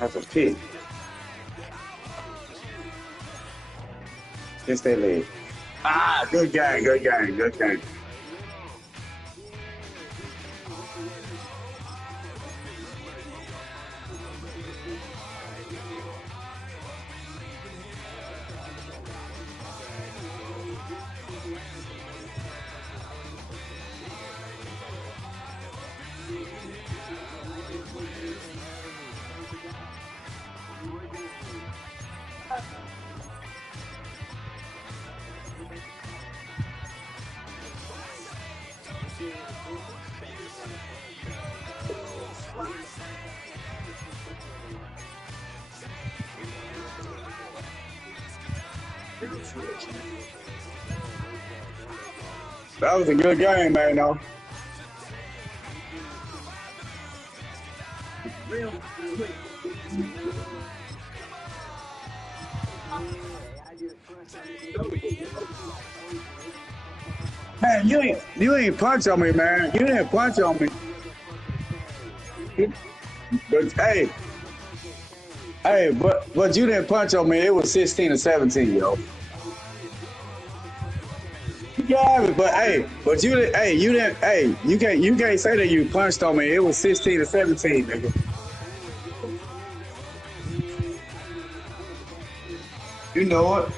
That's a pick. Against that leg. Ah, good game, good game, good game. That was a good game, man, though. Man, you ain't punch on me, man. You didn't punch on me. But but you didn't punch on me. It was 16 to 17, yo. Yeah, but you didn't. You can't say that you punched on me. It was 16 to 17, nigga. You know it.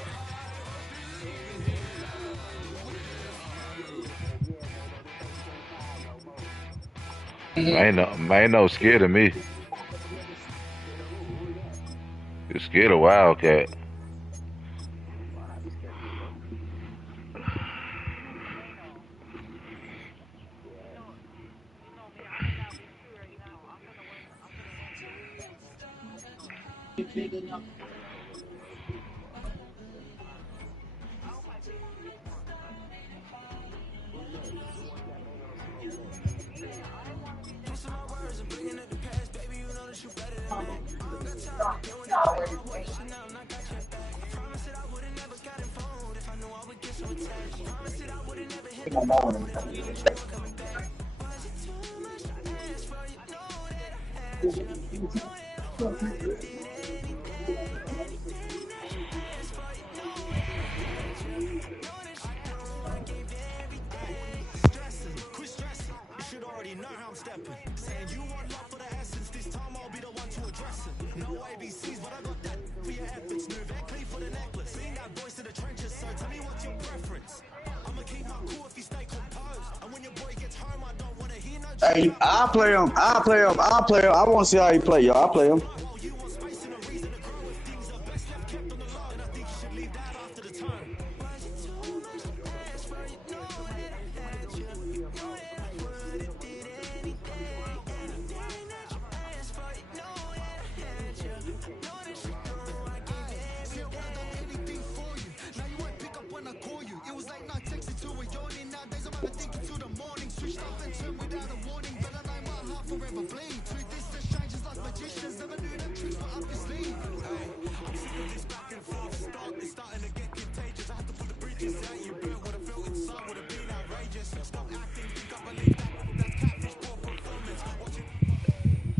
Ain't no scared of me. You scared of Wildcat. Hey, I'll play him. I'll play him. I'll play him. I want to see how he play, y'all. I'll play him.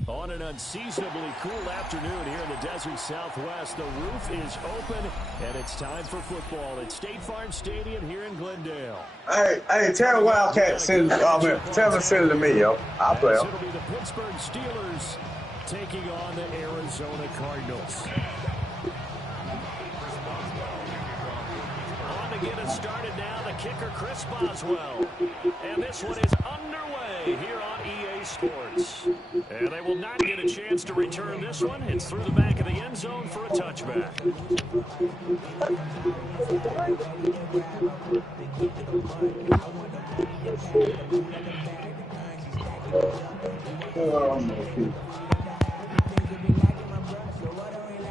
On an unseasonably cool afternoon here in the desert Southwest, the roof is open, and it's time for football at State Farm Stadium here in Glendale. Hey, tell Wildcat send tell him to send it to me, yo. I'll play him. It'll be the Pittsburgh Steelers taking on the Arizona Cardinals. On to get us started now, the kicker Chris Boswell. And this one is underway here on EA Sports. And they will not get a chance to return this one. It's through the back of the end zone for a touchback.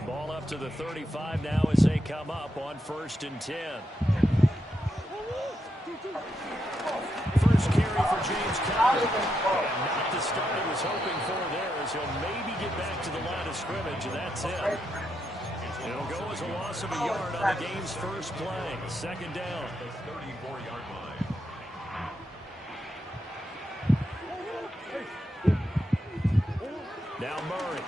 Ball up to the 35 now as they come up on 1st and 10. First carry for James Conner. And not the start he was hoping for there, as he'll maybe get back to the line of scrimmage, and that's it. It'll go as a loss of a yard on the game's first play. 2nd down. 34-yard line. Now Murray.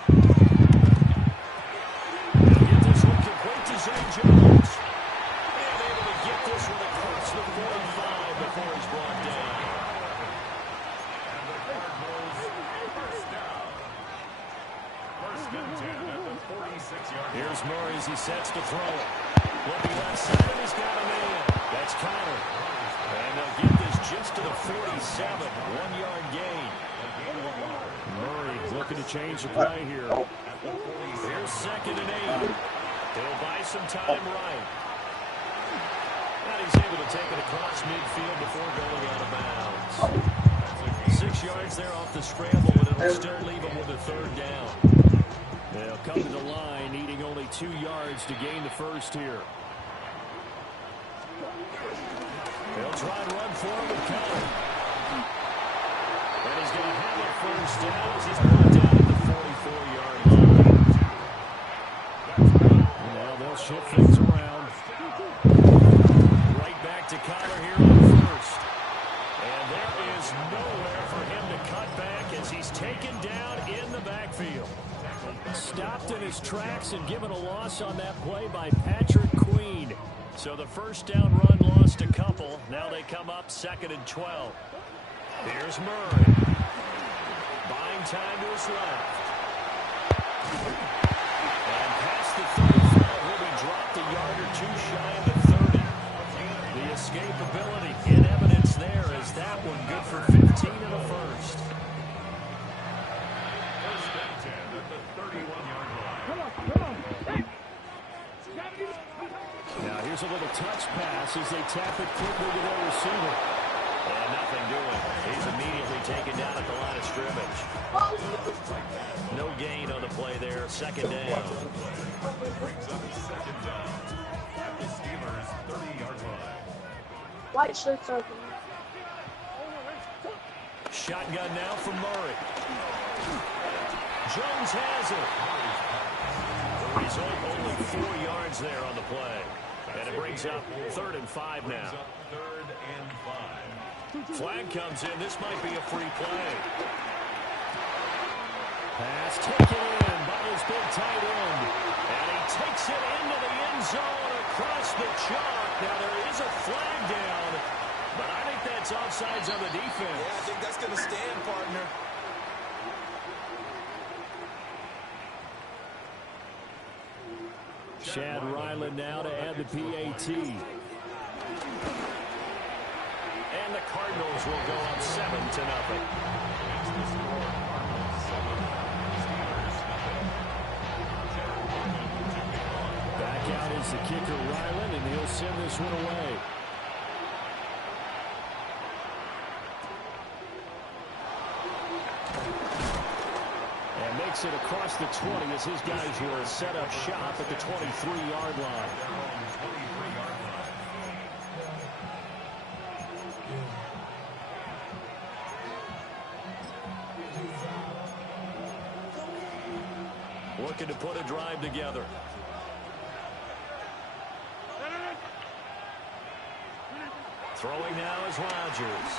Here's Murray as he sets to throw it. Looking left side, and he's got him in. That's Connor. And they'll get this just to the 47. 1-yard gain. Murray looking to change the play here. Here's 2nd and 8. He'll buy some time right. And he's able to take it across midfield before going out of bounds. 6 yards there off the scramble, but it'll still leave him with a 3rd down. They'll come to the line, needing only 2 yards to gain the first here. They'll try and run forward with Connor. And he's going to have a 1st down as he's brought down at the 44-yard line. Now they'll shift things around. Right back to Connor here on 1st. And there is nowhere for him to cut back as he's taken down in the backfield. Stopped in his tracks and given a loss on that play by Patrick Queen. So the 1st down run lost a couple. Now they come up 2nd and 12. Here's Murray. Buying time to his left. And past the 35, will be dropped a yard or 2 shy of the 30. The escapability in evidence there is that one good for 15 and a 1st. Now here's a little touch pass as they tap it quickly to their receiver. And nothing doing. He's immediately taken down at the line of scrimmage. No gain on the play there. 2nd down. White shirts open. Shotgun now from Murray. Jones has it. The result, only 4 yards there on the play. And it brings up 3rd and 5 now. Flag comes in. This might be a free play. Pass taken in by his big tight end. And he takes it into the end zone across the chalk. Now there is a flag down, but I think that's offsides on the defense. Yeah, I think that's going to stand, partner. Chad Ryland now to add the PAT. And the Cardinals will go up 7-0. Back out is the kicker Ryland, and he'll send this one away. And makes it across the 20 as his guys will set up shop at the 23-yard line. Looking to put a drive together. Throwing now is Rodgers.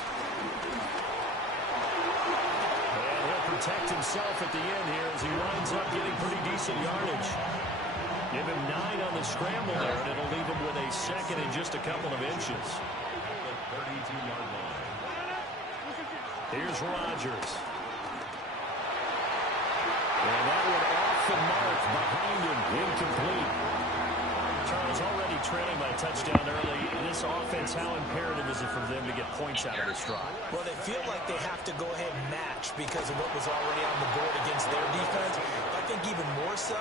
And he'll protect himself at the end here as he winds up getting pretty decent yardage. Give him 9 on the scramble there, and it'll leave him with a 2nd and just a couple of inches. Here's Rodgers. And that one off the mark behind him, incomplete. Charles already trailing by a touchdown early. This offense, how imperative is it for them to get points out of this drive? Well, they feel like they have to go ahead and match because of what was already on the board against their defense. I think even more so,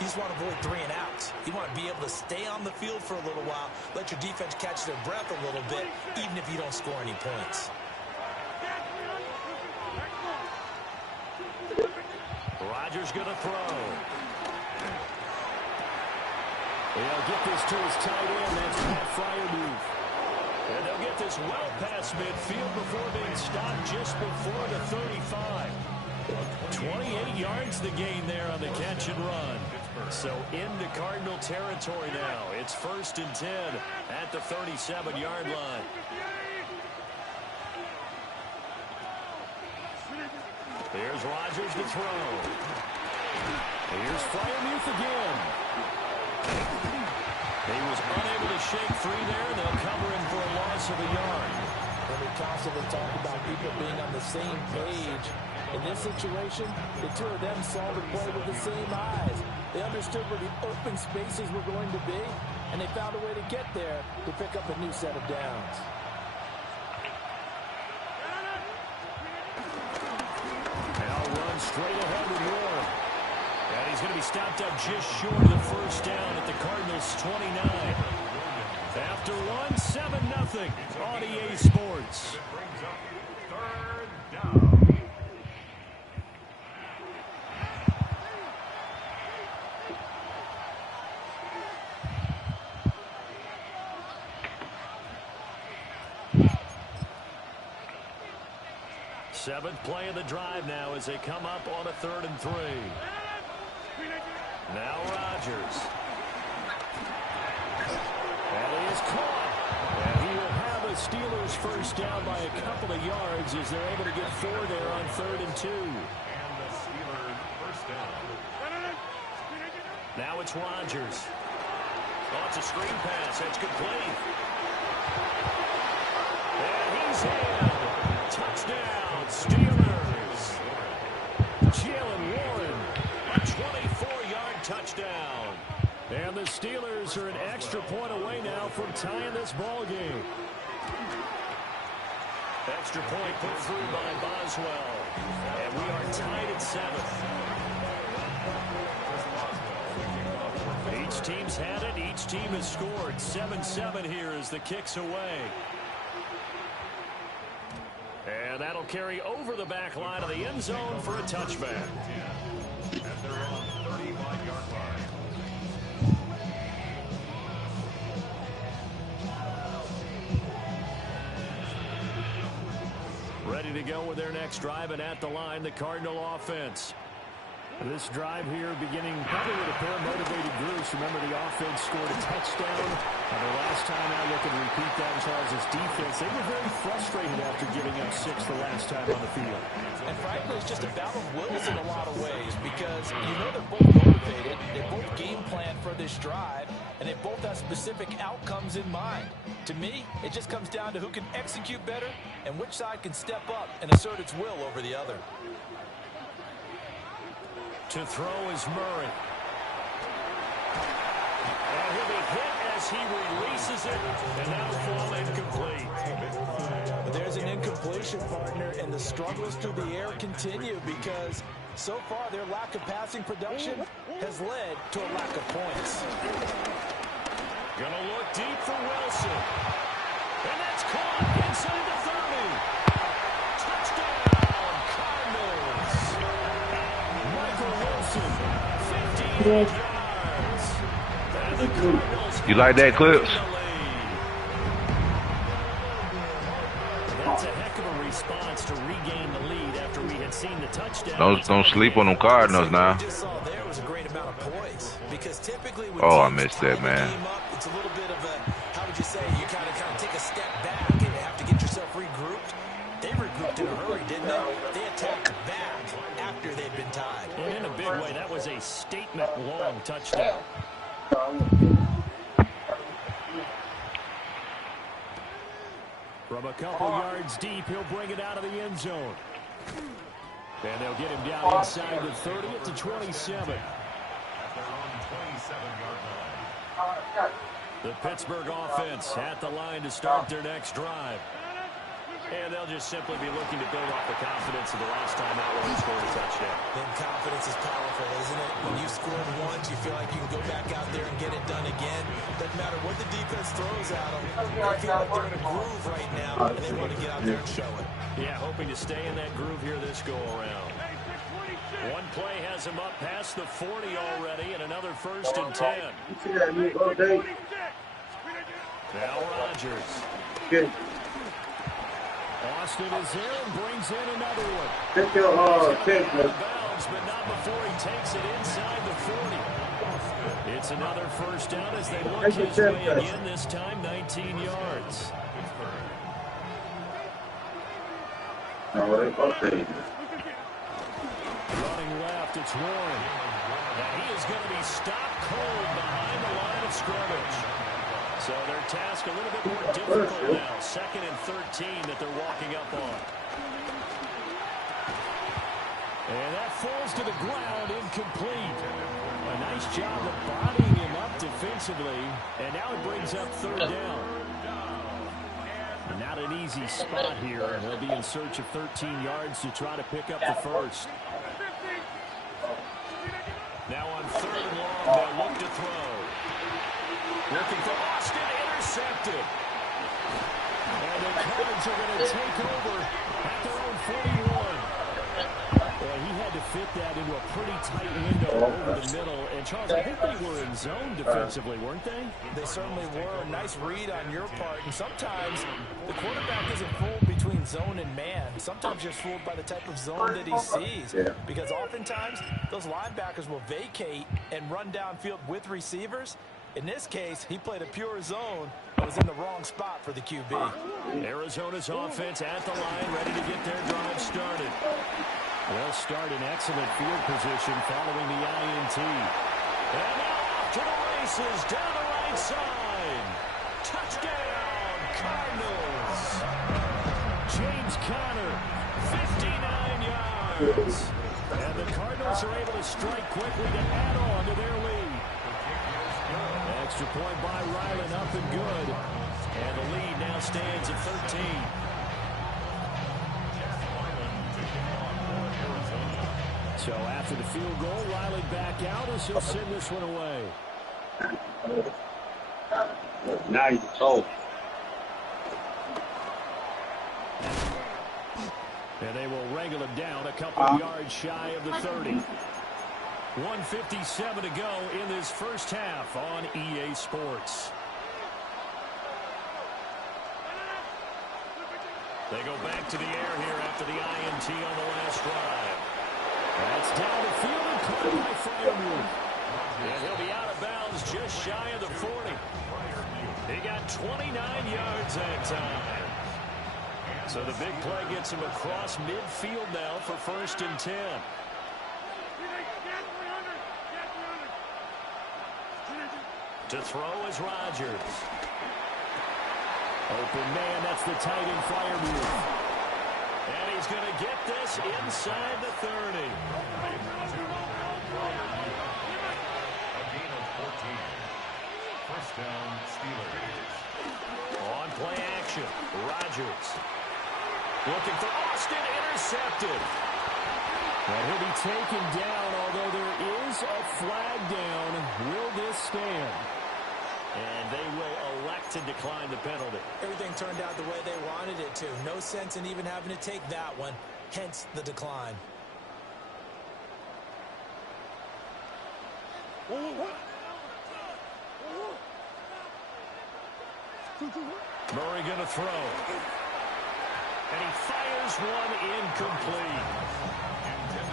you just want to avoid 3 and outs. You want to be able to stay on the field for a little while, let your defense catch their breath a little bit, even if you don't score any points. Rodgers going to throw. They'll get this to his tight end. That's Pat Fryermuth. And they'll get this well past midfield before being stopped just before the 35. 28 yards the gain there on the catch and run. So into Cardinal territory now. It's 1st and 10 at the 37-yard line. Here's Rodgers to throw. Here's Fryermuth again. He was unable to shake free there. They'll cover him for a loss of a yard. When we constantly talk about people being on the same page, in this situation, the two of them saw the play with the same eyes. They understood where the open spaces were going to be, and they found a way to get there to pick up a new set of downs. Now runs straight ahead with Warren. And he's going to be stopped up just short of the first down at the Cardinals' 29. After one, 7-0 on EA Sports. Third down. Seventh play of the drive now as they come up on a 3rd and 3. Now Rodgers. And he is caught. And he will have a Steelers first down by a couple of yards as they're able to get 4 there on 3rd and 2. And the Steelers first down. Now it's Rodgers. Oh, it's a screen pass. That's complete. And he's in. Touchdown, Steelers. Jalen Warren, a 24-yard touchdown. And the Steelers are an extra point away now from tying this ball game. Extra point put through by Boswell. And we are tied at 7. Each team's had it. Each team has scored. 7-7 here as the kick's away. And that'll carry over the back line of the end zone for a touchback. And they're on 35-yard line. Ready to go with their next drive, and at the line, the Cardinal offense. This drive here beginning probably with a pair of motivated groups. Remember, the offense scored a touchdown. And the last time out, look and repeat that in Charles' defense. They were very frustrated after giving up 6 the last time on the field. And frankly, it's just a battle of wills in a lot of ways because you know they're both motivated. They both game plan for this drive, and they both have specific outcomes in mind. To me, it just comes down to who can execute better and which side can step up and assert its will over the other. To throw is Murray. And he'll be hit as he releases it, and that'll fall incomplete. But there's an incompletion, partner, and the struggles through the air continue because so far their lack of passing production has led to a lack of points. Gonna look deep for Wilson. And that's caught inside the 30. Touchdown, Cardinals. Michael Wilson, 58 yards. And the Cardinals You like that, Clips? That's a heck of a response to regain the lead after we had seen the touchdown. Don't sleep on them Cardinals now. Just saw there was a great amount of poise because typically when Oh, I teams missed that, tie the man. game up, it's a little bit of a, how would you say, you kind of take a step back and you have to get yourself regrouped. They regrouped in a hurry, didn't they? They attacked back after they'd been tied. And in a big way, that was a statement-long touchdown. From a couple yards deep, he'll bring it out of the end zone. And they'll get him down inside the 30 to 27. They're on 27-yard line. The Pittsburgh offense at the line to start their next drive. And they'll just simply be looking to build off the confidence of the last time out when they scored a touchdown. Then confidence is powerful, isn't it? When you scored once, you feel like you can go back out there and get it done again. Doesn't matter what the defense throws at them. They feel like they're in a groove right now, and they want to get out there and show it. Yeah, hoping to stay in that groove here this go-around. One play has him up past the 40 already, and another 1st and 10. Now Rodgers. Good. Austin is there and brings in another one. Take your take, Out of bounds, but not before he takes it inside the 40. It's another first down as they look his way again, this time 19 yards. Okay. Running left, it's Warren. And he is going to be stopped cold behind the line of scrimmage. So their task a little bit more difficult now. 2nd and 13 that they're walking up on. And that falls to the ground, incomplete. A nice job of bodying him up defensively, and now it brings up third down. Not an easy spot here. They'll be in search of 13 yards to try to pick up the first. Now on third and long, they'll look to throw. Looking for Austin, intercepted. And the Cards are going to take over at their own 41. Well, he had to fit that into a pretty tight window over the middle. And, Charles, I think they were in zone defensively, weren't they? They certainly were. Nice read on your part. And sometimes the quarterback isn't fooled between zone and man. Sometimes you're fooled by the type of zone that he sees. Because oftentimes those linebackers will vacate and run downfield with receivers. In this case, he played a pure zone but was in the wrong spot for the QB. Arizona's offense at the line, ready to get their drive started. They'll start in excellent field position following the INT. And now off to the races, down the right side. Touchdown, Cardinals. James Conner, 59 yards. And the Cardinals are able to strike quickly to add on to their lead. Extra point by Ryland, up and good. And the lead now stands at 13. So after the field goal, Riley back out as he'll send this one away. Nice. Oh. And they will wrangle him down a couple of yards shy of the 30. 1:57 to go in this first half on EA Sports. They go back to the air here after the INT on the last drive. That's down the field and caught by Freiermuth. And he'll be out of bounds just shy of the 40. He got 29 yards that time. So the big play gets him across midfield now for 1st and 10. To throw is Rodgers. Open man, that's the tight end Freiermuth. And he's going to get this inside the 30. A gain of 14. First down, Steelers. On play action, Rodgers. Looking for Austin, intercepted. And he'll be taken down, although there is a flag down. Will this stand? And they will elect to decline the penalty. Everything turned out the way they wanted it to. No sense in even having to take that one, hence the decline. Murray going to throw. And he fires one incomplete.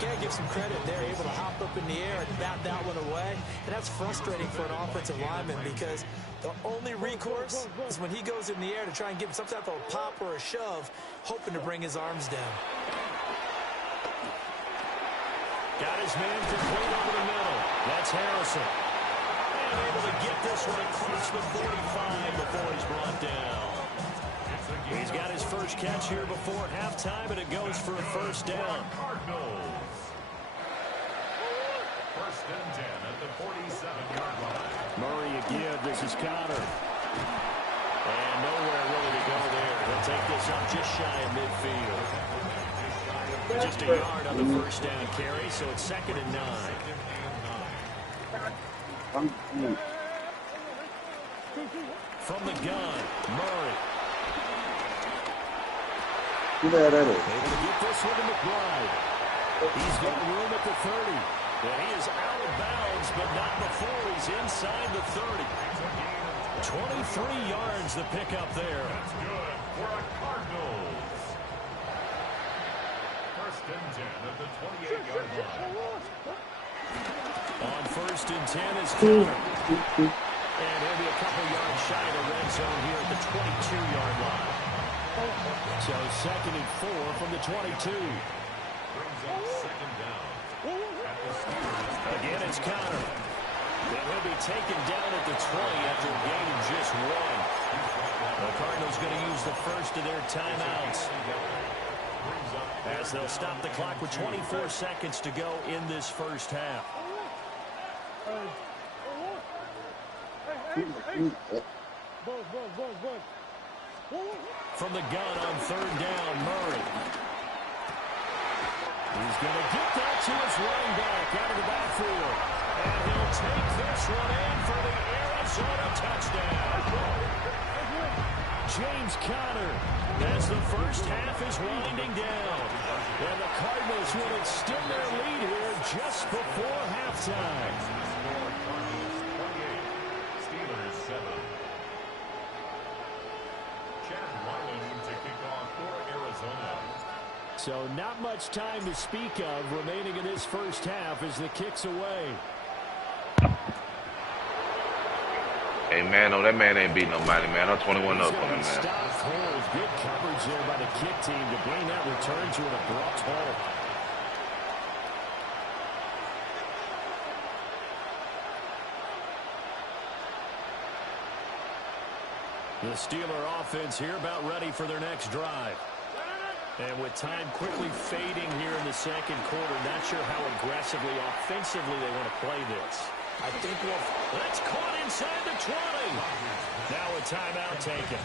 Can't give some credit. They're able to hop up in the air and bat that one away. And that's frustrating for an offensive lineman because the only recourse is when he goes in the air to try and give some type of a pop or a shove, hoping to bring his arms down. Got his man complete over the middle. That's Harrison. And able to get this one across the 45 before he's brought down. He's got his first catch here before halftime, and it goes for a first down. First and 10 at the 47-yard line. Murray again. This is Conner. And nowhere really to go there. They'll take this up just shy of midfield. Just a yard on the first down carry, so it's 2nd and 9. From the gun, Murray. Able to get this one to McBride. He's got room at the 30. And he is out of bounds, but not before he's inside the 30. 23 yards the pickup there. That's good for a Cardinals. First and 10 at the 28-yard line. On 1st and 10 is Conner. And he'll be a couple yards shy of the red zone here at the 22-yard line. So 2nd and 4 from the 22. Brings up 2nd down. Again, it's Conner. And he'll be taken down at the 20 after a gain of just 1. The Cardinals going to use the first of their timeouts, as they'll stop the clock with 24 seconds to go in this first half. From the gun on third down, Murray. He's going to get that to his running back out of the backfield. And he'll take this one in for the Arizona touchdown. James Conner, as the first half is winding down. And the Cardinals will extend their lead here just before halftime. Steelers 7. Chad Ryland to kick off for Arizona. So not much time to speak of remaining in this first half as the kick's away. Hey, man, no, that man ain't beating nobody, man. I'm 21 up on him, man. Stop hold. Good coverage there by the kick team to bring that return to an abrupt halt. The Steeler offense here about ready for their next drive. And with time quickly fading here in the second quarter, not sure how aggressively, offensively they want to play this. I think That's caught inside the 20. Now a timeout taken.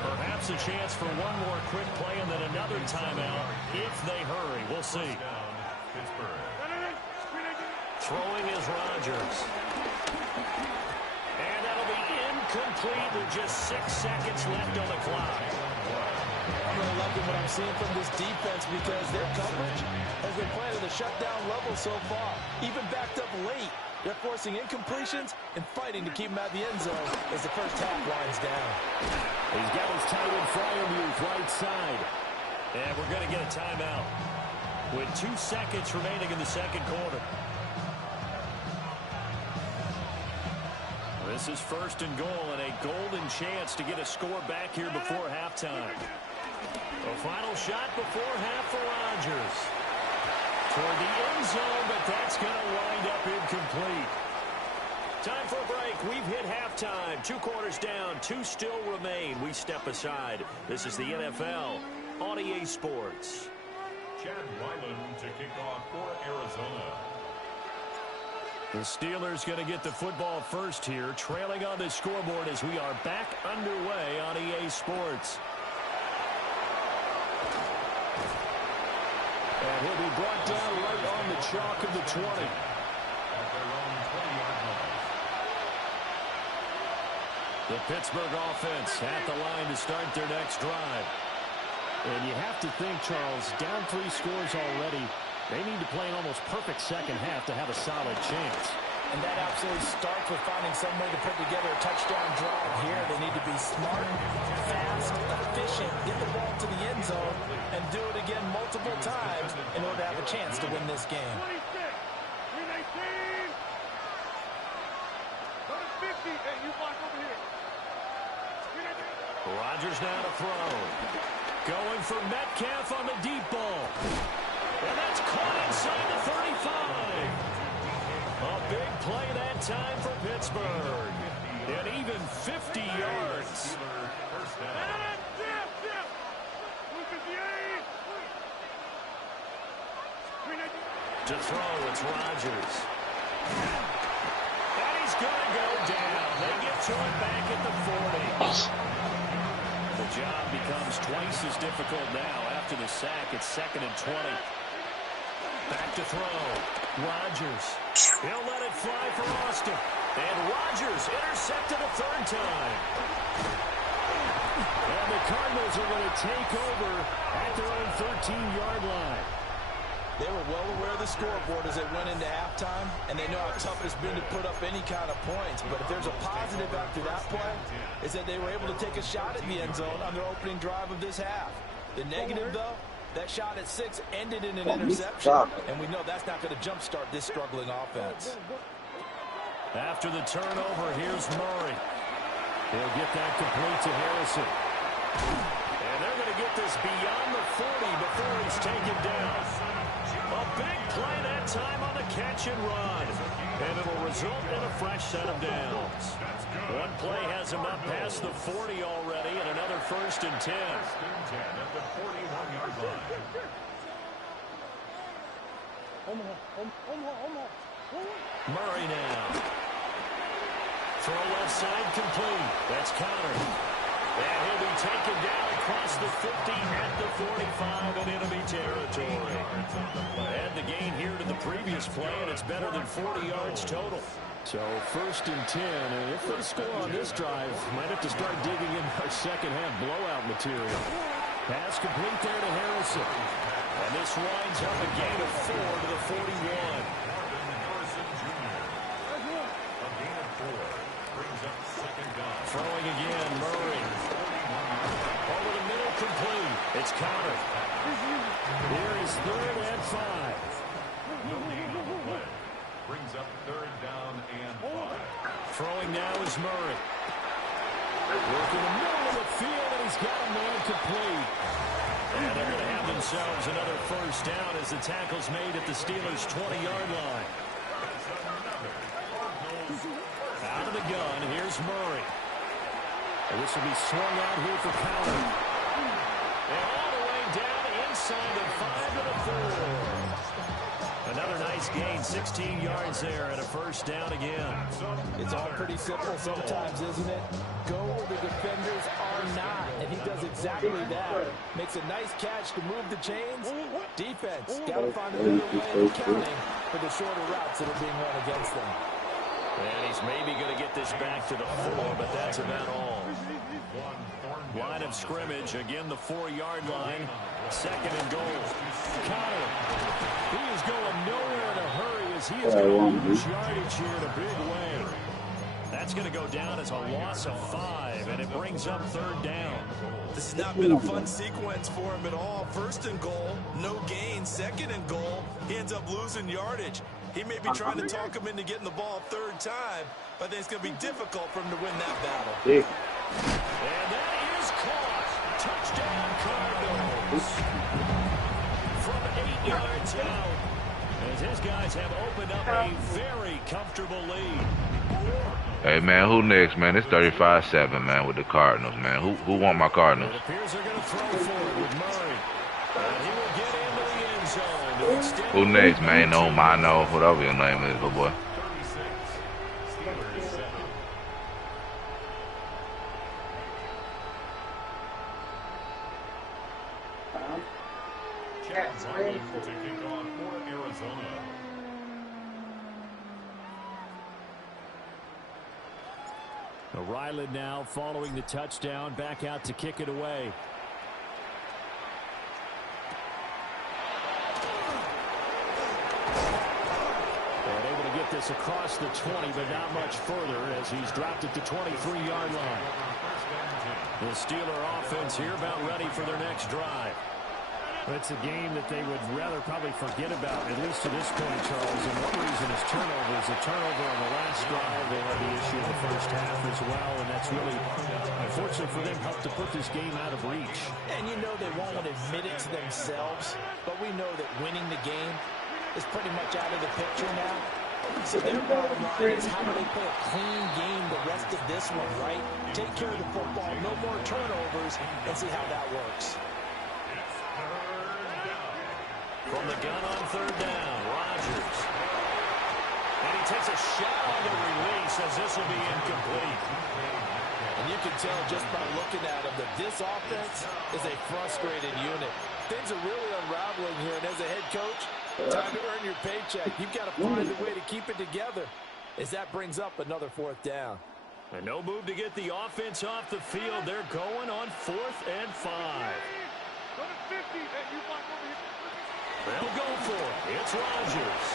Perhaps a chance for one more quick play and then another timeout if they hurry. We'll see. Throwing is Rodgers. And that'll be incomplete with just 6 seconds left on the clock. I'm really liking what I'm seeing from this defense because their coverage has been playing at a shutdown level so far. Even backed up late, they're forcing incompletions and fighting to keep them out of the end zone as the first half winds down. He's got his tight end Freiermuth right side. And we're going to get a timeout with 2 seconds remaining in the second quarter. This is first and goal and a golden chance to get a score back here before halftime. A final shot before half for Rodgers. Toward the end zone, but that's going to wind up incomplete. Time for a break. We've hit halftime. 2 quarters down. 2 still remain. We step aside. This is the NFL on EA Sports. Chad Ryland to kick off for Arizona. The Steelers going to get the football first here, trailing on the scoreboard as we are back underway on EA Sports. And he'll be brought down right on the chalk of the 20. At their own 20-yard line. The Pittsburgh offense at the line to start their next drive. And you have to think, Charles, down 3 scores already. They need to play an almost perfect second half to have a solid chance. And that absolutely starts with finding some way to put together a touchdown drive here. They need to be smart, fast, efficient, get the ball to the end zone, and do it again multiple times in order to have a chance to win this game. 319. Go to 50. Hey, you block over here. 319. Rodgers now to throw. Going for Metcalf on the deep ball. And that's caught inside the 35. A big play that time for Pittsburgh. And even 50 yards. To throw, it's Rodgers. And he's going to go down. They get to it back at the 40. The job becomes twice as difficult now after the sack. It's 2nd and 20. Back to throw. Rodgers. He'll let it fly for Austin. And Rodgers intercepted a 3rd time. And the Cardinals are going to take over at their own 13-yard line. They were well aware of the scoreboard as they went into halftime, and they know how tough it's been to put up any kind of points. But if there's a positive after that play, is that they were able to take a shot at the end zone on their opening drive of this half. The negative, though, that shot at 6 ended in an interception, and we know that's not going to jumpstart this struggling offense. After the turnover, here's Murray. He'll get that complete to Harrison. And they're going to get this beyond the 40 before he's taken down. A big play that time on the catch and run. And it'll result in a fresh set of downs. One play has him up past the 40 already, and another 1st and 10. At the 41-yard line. Murray now. Throw left side complete. That's countered. And he'll be taken down across the 50 at the 45 and enemy territory. Add the gain here to the previous play, and it's better than 40 yards total. So 1st and 10, and if they score on this drive, might have to start digging in our second half blowout material. Pass complete there to Harrison. And this winds up a gain of 4 to the 41. Throwing again, Murray. Over the middle, complete. It's countered. Here is 3rd and 5. Brings up 3rd down and 5. Throwing now is Murray. Working the middle of the field, and he's got a man complete. And they're going to have themselves another 1st down as the tackle's made at the Steelers' 20-yard line. Out of the gun, here's Murray. And this will be swung out here for Powell. And all the way down inside the 5 to the 4. Another nice gain, 16 yards there, and a 1st down again. It's all pretty simple sometimes, isn't it? Go where the defenders are not, and he does exactly that. Makes a nice catch to move the chains. Defense, got to find another way of accounting for the shorter routes that are being run against them. And he's maybe going to get this back to the 4, but that's about all. Line of scrimmage, again the 4-yard line. 2nd and goal. Kyle, he is going nowhere in a hurry as he is going to lose yardage here in a big way. That's going to go down as a loss of 5, and it brings up 3rd down. This has not been a fun sequence for him at all. 1st and goal, no gain. 2nd and goal, he ends up losing yardage. He may be trying to talk him into getting the ball 3rd time, but I think it's going to be difficult for him to win that battle. And that is caught. Touchdown, Cardinals. From 8 yards out, as his guys have opened up a very comfortable lead. Hey, man, who next, man? It's 35-7, man, with the Cardinals, man. Who want my Cardinals? It appears they're going to throw forward with Murray. And he will get into the end zone to extend. Who next, man? No, Mano, whatever your name is, little boy. To kick off for Arizona. Ryland now following the touchdown, back out to kick it away. And able to get this across the 20, but not much further as he's dropped it to 23-yard line. The Steeler offense here about ready for their next drive. It's a game that they would rather probably forget about, at least to this point, Charles. And one reason is turnovers. A turnover on the last drive. They had the issue in the 1st half as well, and that's really, unfortunately for them, helped to put this game out of reach. And you know they won't admit it to themselves, but we know that winning the game is pretty much out of the picture now. So their bottom line is how do they play a clean game the rest of this one, right? Take care of the football, no more turnovers, and see how that works. From the gun on 3rd down, Rodgers. And he takes a shot on the release as this will be incomplete. And you can tell just by looking at him that this offense is a frustrated unit. Things are really unraveling here, and as a head coach, time to earn your paycheck. You've got to find a way to keep it together as that brings up another 4th down. And no move to get the offense off the field. They're going on 4th and 5. Go to 50, and you might over here. They'll go for it. It's Rodgers.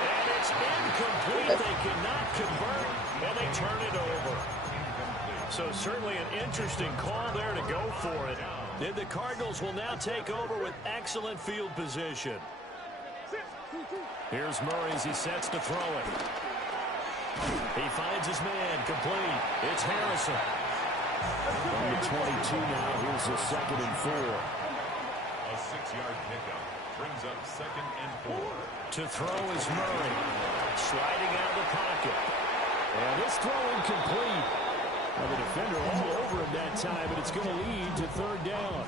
And it's incomplete. They cannot convert, and they turn it over. So certainly an interesting call there to go for it. And the Cardinals will now take over with excellent field position. Here's Murray as he sets to throw it. He finds his man, complete. It's Harrison. On the 22 now, here's the 2nd and 4. A 6-yard pickup brings up 2nd and 4. To throw is Murray. Sliding out of the pocket. And this throw incomplete. Well, the defender all over him that time, but it's going to lead to 3rd down.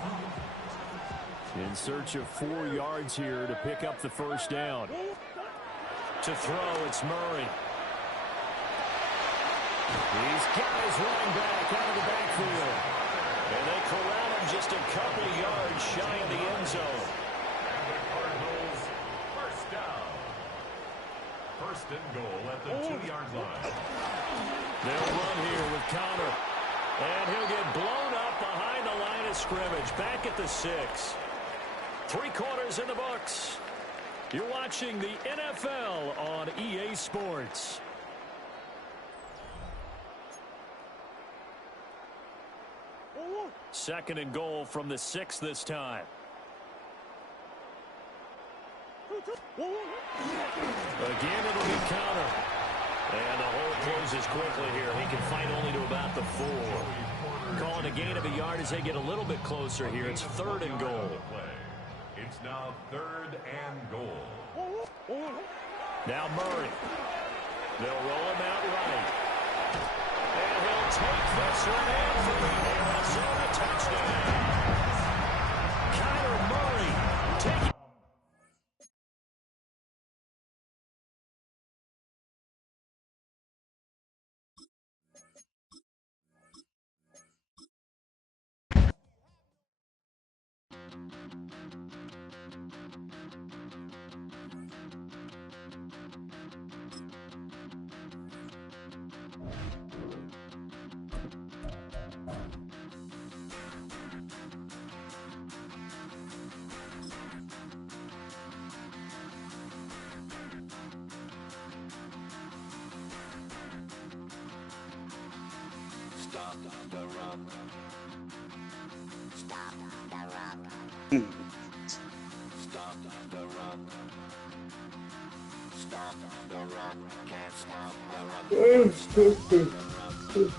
In search of 4 yards here to pick up the 1st down. To throw, it's Murray. He's got his running back out of the backfield. And they corral him just a couple yards shy of the end zone. And the Cardinals, first down. First and goal at the 2-yard line. They'll run here with Connor. And he'll get blown up behind the line of scrimmage. Back at the 6. 3 quarters in the books. You're watching the NFL on EA Sports. Second and goal from the 6 this time. Again, it'll be counter. And the hole closes quickly here. He can fight only to about the 4. Calling a gain of a yard as they get a little bit closer here. It's 3rd and goal. It's now 3rd and goal. Now Murray. They'll roll him out right. And he'll take this one in for the Arizona touchdown. Kyler Murray taking. Stop the run. Stop the run. Stop the run. Stop the run. Can't stop the run. Stop the run.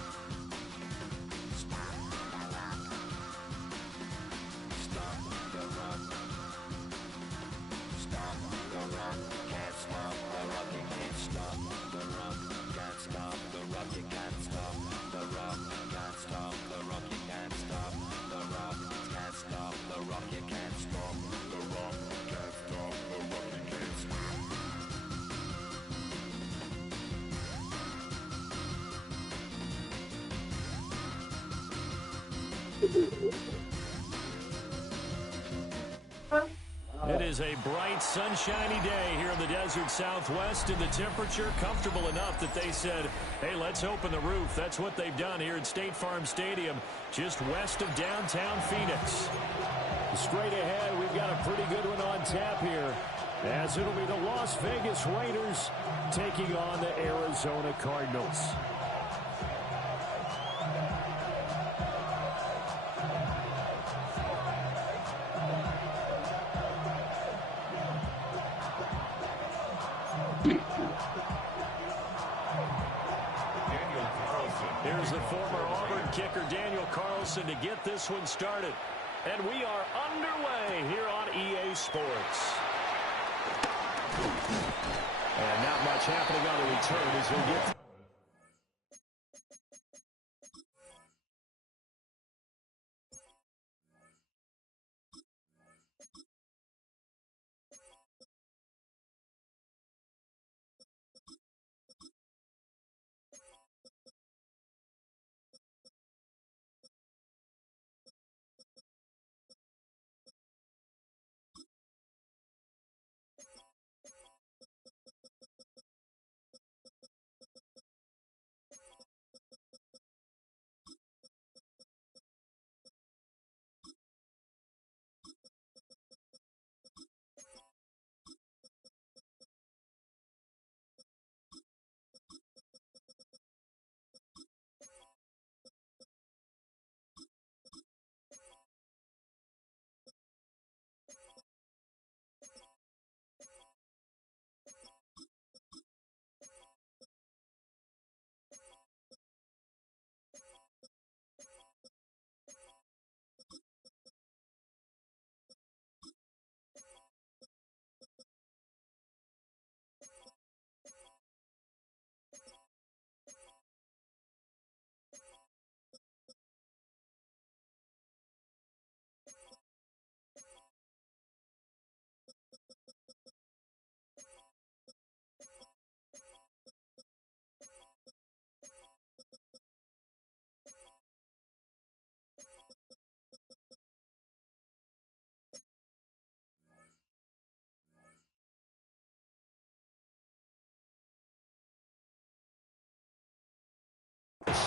It is a bright, sunshiny day here in the desert Southwest, and the temperature comfortable enough that they said, hey, let's open the roof. That's what they've done here at State Farm Stadium, just west of downtown Phoenix. Straight ahead, we've got a pretty good one on tap here, as it'll be the Las Vegas Raiders taking on the Arizona Cardinals. Here's the former Auburn kicker, Daniel Carlson, to get this one started. And we are underway here on EA Sports. And not much happening on the return as he'll get...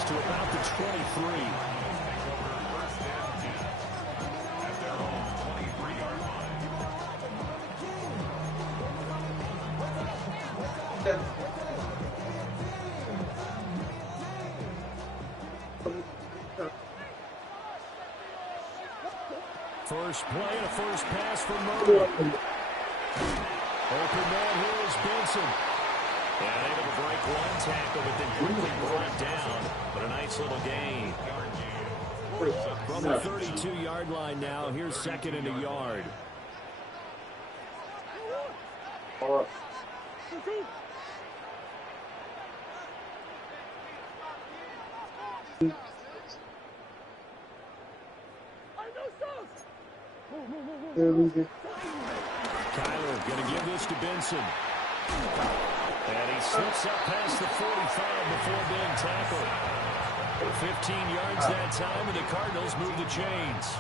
to about the 23. First play and a first pass for Murray. Open man here is Benson. Yeah, able to break one tackle, but then quickly brought down. But a nice little gain. From the 32-yard line now, here's second and a yard. Kyler going to give this to Benson. And he slips up past the 45 before being tackled. 15 yards that time, and the Cardinals move the chains.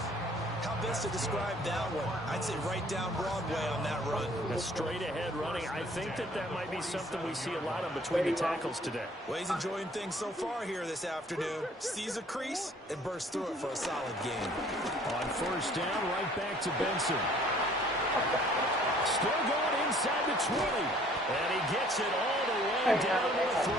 How best to describe that one? I'd say right down Broadway on that run. A straight-ahead running. I think that might be something we see a lot of between the tackles today. Well, he's enjoying things so far here this afternoon. Sees a crease and bursts through it for a solid game. On first down, right back to Benson. Still going inside the 20. And he gets it all the way down to the 3.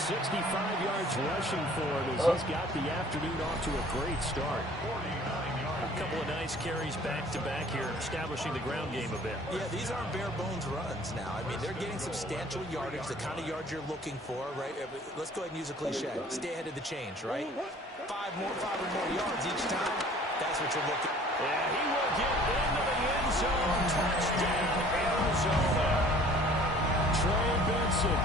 65 yards rushing for him as he's got the afternoon off to a great start. A couple of nice carries back-to-back here, establishing the ground game a bit. Yeah, these aren't bare-bones runs now. I mean, they're getting substantial yardage, the kind of yards you're looking for, right? Let's go ahead and use a cliche. Stay ahead of the change, right? 5 or more yards each time. That's what you're looking for. Yeah, he will get into the end zone. Touchdown, Arizona. Trey Benson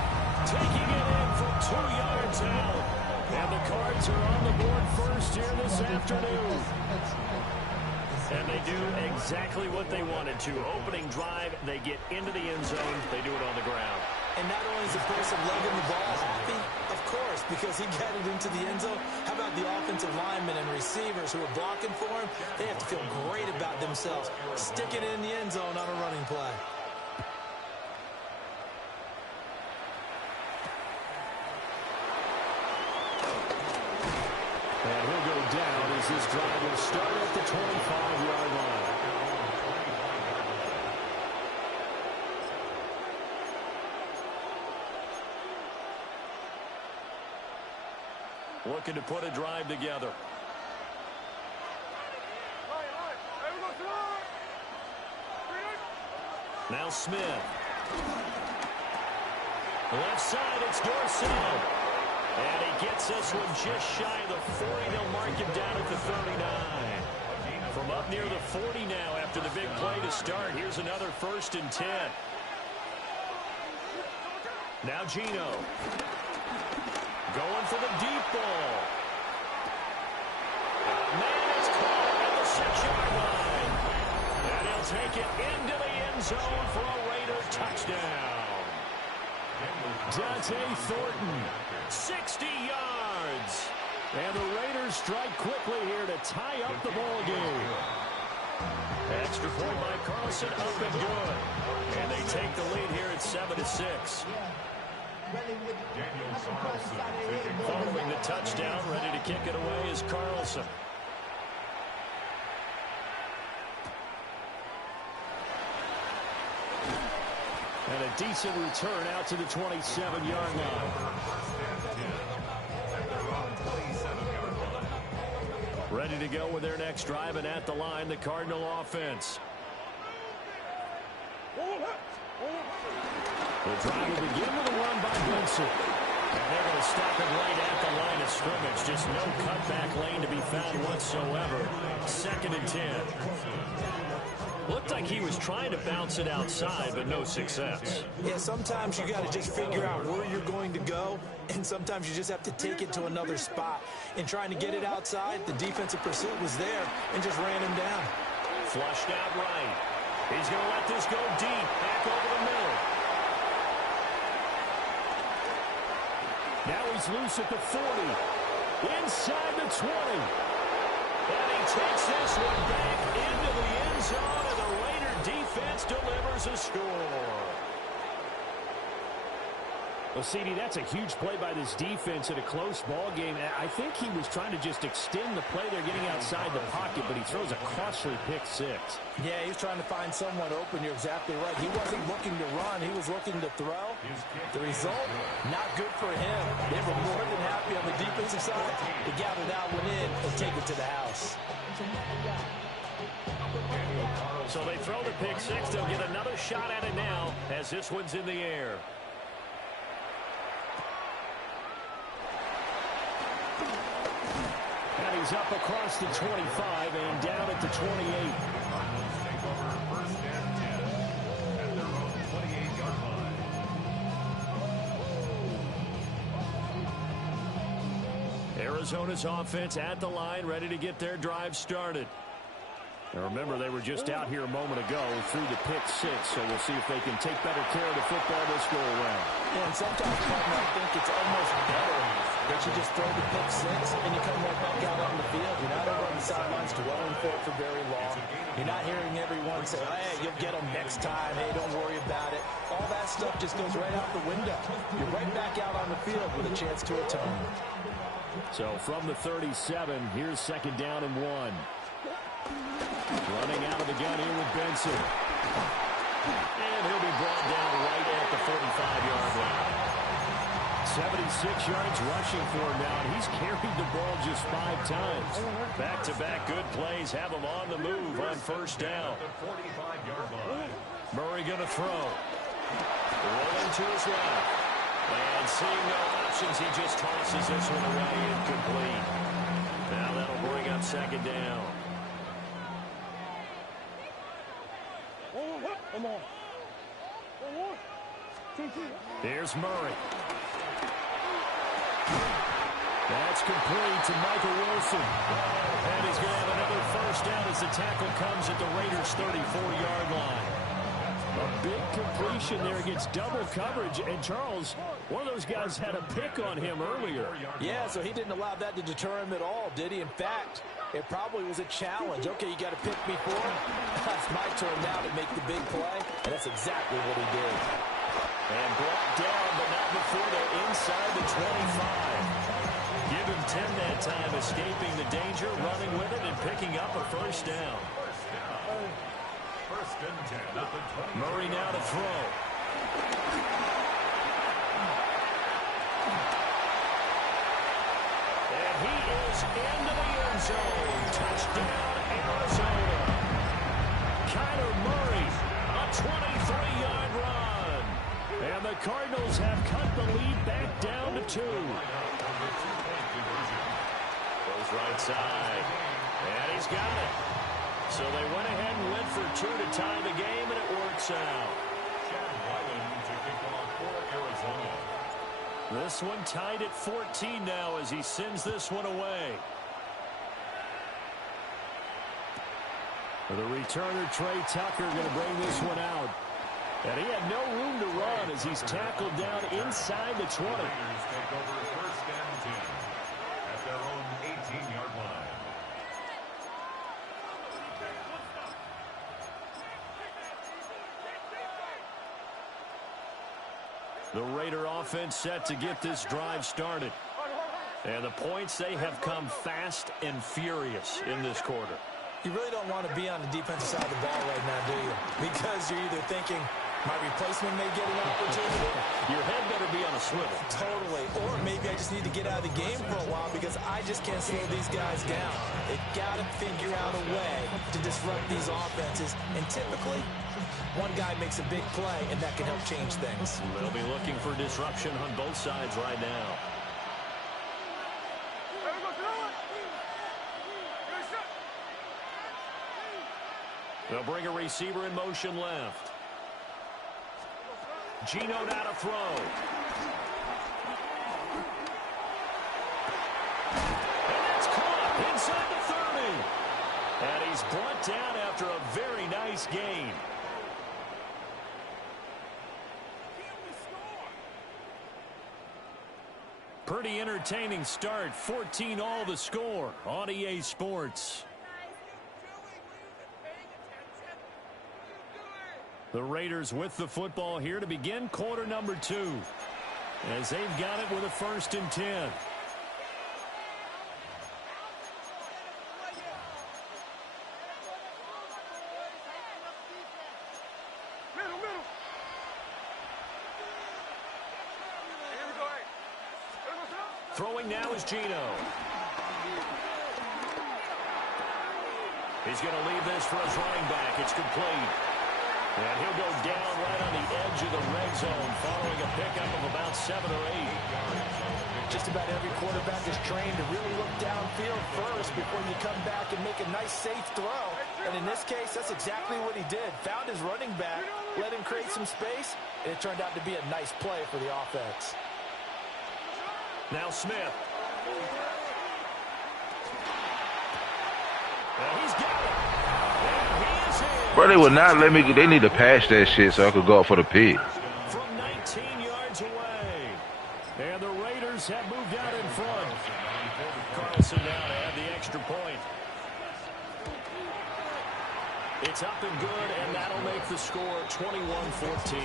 taking it in from 2 yards out. And the Cards are on the board first here this afternoon. And they do exactly what they wanted to. Opening drive, they get into the end zone. They do it on the ground. And not only is the person legging the ball happy, of course, because he got it into the end zone. How about the offensive linemen and receivers who are blocking for him? They have to feel great about themselves, sticking it in the end zone on a running play. And he'll go down as this drive will start at the 25-yard line. Looking to put a drive together. Now Smith. Left side, it's Dorsett. And he gets this one just shy of the 40. They'll mark him down at the 39. From up near the 40 now after the big play to start. Here's another 1st and 10. Now Gino. Going for the deep ball. Man is caught at the 6-yard line. And he'll take it into the end zone for a Raider touchdown. Dante Thornton, 60 yards. And the Raiders strike quickly here to tie up the ball game. Extra point by Carlson, up and good. And they take the lead here at 7-6. Following the touchdown, ready to kick it away is Carlson. And a decent return out to the 27-yard line. Ready to go with their next drive, and at the line, the Cardinal offense. The drive will begin with a run by Benson. And they're going to stop it right at the line of scrimmage. Just no cutback lane to be found whatsoever. 2nd and 10. Looked like he was trying to bounce it outside, but no success. Yeah, sometimes you got to just figure out where you're going to go, and sometimes you just have to take it to another spot. In trying to get it outside, the defensive pursuit was there and just ran him down. Flushed out right. He's going to let this go deep, back over the middle. Now he's loose at the 40, inside the 20. And he takes this one back into the end zone, and the Raider defense delivers a score. Well, CD, that's a huge play by this defense in a close ball game. I think he was trying to just extend the play. They're getting outside the pocket, but he throws a costly pick six. Yeah, he's trying to find someone open. You're exactly right. He wasn't looking to run. He was looking to throw. The result, not good for him. They were more than happy on the defensive side to gather that one in and take it to the house. So they throw the pick six. They'll get another shot at it now as this one's in the air. And he's up across the 25 and down at the 28. Arizona's offense at the line, ready to get their drive started. Now remember, they were just out here a moment ago through the pick six, so we'll see if they can take better care of the football this go around. Yeah, and sometimes, I think it's almost better that you just throw the pick six and you come right back out on the field. You're not over on the sidelines dwelling for it for very long. You're not hearing everyone say, hey, you'll get them next time. Hey, don't worry about it. All that stuff just goes right out the window. You're right back out on the field with a chance to atone. So from the 37, here's second down and 1. Running out of the gun here with Benson. And he'll be brought down right at the 45-yard line. 76 yards rushing for him now, and he's carried the ball just 5 times. Back-to-back good plays have him on the move on first down. Murray going to throw. Rolling to his left. And seeing no options, he just tosses this one away incomplete. Now that'll bring up second down. Here's Murray. That's complete to Michael Wilson. And he's going to have another first down as the tackle comes at the Raiders' 34-yard line. A big completion there against double coverage. And Charles, one of those guys had a pick on him earlier. Yeah, so he didn't allow that to deter him at all, did he? In fact, it probably was a challenge. Okay, you got to pick me for it. That's my turn now to make the big play. And that's exactly what he did. And brought down, but not before they're inside the 25. Give him 10 that time, escaping the danger, running with it, and picking up a first down. First and 10 at the 20. Murray now to throw. And he is into the end zone. Touchdown, Arizona. Kyler Murray, a 23-yard run. And the Cardinals have cut the lead back down to 2. Goes right side. And he's got it. So they went ahead and went for 2 to tie the game, and it works out. To kick off for Arizona. This one tied at 14 now as he sends this one away. The returner, Trey Tucker, going to bring this one out. And he had no room to run as he's tackled down inside the 20. Raiders take over first and 10 at their own 18-yard line. The Raider offense set to get this drive started. And the points, they have come fast and furious in this quarter. You really don't want to be on the defensive side of the ball right now, do you? Because you're either thinking, my replacement may get an opportunity. Your head better be on a swivel. Totally. Or maybe I just need to get out of the game for a while because I just can't slow these guys down. They've got to figure out a way to disrupt these offenses. And typically, one guy makes a big play, and that can help change things. They'll be looking for disruption on both sides right now. They'll bring a receiver in motion left. Gino now to throw. And that's caught inside the 30. And he's brought down after a very nice gain. Pretty entertaining start. 14-all the score on EA Sports. The Raiders with the football here to begin quarter number 2. as they've got it with a 1st and 10. Throwing now is Gino. He's going to leave this for his running back. It's complete. And he'll go down right on the edge of the red zone following a pickup of about 7 or 8. Just about every quarterback is trained to really look downfield first before you come back and make a nice, safe throw. And in this case, that's exactly what he did. Found his running back, let him create some space, and it turned out to be a nice play for the offense. Now Smith. And he's got it. And he is in. Bro, they would not let me. They need to pass that shit so I could go up for the pick. From 19 yards away. And the Raiders have moved out in front. Carlson now to add the extra point. It's up and good, and that'll make the score 21-14.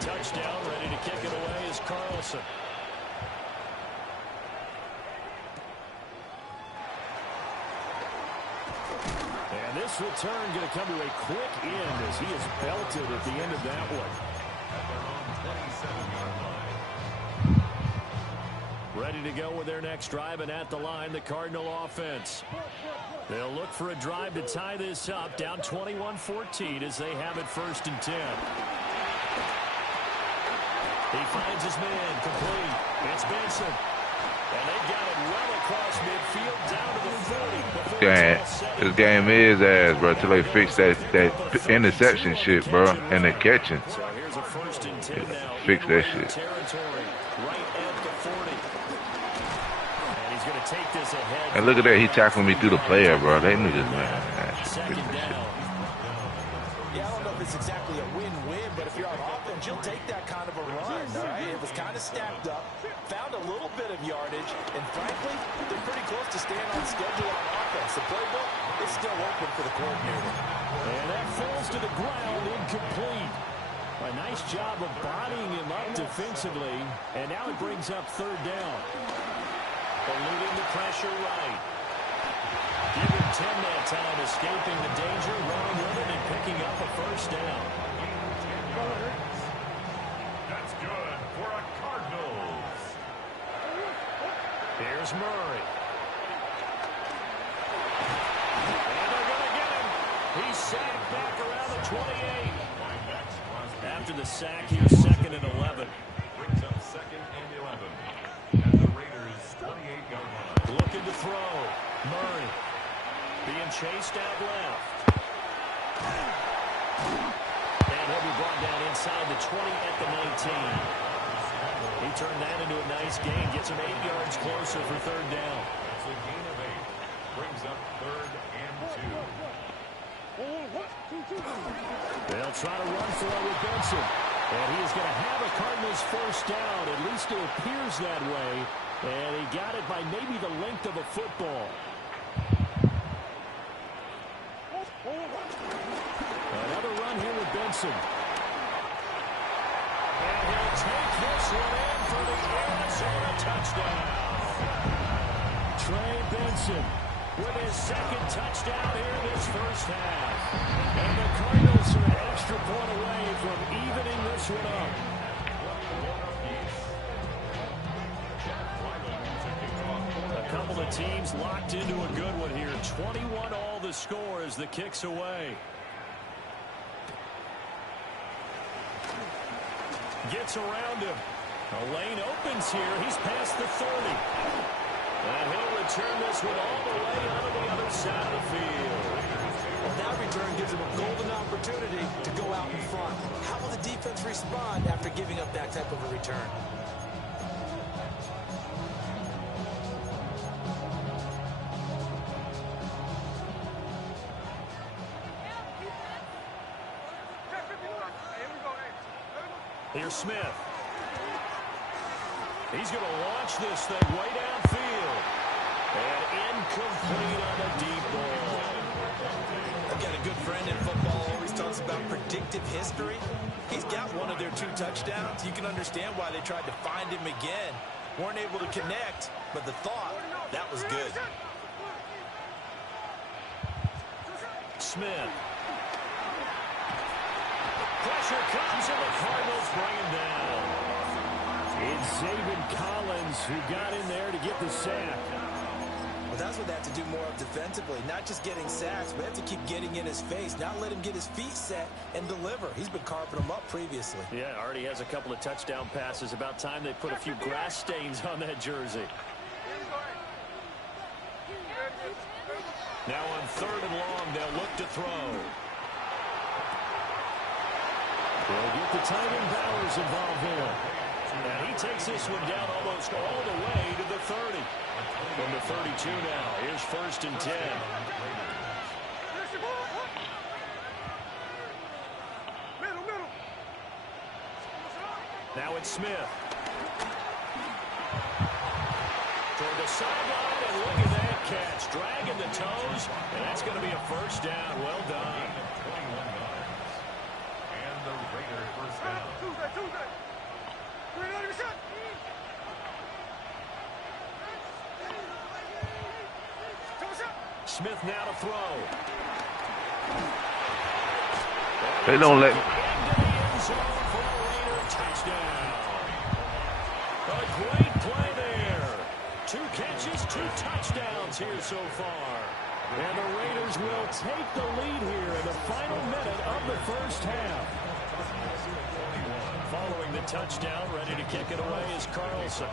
Touchdown, ready to kick it away is Carlson. And this return going to come to a quick end as he is belted at the end of that one. Ready to go with their next drive, and at the line, the Cardinal offense. They'll look for a drive to tie this up, down 21-14 as they have it 1st and 10. He finds his man, complete. It's Benson. And they got it well across midfield, down to the 30. This game is ass, bro, till they fix that interception shit, bro, and the catching. So here's a 1st and 10 now. Fix that shit. Territory, right at the 40. And he's going to take this ahead. And look at that, he tackling me through the player, bro. They niggas, man. 2nd down. Yeah, I don't know if it's exactly a win-win, but if you're on offense, you'll take that kind of a run, all right? It was kind of stacked up, found a little bit of yardage, and frankly, they're pretty close to staying on schedule on offense. The playbook is still open for the coordinator. And that falls to the ground, incomplete. A nice job of bodying him up defensively, and now it brings up 3rd down. Eluding the pressure right. Give him 10 that time, escaping the danger, running with it, and picking up a 1st down. That's good for a Cardinals. Here's Murray. And they're going to get him. He's sacked back around the 28. After the sack, here's 2nd and 11. Brings up 2nd and 11. At the Raiders' 28-yard line. Looking to throw. Murray. Being chased out left. And he'll be brought down inside the 20 at the 19. He turned that into a nice gain. Gets him 8 yards closer for 3rd down. That's a gain of 8. Brings up 3rd and 2. They'll try to run for it with Benson. And he is going to have a Cardinals 1st down. At least it appears that way. And he got it by maybe the length of a football. Another run here with Benson. And he'll take this one in for the Arizona touchdown. Trey Benson with his 2nd touchdown here in this 1st half. And the Cardinals are an extra point away from evening this one up. A couple of teams locked into a good one here. 21 all the score as the kick's away. Gets around him. A lane opens here. He's past the 30. And he'll return this one all the way onto the other side of the field. Well, that return gives him a golden opportunity to go out in front. How will the defense respond after giving up that type of a return? Here's Smith. He's going to launch this thing way downfield. And incomplete on a deep ball. I've got a good friend in predictive history, he's got one of their 2 touchdowns. You can understand why they tried to find him again. Weren't able to connect, but the thought, that was good. Smith. Pressure comes, and the Cardinals bring him down. It's Zaven Collins who got in there to get the sack. Well, that's what they have to do more of defensively. Not just getting sacks, but have to keep getting in his face. Not let him get his feet set and deliver. He's been carping them up previously. Yeah, already has a couple of touchdown passes. About time they put a few grass stains on that jersey. Now on 3rd and long, they'll look to throw. They'll get the tight end Bowers involved here. And he takes this one down almost all the way to the 30. From the 32 now, here's 1st and 10. Now it's Smith. Toward the sideline, and look at that catch. Dragging the toes, and that's going to be a 1st down. Well done. And the Raiders first down. Tuesday. Smith now to throw. They don't let. Touchdown. A great play there. 2 catches, 2 touchdowns here so far. And the Raiders will take the lead here in the final minute of the 1st half. Following the touchdown, ready to kick it away is Carlson.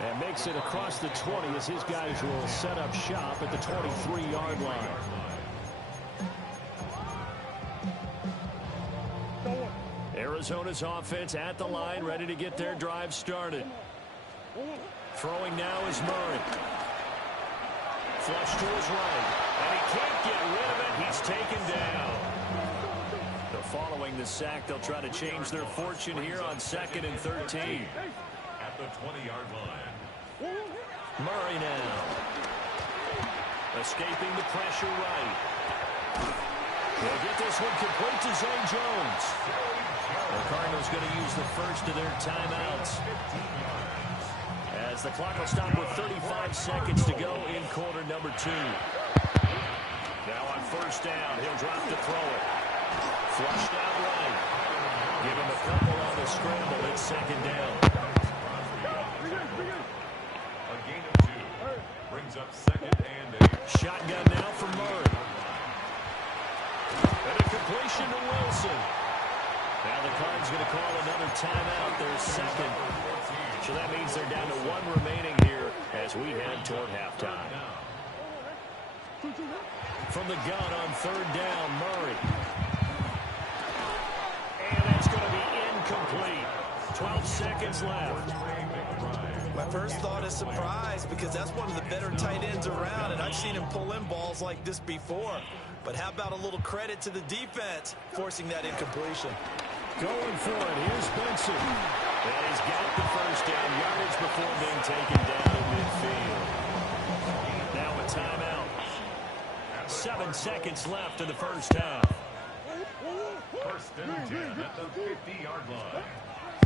And makes it across the 20 as his guys will set up shop at the 23-yard line. Arizona's offense at the line, ready to get their drive started. Throwing now is Murray. Flush to his right, and he can't get rid of it. He's taken down. Following the sack, they'll try to change their fortune here on 2nd and 13. At the 20-yard line. Murray now. Escaping the pressure right. They'll get this one complete to Zay Jones. The Cardinals going to use the first of their timeouts. As the clock will stop with 35 seconds to go in quarter number 2. Now on 1st down, he'll drop to throw it. Flushed out right. Give him a couple on the scramble. It's 2nd down. A gain of 2. Brings up 2nd and 8. Shotgun now for Murray. And a completion to Wilson. Now the Cards going to call another timeout. Their 2nd. So that means they're down to 1 remaining here as we head toward halftime. From the gun on 3rd down, Murray. And that's going to be incomplete. 12 seconds left. My first thought is surprise because that's one of the better tight ends around, and I've seen him pull in balls like this before. But how about a little credit to the defense forcing that incompletion? Going for it. Here's Benson. And he's got the 1st down yardage before being taken down in midfield. Now a timeout. 7 seconds left in the 1st half. 1st and 10 at the 50-yard line.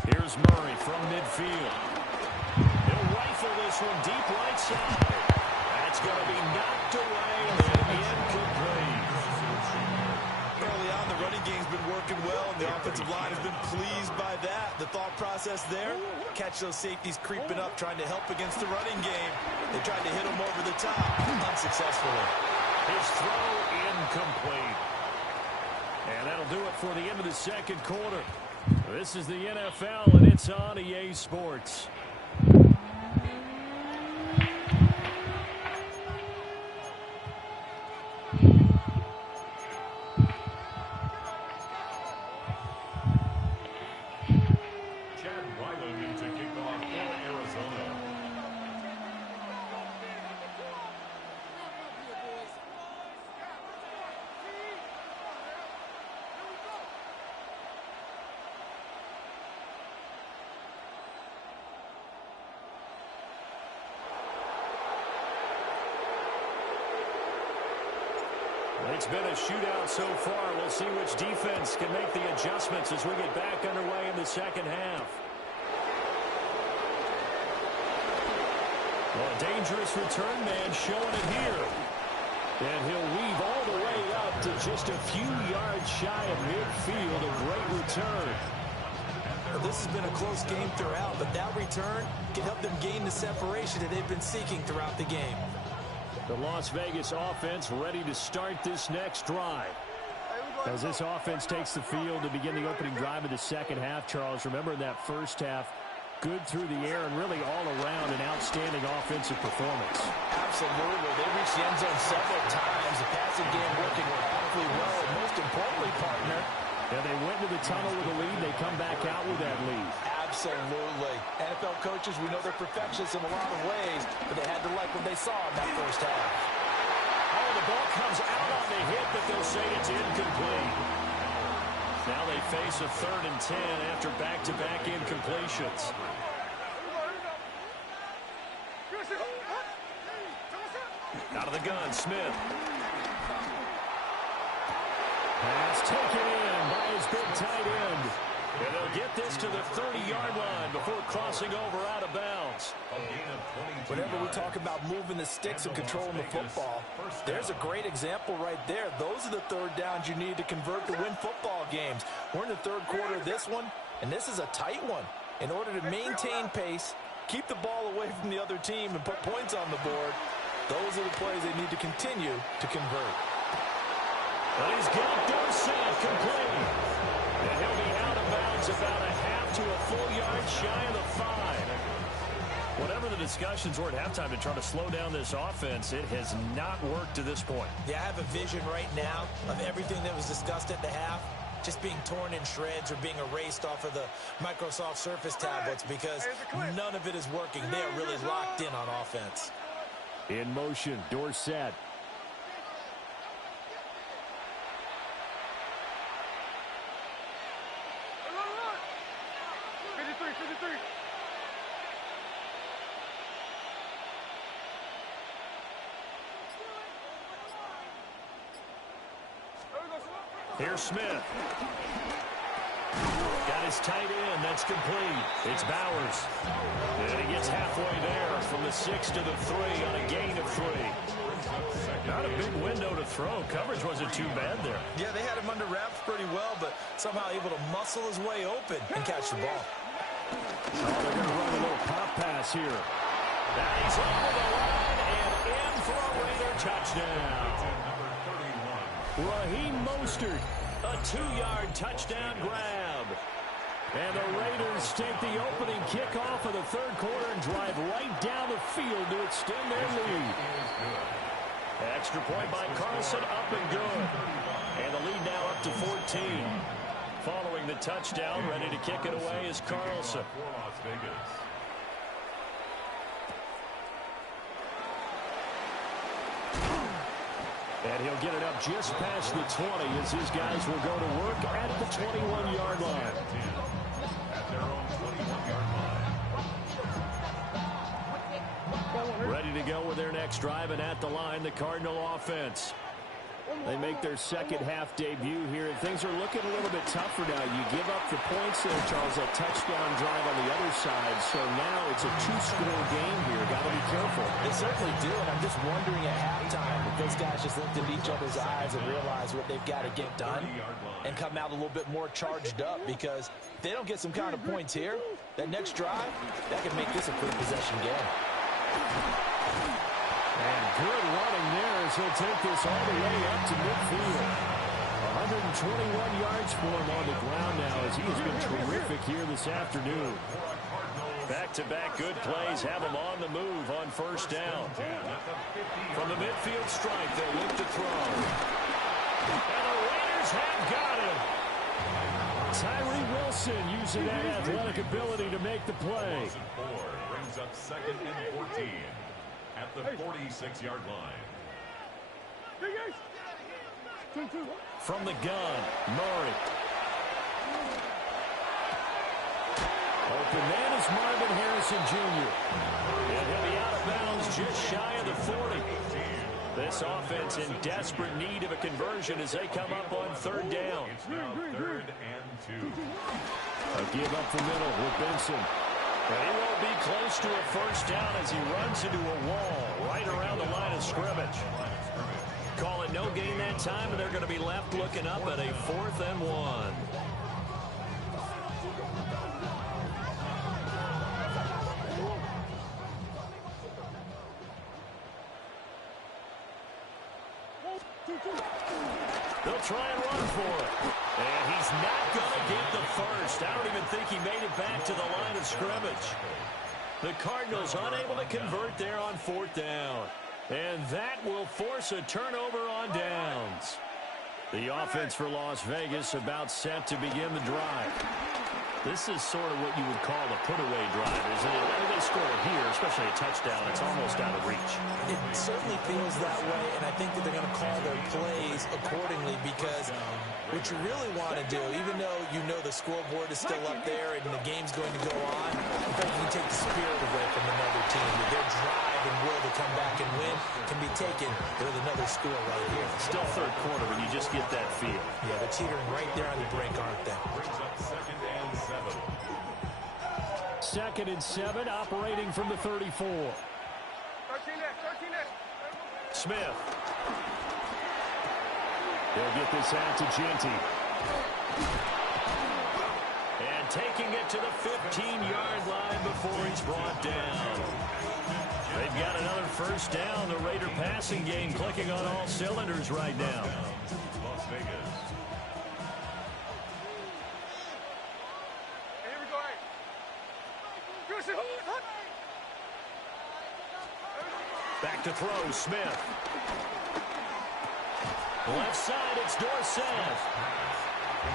Here's Murray from midfield. He'll rifle this one deep right side. That's going to be knocked away and incomplete. Early on, the running game's been working well, and the offensive line has been pleased by that. The thought process there, catch those safeties creeping up, trying to help against the running game. They tried to hit him over the top, unsuccessfully. His throw incomplete. And that'll do it for the end of the 2nd quarter. This is the NFL, and it's on EA Sports. It's been a shootout so far. We'll see which defense can make the adjustments as we get back underway in the second half. Well, a dangerous return man showing it here. And he'll weave all the way up to just a few yards shy of midfield. A great return. Well, this has been a close game throughout, but that return can help them gain the separation that they've been seeking throughout the game. The Las Vegas offense ready to start this next drive. As this offense takes the field to begin the opening drive of the second half, Charles, remember in that first half, good through the air and really all around an outstanding offensive performance. Absolutely. They reached the end zone several times. The passing game working awfully well. And most importantly, partner, yeah, they went to the tunnel with a lead. They come back out with that lead. Absolutely. NFL coaches, we know they're perfectionists in a lot of ways, but they had to like what they saw in that first half. Oh, the ball comes out on the hit, but they'll say it's incomplete. Now they face a 3rd and 10 after back-to-back incompletions. Out of the gun, Smith. Pass taken in by his big tight end. And they'll get this to the 30-yard line before crossing over out of bounds. Whenever we talk about moving the sticks and controlling the football, there's a great example right there. Those are the third downs you need to convert to win football games. We're in the third quarter of this one, and this is a tight one. In order to maintain pace, keep the ball away from the other team, and put points on the board, those are the plays they need to continue to convert. But he's got Dorsett complete. And he'll be out of bounds about a half to a full yard shy of the 5. Whatever the discussions were at halftime to try to slow down this offense, it has not worked to this point. Yeah, I have a vision right now of everything that was discussed at the half just being torn in shreds or being erased off of the Microsoft Surface tablets because none of it is working. They are really locked in on offense. In motion, Dorsett. Here's Smith. Got his tight end. That's complete. It's Bowers. And he gets halfway there from the 6 to the 3 on a gain of 3. Not a big window to throw. Coverage wasn't too bad there. Yeah, they had him under wraps pretty well, but somehow able to muscle his way open and catch the ball. Oh, they're going to run a little pop pass here. Now he's over the line and in for a Raider touchdown. Raheem Mostert, a 2-yard touchdown grab. And the Raiders take the opening kickoff of the third quarter and drive right down the field to extend their lead. Extra point by Carlson, up and good. And the lead now up to 14. Following the touchdown, ready to kick it away is Carlson. And he'll get it up just past the 20 as his guys will go to work at the 21-yard line. Ready to go with their next drive, and at the line, the Cardinal offense. They make their second half debut here, and things are looking a little bit tougher now. You give up the points there, Charles, that touchdown drive on the other side. So now it's a 2-score game here. Got to be careful. They certainly do, and I'm just wondering at halftime if those guys just looked into each other's eyes and realized what they've got to get done and come out a little bit more charged up, because if they don't get some kind of points here, that next drive, that could make this a free possession game. And good running there as he'll take this all the way up to midfield. 121 yards for him on the ground now as he has been terrific here this afternoon. Back-to-back good plays have him on the move on first down. From the midfield stripe, they'll look to throw. And the Raiders have got him. Tyree Wilson using that athletic ability to make the play. Brings up 2nd and 14 at the 46-yard line. From the gun, Murray. open man is Marvin Harrison Jr. And he'll be out of bounds just shy of the 40. This offense in desperate need of a conversion as they come up on third down. Third and 2. A give up the middle with Benson. And he won't be close to a first down as he runs into a wall right around the line of scrimmage. Call it no gain that time, and they're going to be left looking up at a 4th and 1. They'll try and run for it. And he's not going to get the first. I don't even think he made it back to the line of scrimmage. The Cardinals unable to convert there on 4th down. And that will force a turnover on downs. The offense for Las Vegas about set to begin the drive. This is sort of what you would call a put-away drive, isn't it? I mean, they score here, especially a touchdown. It's almost out of reach. It certainly feels that way, and I think that they're going to call their plays accordingly because what you really want to do, even though you know the scoreboard is still up there and the game's going to go on, in fact, you can take the spirit away from another team. Their drive and will to come back and win can be taken. There's another score right here. Still third quarter when you just get that feel. Yeah, they're teetering right there on the brink, aren't they? Brings up 2nd and 7. 2nd and 7, operating from the 34. 13 Smith. They'll get this out to Genty. And taking it to the 15-yard line before he's brought down. They've got another first down. The Raider passing game clicking on all cylinders right now. Las Vegas. Back to throw, Smith. Left side, it's Dorsett.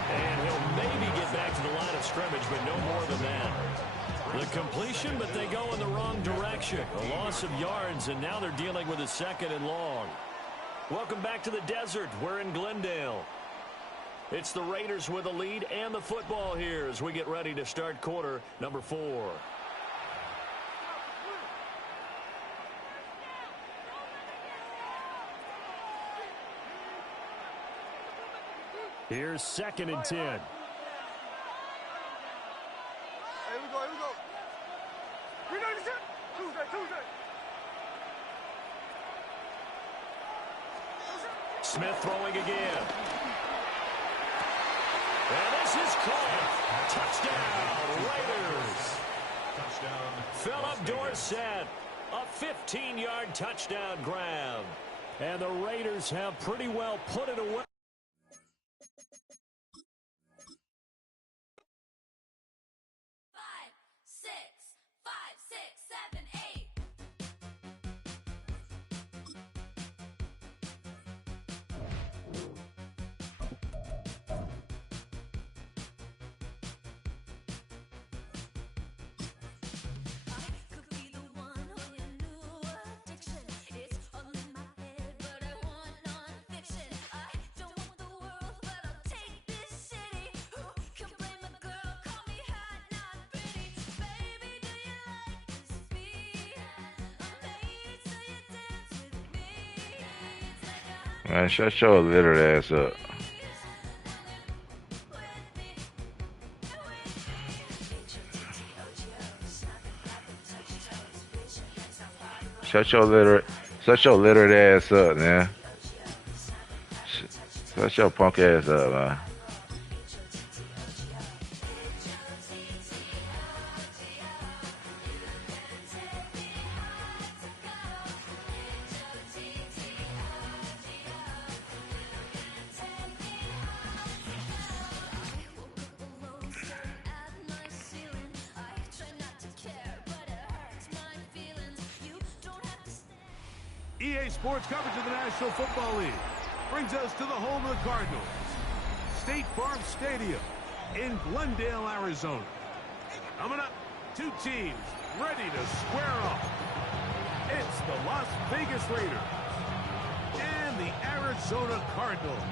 And he'll maybe get back to the line of scrimmage, but no more than that. The completion, but they go in the wrong direction. A loss of yards, and now they're dealing with a 2nd and long. Welcome back to the desert. We're in Glendale. It's the Raiders with a lead and the football here as we get ready to start quarter number 4. Here's 2nd and 10. Here we go. Tuesday. Smith throwing again. And this is caught. Touchdown, Raiders. Touchdown. Philip Dorsett, a 15-yard touchdown grab. And the Raiders have pretty well put it away. 5, 6, 5, 6, 7, 8. Man, shut your littered ass up. Shut your littered ass up, man. Shut your punk ass up, man. EA Sports coverage of the National Football League brings us to the home of the Cardinals, State Farm Stadium in Glendale, Arizona. Coming up, two teams ready to square off. It's the Las Vegas Raiders and the Arizona Cardinals.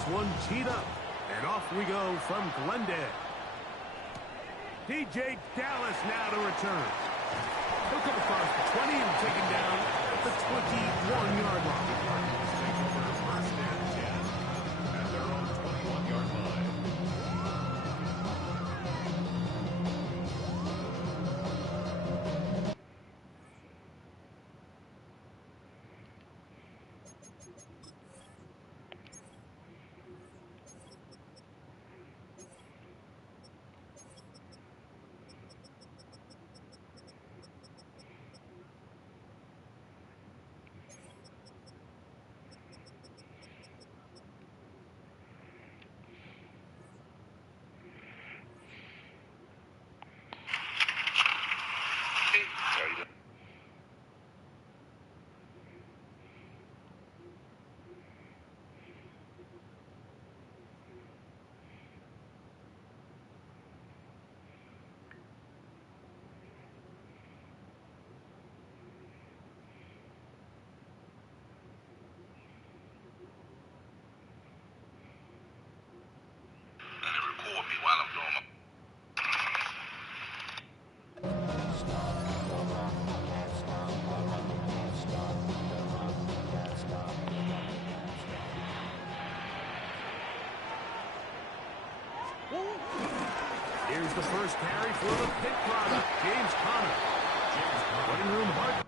this one teed up. And off we go from Glendale. DJ Dallas now to return. He'll come across the 20 and taken down at the 21-yard line. First and 10 at their own 21-yard line. Here's the first carry for the Pitt product, James Conner. Running room hard.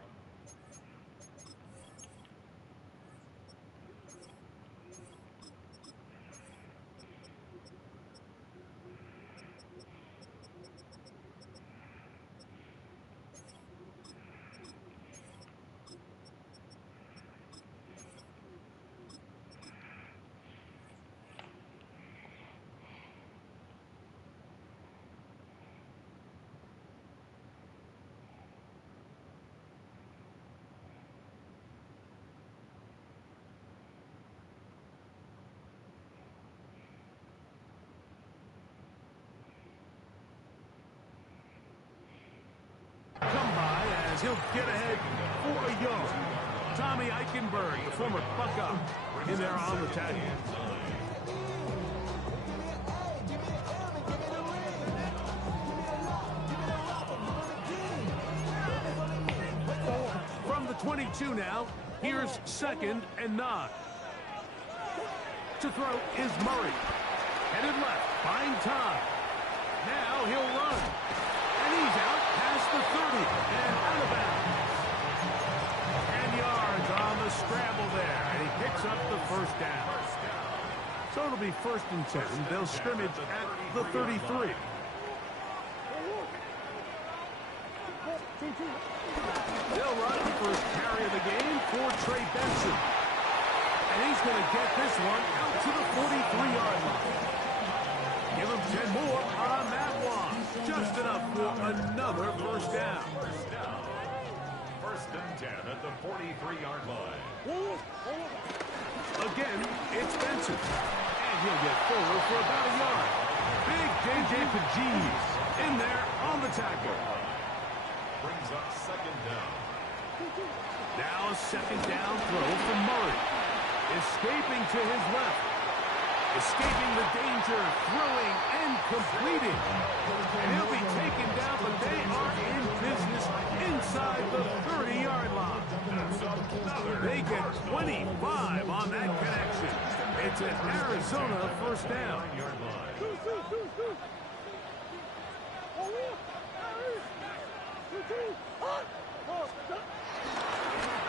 Come by as he'll get ahead for a yard. Tommy Eichenberg, the former Buckeye, in there on the tag. From the 22 now, here's 2nd and 9. To throw is Murray. Headed left, buying time. Now he'll run. And he's out past the 30 and out of bounds. 10 yards on the scramble there, and he picks up the first down. So it'll be 1st and 10. They'll scrimmage at the 33. They'll run the first carry of the game for Trey Benson. And he's going to get this one out to the 43-yard line. Give him 10 more on that one. Just enough for another first down. 1st and 10 at the 43-yard line. Again, it's Benson. And he'll get forward for about a yard. Big J.J. Pajees in there on the tackle. Brings up 2nd down. Now a 2nd down throw from Murray. Escaping to his left. Escaping the danger, throwing and completing. And he'll be taken down, but they are in business inside the 30-yard line. They get 25 on that connection. It's an Arizona first down.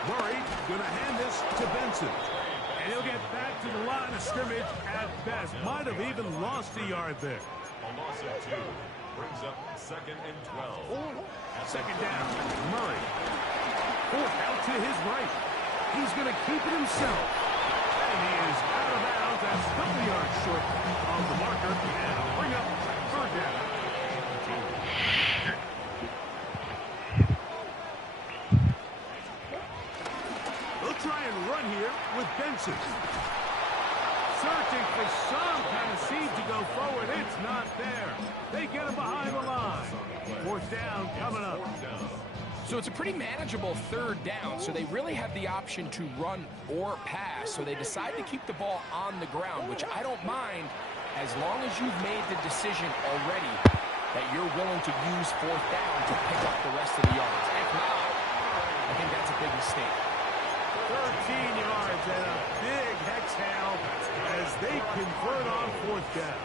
Murray going to hand this to Benson. And he'll get back to the line of scrimmage at best. Might have even lost a yard there. A loss of 2. Brings up 2nd and 12. 2nd down. Murray. 4th out to his right. He's going to keep it himself. And he is out of bounds. That's a couple yards short of the marker. And it'll bring up 3rd down. They'll try and run here with Benson. Searching for some kind of seed to go forward. It's not there. They get him behind the line. 4th down coming up. So it's a pretty manageable third down, so they really have the option to run or pass. So they decide to keep the ball on the ground, which I don't mind as long as you've made the decision already that you're willing to use fourth down to pick up the rest of the yards. If not, I think that's a big mistake. 13 yards and a big exhale as they convert on fourth down.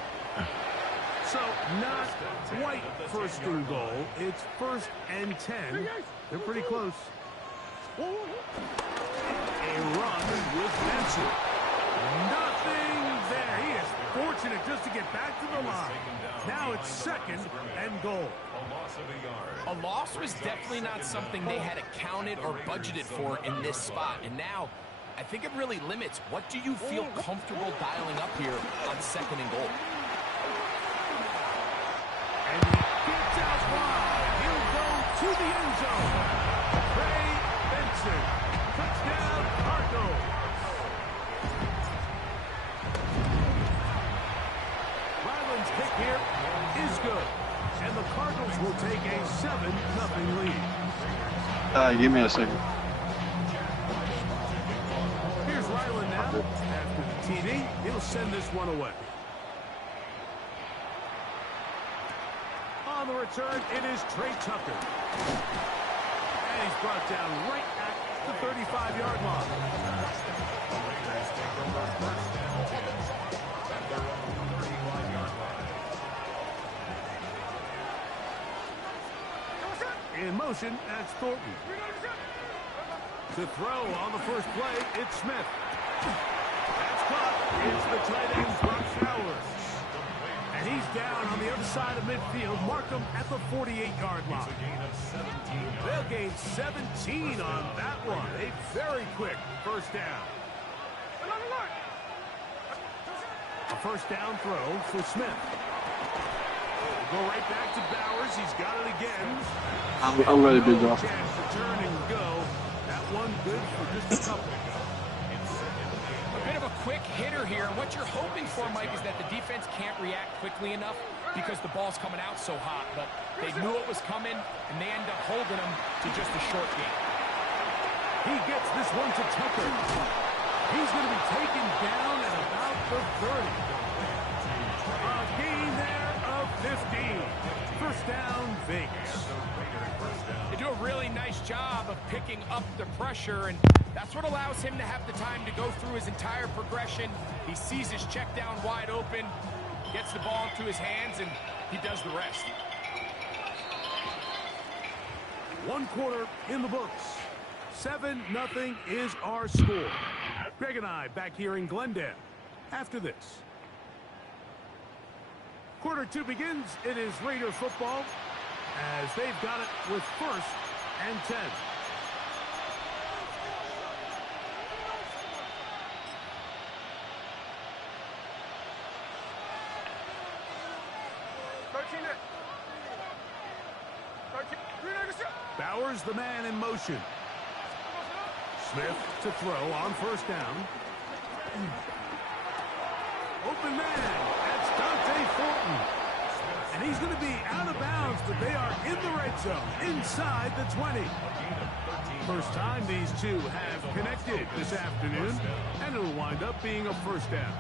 So not quite first and goal. It's 1st and 10. They're pretty close. A run with Benson. Nothing there. He is fortunate just to get back to the line. Now it's 2nd and goal. A loss was definitely not something they had accounted or budgeted for in this spot. And now, I think it really limits what do you feel comfortable dialing up here on 2nd and goal. And he gets out wide. He'll go to the end zone. Trey Benson. Touchdown, Cardinals. Ryland's kick here is good. And the Cardinals will take a 7-0 lead. Give me a second. Here's Ryland now. After the TD, he'll send this one away. On the return, it is Trey Tucker. And he's brought down right at the 35-yard line. In motion, that's Thornton. To throw on the first play, it's Smith. That's caught. It's the tight end, Brock Flowers. And he's down on the other side of midfield. Mark him at the 48-yard line. They'll gain 17 on that one. A very quick first down. A first down throw for Smith. Go right back to Bowers. He's got it again. I'm ready, big dog. Chance to turn and go. That one good for just a couple. A bit of a quick hitter here. And what you're hoping for, Mike, is that the defense can't react quickly enough because the ball's coming out so hot. But they knew it was coming, and they end up holding them to just a short gain. He gets this one to Tucker. He's going to be taken down at about the 30. A gain there of 15. First down, Vegas. They do a really nice job of picking up the pressure, and that's what allows him to have the time to go through his entire progression. He sees his check down wide open, gets the ball into his hands, and he does the rest. One quarter in the books. 7-0 is our score. Greg and I back here in Glendale after this. Quarter 2 begins. It is Raider football as they've got it with 1st and 10. Bowers, the man in motion. Smith to throw on first down. Open man. That's Dante Thornton. And he's going to be out of bounds, but they are in the red zone, inside the 20. First time these two have connected this afternoon, and it'll wind up being a first down.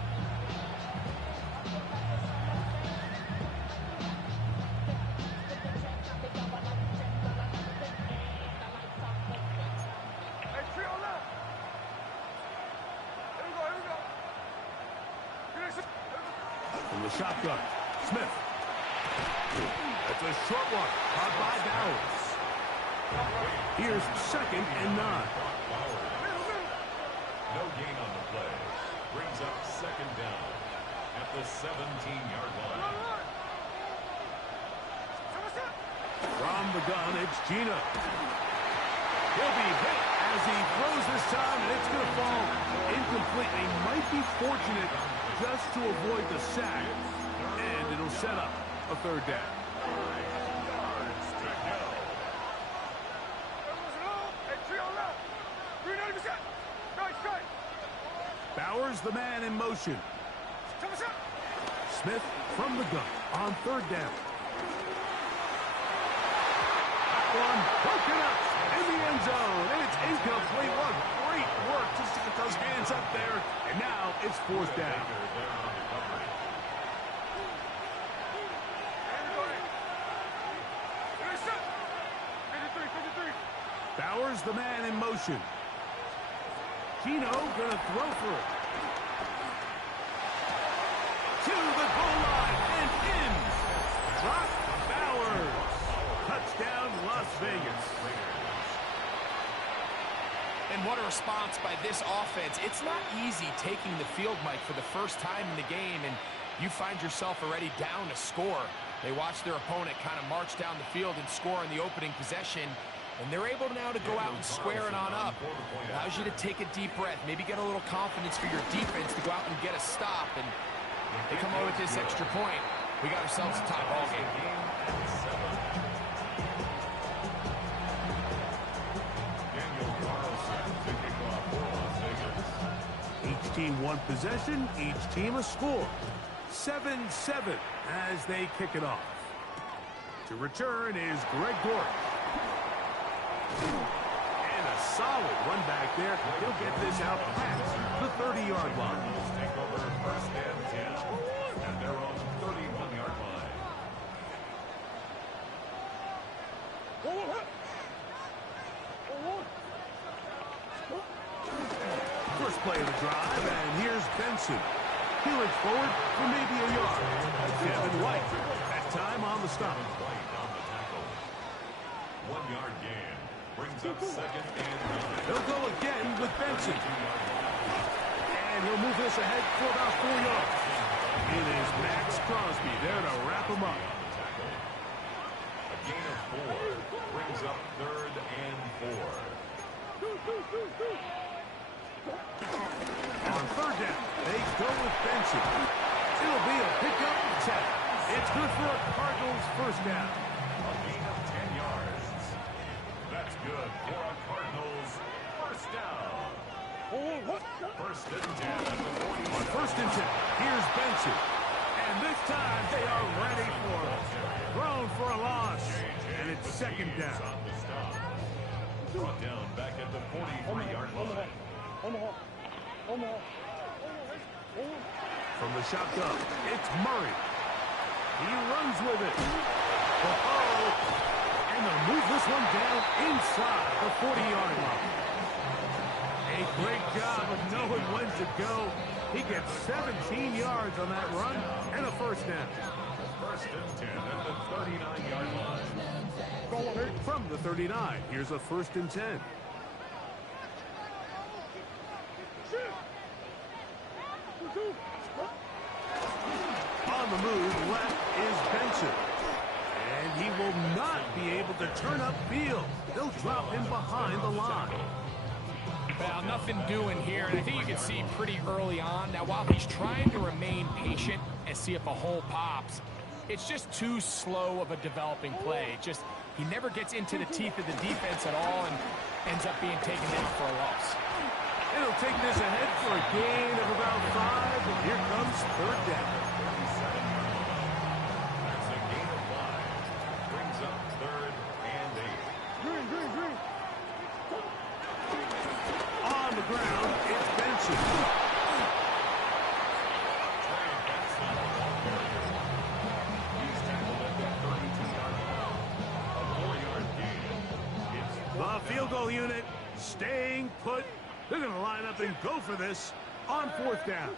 From the shotgun, Smith. That's a short one, caught by Bowers. Here's 2nd and 9. No gain on the play. Brings up 2nd down at the 17-yard line. From the gun, it's Gino. He'll be hit as he throws this time, and it's going to fall incomplete. He might be fortunate just to avoid the sack, and it'll set up a 3rd down. Bowers, the man in motion. Smith from the gun on 3rd down. one broken up in the end zone. And it's incomplete. What great work just to get those hands up there. And now it's fourth down. Bowers, the man in motion. Gino gonna throw for it. To the goal line and in. Brock Bowers. Touchdown, Las Vegas. And what a response by this offense. It's not easy taking the field, Mike, for the first time in the game, and you find yourself already down a score. They watch their opponent kind of march down the field and score in the opening possession, and they're able now to go out and square it on up. Allows you to take a deep breath, maybe get a little confidence for your defense to go out and get a stop, and they come away with this extra point. We got ourselves a tie ball game. Each team one possession, each team a score. 7-7 as they kick it off. To return is Greg Dortch. And a solid run back there. He'll get this out past the 30-yard line. Take over first and 10 at their own 31-yard line. First play of the drive, and here's Benson. He looks forward for maybe a yard. Kevin White, that time on the stop. White on the tackle. 1-yard gain. Brings up second and 9. He'll go again with Benson. And he'll move this ahead for about 4 yards. It is Max Crosby there to wrap him up. A gain of 4. Brings up third and 4. On third down, they go with Benson. It'll be a pickup of 10. It's good for a Cardinals first down. A gain of 10 yards. That's good for a Cardinals first down. First and 10 at the 40. On first and 10, here's Benson. And this time they are ready for it. Thrown for a loss. And it's second down. On the stop. Brought down back at the 43-yard line. From the shotgun, it's Murray. He runs with it. And they'll move this one down inside the 40-yard line. A great job of knowing when to go. He gets 17 yards on that run and a first down. First and 10 at the 39-yard line. From the 39, here's a first and 10. On the move, left is Benson. And he will not be able to turn up field. They'll drop him behind the line. Well, nothing doing here, and I think you can see pretty early on. Now, while he's trying to remain patient and see if a hole pops, it's just too slow of a developing play. He never gets into the teeth of the defense at all and ends up being taken down for a loss. It'll take this ahead for a gain of about 5, and here comes third down. That's a gain of 5. Brings up third and 8. On the ground, it's Benson. He's tackled at the 32-yard line. A 4-yard gain. It's The field goal unit staying put. They're going to line up and go for this on fourth down.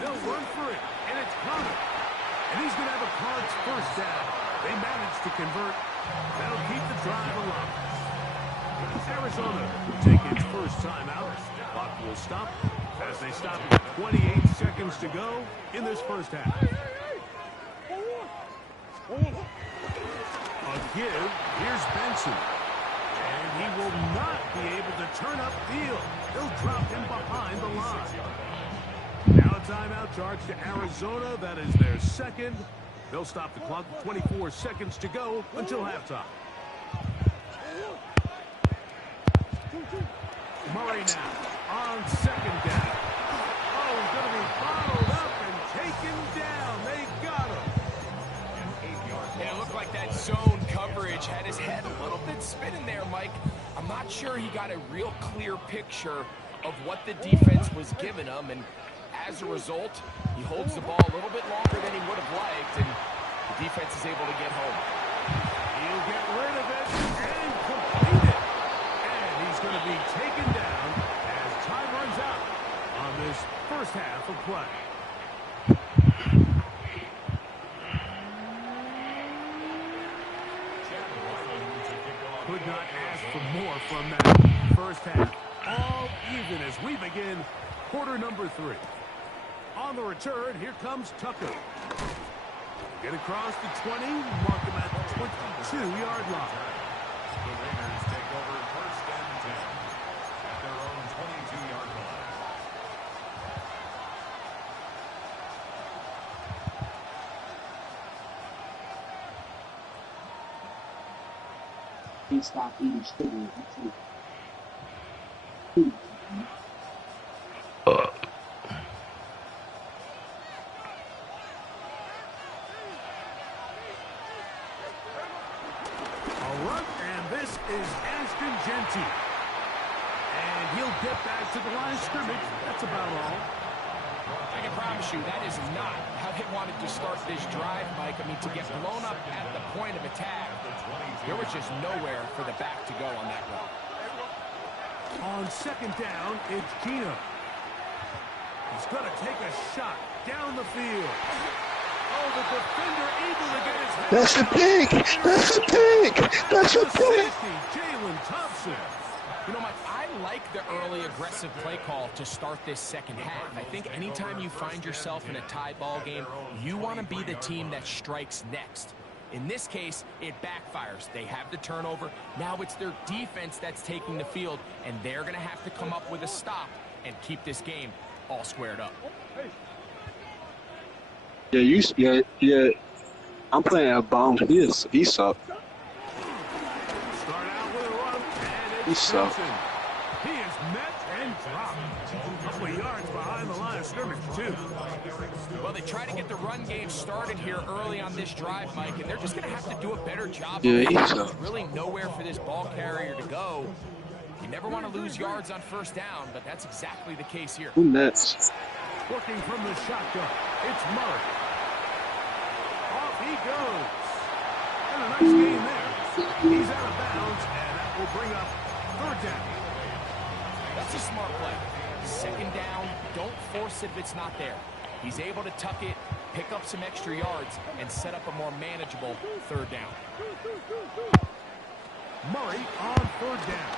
They'll run for it, and it's Connor. And he's going to have a Cards first down. They managed to convert. That'll keep the drive alive. Arizona will take its first timeout. Clock will stop as they stop with 28 seconds to go in this first half. A give. Here's Benson. And he will not be able to turn up field. They'll drop him behind the line. Now a timeout charge to Arizona. That is their second. They'll stop the clock with 24 seconds to go until halftime. Murray now on second down. Oh, he's going to be bottled up and taken down. They got him. Yeah, it looked like that zone coverage had his head a little bit spinning there, Mike. I'm not sure he got a real clear picture of what the defense was giving him, and as a result, he holds the ball a little bit longer than he would have liked, and the defense is able to get home. He'll get rid of it and complete it. And he's going to be taken down as time runs out on this first half of play. Could not ask for more from that first half. All even as we begin quarter number 3. On the return, here comes Tucker. Get across the 20, mark him at the 22-yard line. The Raiders take over first and 10 at their own 22-yard line. He stopped eating sugar. And he'll get back to the line of scrimmage. That's about all. I can promise you that is not how they wanted to start this drive, Mike. I mean, to get blown up at the point of attack, there was just nowhere for the back to go on that run. On second down, it's Gino. He's going to take a shot down the field. Oh, the defender able to get his head. That's a pick. That's a pick. That's a pick. Jalen Thompson. You know, Mike, I like the early aggressive play call to start this second half. I think anytime you find yourself in a tie ball game, you want to be the team that strikes next. In this case, it backfires. They have the turnover. Now it's their defense that's taking the field, and they're going to have to come up with a stop and keep this game all squared up. Yeah. I'm playing at bounds. He sucked. Start out with a run, and He sucked. He is met and dropped. A couple of yards behind the line of scrimmage, too. Well, they try to get the run game started here early on this drive, Mike, and they're just going to have to do a better job. Yeah, he There's sucked. really nowhere for this ball carrier to go. You never want to lose yards on first down, but that's exactly the case here. Who next? Working from the shotgun, it's Murray. Off he goes. And a nice gain there. He's out of bounds, and that will bring up third down. That's a smart play. Second down, don't force it if it's not there. He's able to tuck it, pick up some extra yards, and set up a more manageable third down. Murray on third down.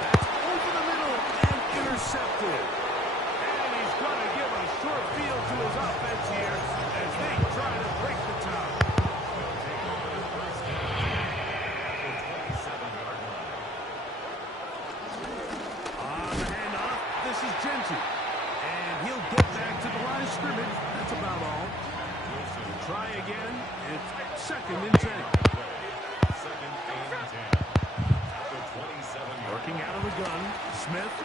That's over the middle and intercepted. And he's going to give a short field to his offense here as they try to break the tie. On the handoff, this is Genty. And he'll get back to the line of scrimmage. That's about all. Try again. It's second and 10. Working out of the gun, Smith.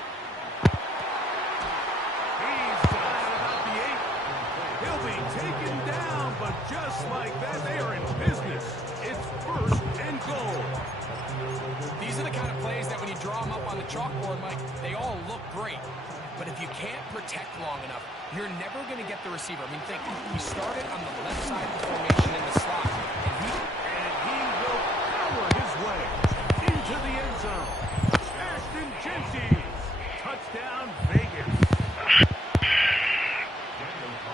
He's got it about the 8. He'll be taken down, but just like that, they are in business. It's first and goal. These are the kind of plays that when you draw them up on the chalkboard, Mike, they all look great. But if you can't protect long enough, you're never going to get the receiver. I mean, think, he started on the left side of the formation in the slot, and he will power his way into the end zone. Touchdown, Vegas.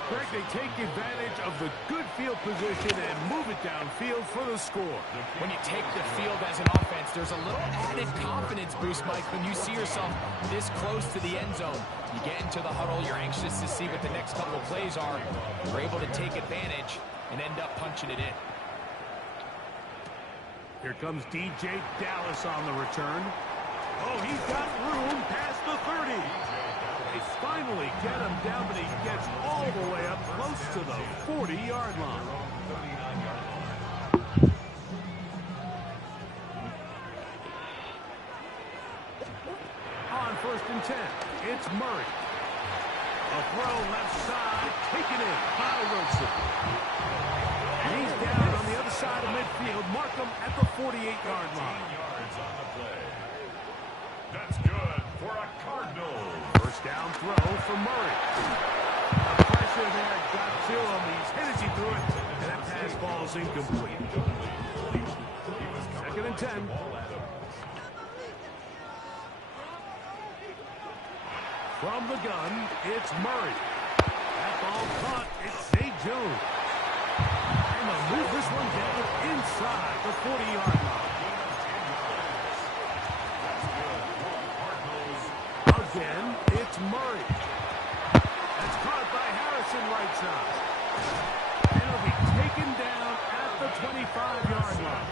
Greg, they take advantage of the good field position and move it downfield for the score. When you take the field as an offense, there's a little added confidence boost, Mike, when you see yourself this close to the end zone. You get into the huddle, you're anxious to see what the next couple of plays are. You're able to take advantage and end up punching it in. Here comes DJ Dallas on the return. Oh, he's got room past the 30. They finally get him down, but he gets all the way up close to the 40-yard line. On 1st and 10, it's Murray. A throw left side, taken in by Wilson. And he's down on the other side of midfield. Mark him at the 48-yard line. Yards on the play. That's good for a Cardinal. First down throw for Murray. The pressure there got to him. He's headed you through it, and that pass ball's incomplete. 2nd and 10. From the gun, it's Murray. That ball caught. It's Zay Jones. And they'll move this one down inside the 40-yard line. Again, it's Murray. That's caught by Harrison right side. And it'll be taken down at the 25-yard line.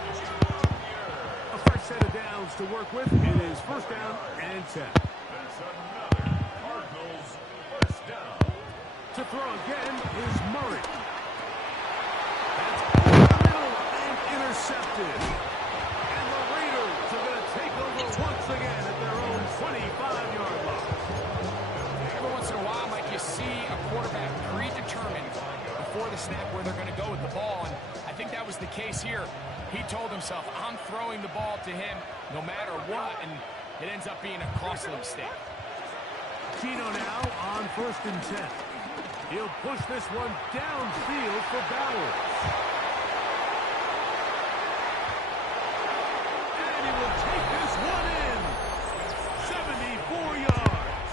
A fresh set of downs to work with. It is 1st down and 10. That's another Cardinals 1st down. To throw again is Murray. That's over the middle and intercepted. And the Raiders are going to take over once again at their own 25-yard line. Every once in a while, Mike, you see a quarterback predetermined before the snap where they're going to go with the ball, and I think that was the case here. He told himself, I'm throwing the ball to him no matter what, and it ends up being a costly mistake. Gino now on 1st and 10. He'll push this one downfield for Bowers. And he will take this one in. 74 yards.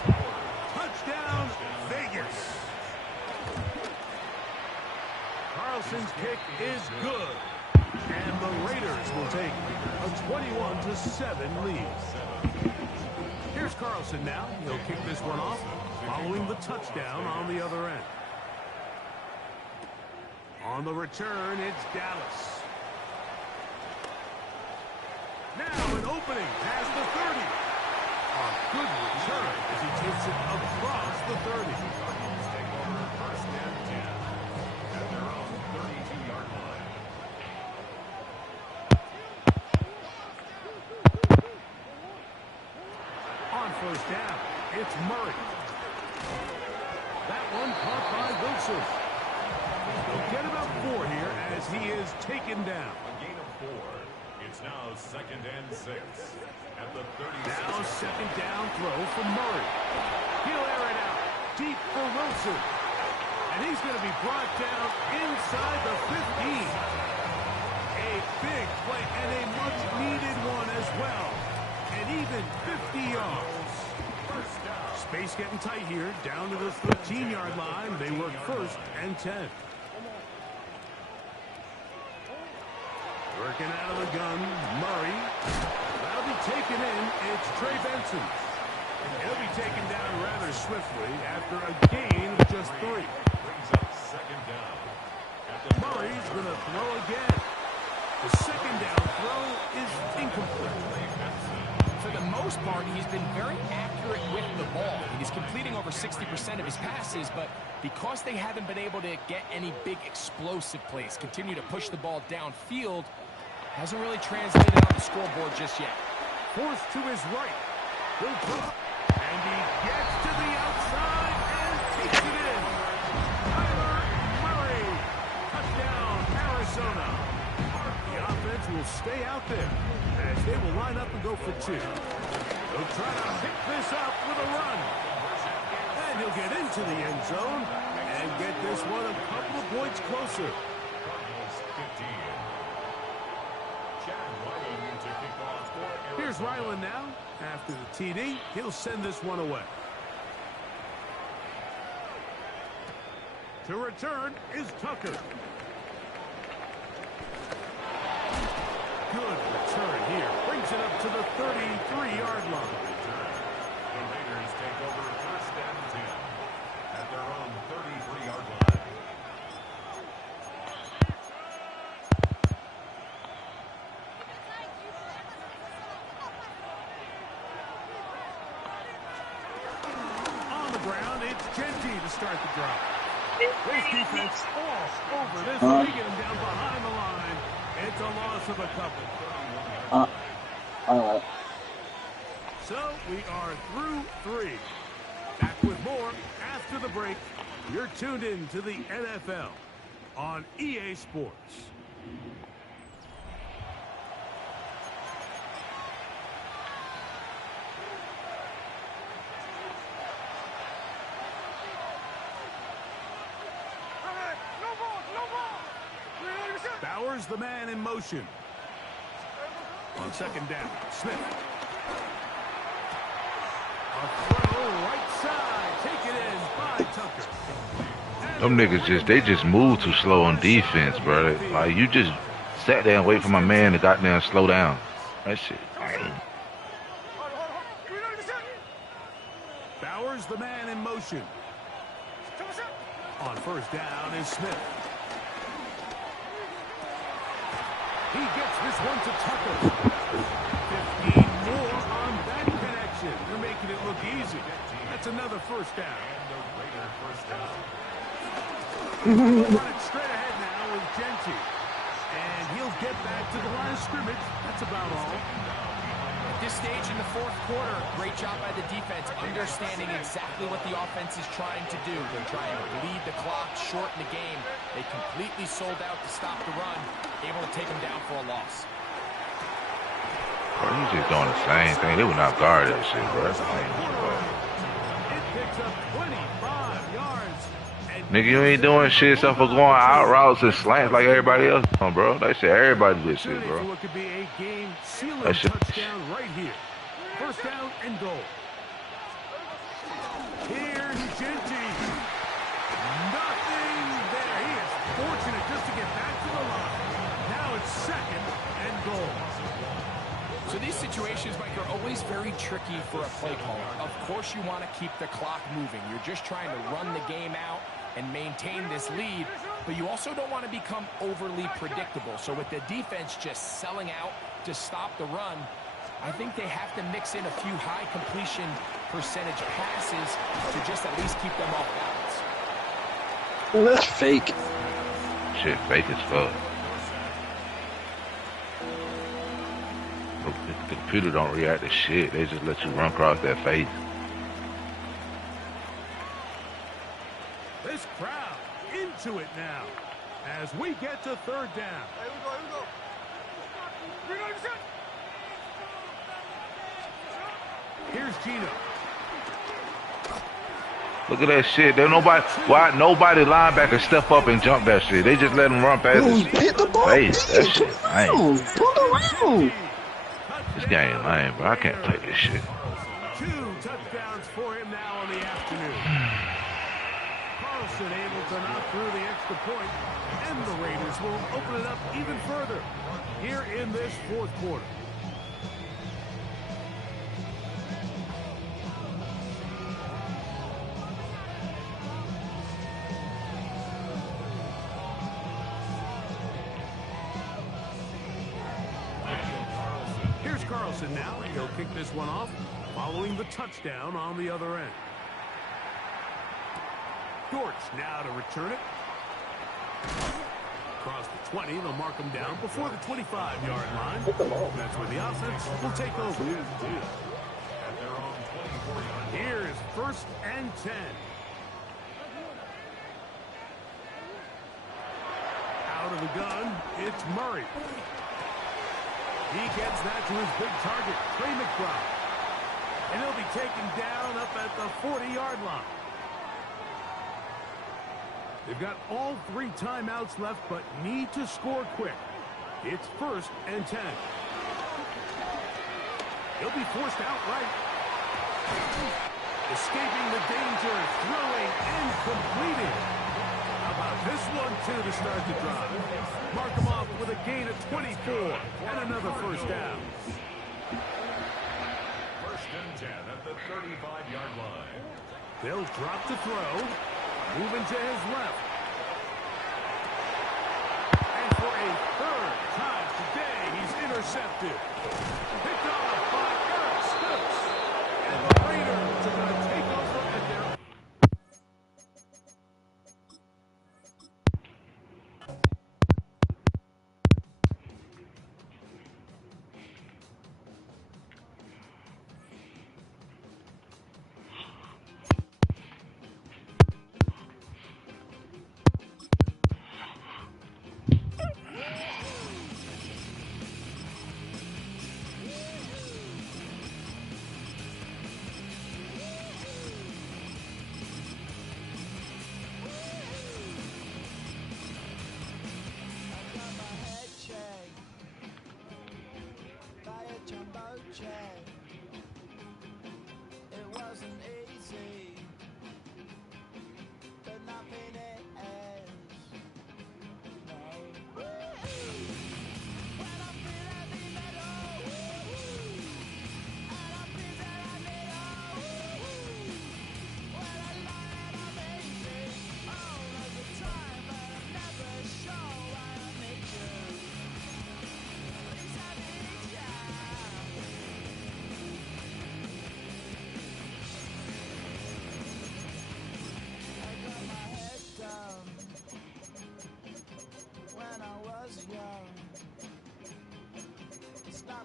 Touchdown, Vegas. Carlson's kick is good. And the Raiders will take a 21-7 lead. Here's Carlson now. He'll kick this one off, following the touchdown on the other end. On the return, it's Dallas. Now an opening past the 30. A good return as he takes it across the 30. Take over 1st and 10 at their own 32-yard line. On 1st down, it's Murray. That one caught by Wilson. They'll get about 4 here as he is taken down. A gain of 4. It's now 2nd and 6 at the 36. Now 2nd down throw for Murray. He'll air it out deep for Wilson. And he's going to be brought down inside the 15. A big play and a much-needed one as well. And even 50 yards. Space getting tight here. Down to the 13-yard line. They work 1st and 10. Working out of the gun, Murray. That'll be taken in. It's Trey Benson. He'll be taken down rather swiftly after a gain of just 3. Brings up 2nd down. Murray's going to throw again. The 2nd down throw is incomplete. For the most part, he's been very accurate with the ball. He's completing over 60% of his passes, but because they haven't been able to get any big explosive plays, continue to push the ball downfield, hasn't really translated on the scoreboard just yet. Forced to his right. He'll drop. And he gets to the outside and takes it in. Kyler Murray. Touchdown, Arizona. The offense will stay out there as they will line up and go for 2. They'll try to pick this up with a run. And he'll get into the end zone and get this one a couple of points closer. Cardinals 15. Chad Ryland to kick off for Here's Ryland now. After the TD, he'll send this one away. To return is Tucker. Good return here. Brings it up to the 33-yard line. The Raiders take over 1st and 10 at their own 33-yard line. Genty to start the drive. This defense all over this. They get him down behind the line. It's a loss of a couple. So we are through 3. Back with more after the break. You're tuned in to the NFL on EA Sports. Bowers, the man in motion. On second down, Smith. A throw right side. Take it in by Tucker. Them niggas they just move too slow on defense, bro. Like, you just sat there and wait for my man to goddamn slow down. That shit. Bowers, the man in motion. On first down is Smith. He gets this one to Tucker. 15 more on that connection. They're making it look easy. That's another first down. Running straight ahead now with Genty. And he'll get back to the line of scrimmage. That's about all. At this stage in the fourth quarter, great job by the defense, understanding exactly what the offense is trying to do. They're trying to bleed the clock, shorten the game. They completely sold out to stop the run, able to take them down for a loss. Bro, he's just doing the same thing. They would not guard that shit, bro. It picks up 25 yards. Nigga, you ain't doing shit except for going out routes and slants like everybody else, bro. That shit, everybody do this shit, bro. What could be a game-sealing That shit. touchdown right here. First down and goal. Here's Genty. Nothing there. He is fortunate just to get back to the line. Now it's second and goal. So these situations, Mike, are always very tricky for a play caller. Of course you want to keep the clock moving. You're just trying to run the game out and maintain this lead, but you also don't want to become overly predictable. So with the defense just selling out to stop the run, I think they have to mix in a few high completion percentage passes to just at least keep them off balance. Well, that's fake. Shit, fake as fuck. The computer don't react to shit. They just let you run across their face. This crowd into it now as we get to third down. Here we go. Here's Gino. Look at that shit. There nobody linebacker step up and jump that shit. They just let him run past his Hit the ball. face. That shit lame. Pull around. This game lame, bro. I can't play this shit. 2 touchdowns for him now on the afternoon. Carlson able to knock through the extra point, and the Raiders will open it up even further here in this fourth quarter. Here's Carlson now. He'll kick this one off following the touchdown on the other end. Dortch now to return it. Across the 20, they'll mark him down before the 25-yard line. That's where the offense will take over. Here's first and 10. Out of the gun, it's Murray. He gets that to his big target, Trey McBride. And he'll be taken down up at the 40-yard line. They've got all 3 timeouts left, but need to score quick. It's first and 10. He'll be forced out right. Escaping the danger, throwing and completing. How about this one, too, to start the drive? Mark him off with a gain of 24 and another first down. First and 10 at the 35-yard line. They'll drop to throw. Moving to his left. And for a third time today, he's intercepted. Picked off by Eric Stokes. And the Raiders are going to take over at their...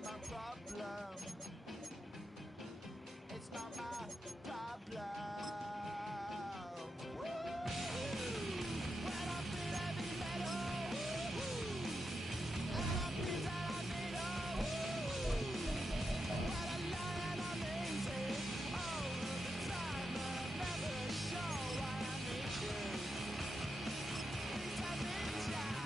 not my problem. It's not my problem. Woo! When I feel heavy metal, and I feel that I need a when I lie and I'm lazy all of the time, I'm never sure why I need you. Please tell me down.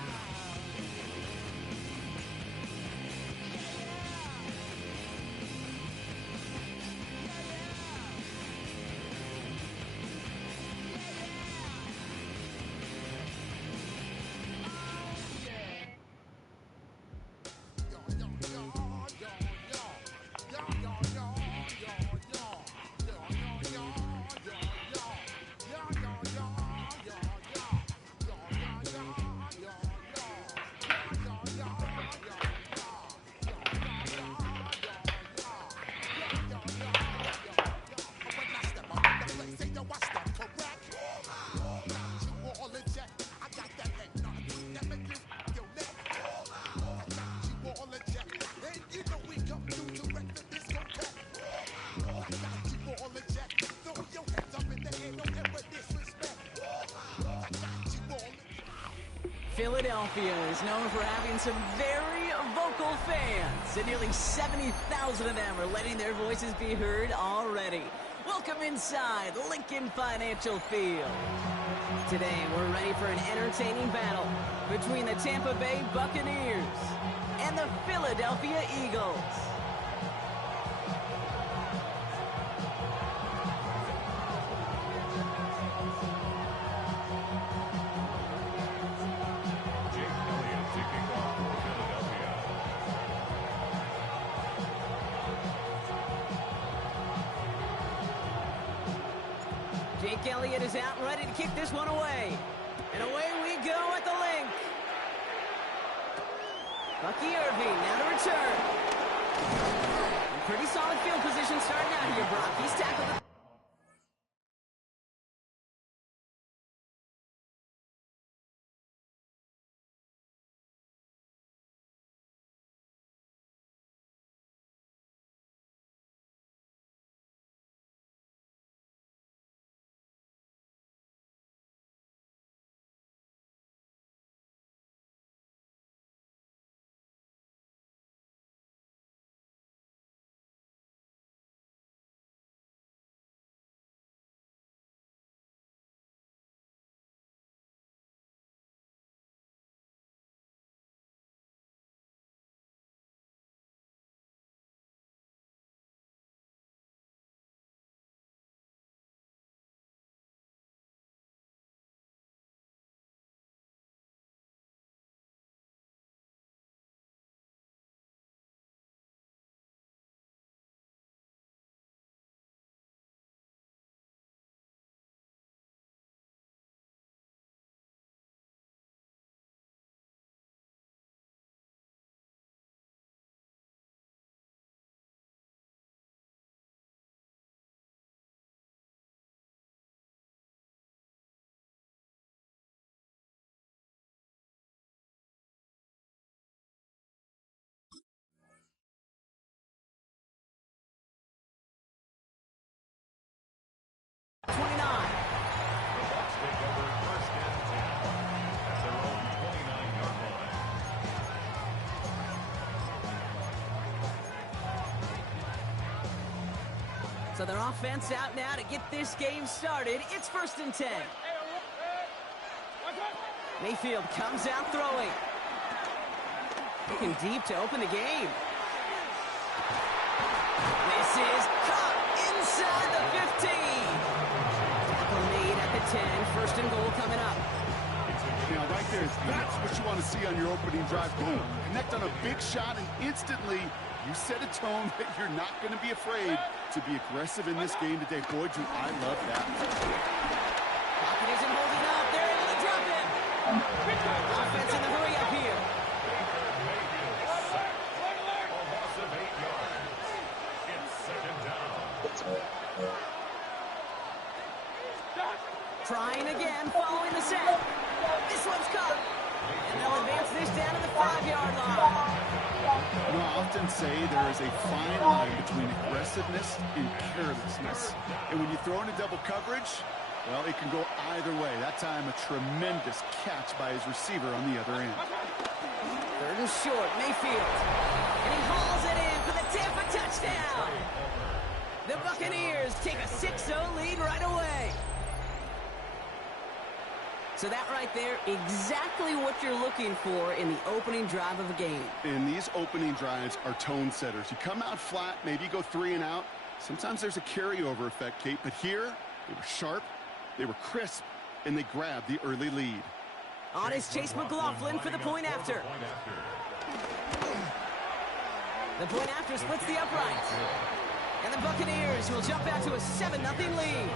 Philadelphia is known for having some very vocal fans, and nearly 70,000 of them are letting their voices be heard already. Welcome inside Lincoln Financial Field. Today, we're ready for an entertaining battle between the Tampa Bay Buccaneers and the Philadelphia Eagles. Jake Elliott is out and ready to kick this one away. And away we go at the link. Bucky Irving now to return. Pretty solid field position starting out here, Brock. He's tackled the So their offense out now to get this game started. It's 1st and 10. Mayfield comes out throwing. Looking deep to open the game. This is caught inside the 15. Tackle made at the 10. 1st and goal coming up. Now, right there, that's what you want to see on your opening drive. Boom, connect on a big shot, and instantly you set a tone that you're not going to be afraid to be aggressive in this game today. Boy, do I love that. Pocket isn't holding up. They're able to drop him. Offense in the hurry up here. Trying again, following the set. This one's caught. And they'll advance this down to the 5-yard line. You know, I often say there is a fine line between aggressiveness and carelessness. And when you throw into double coverage, well, it can go either way. That time, a tremendous catch by his receiver on the other end. Third and short, Mayfield. And he hauls it in for the Tampa touchdown. The Buccaneers take a 6-0 lead right away. So that right there, exactly what you're looking for in the opening drive of a game. And these opening drives are tone setters. You come out flat, maybe go 3 and out. Sometimes there's a carryover effect, Kate, but here they were sharp, they were crisp, and they grabbed the early lead. On is Chase McLaughlin for the point after. The point after splits the uprights. And the Buccaneers will jump out to a 7-0 lead.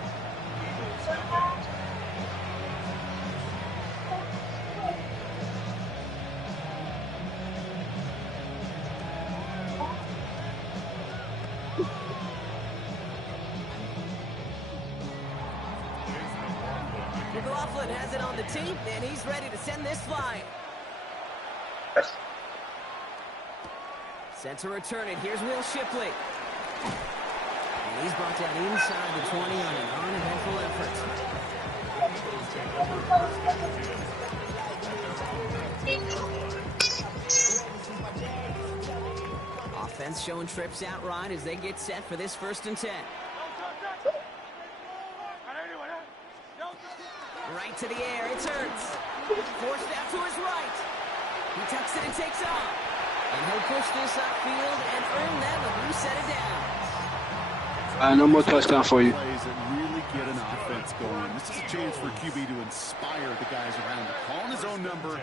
McLaughlin has it on the tee, and he's ready to send this flying. Set to return it. Here's Will Shipley. And he's brought down inside the 20 on an uneventful effort. Offense showing trips out right as they get set for this 1st and 10. Right to the air, it's Hurts. Forced out to his right. He tucks it and takes off. And he'll push this upfield and earn them a new set of downs. No more touchdown for you. Plays that really get an offense going. This is a chance for QB to inspire the guys around him. Calling his own number,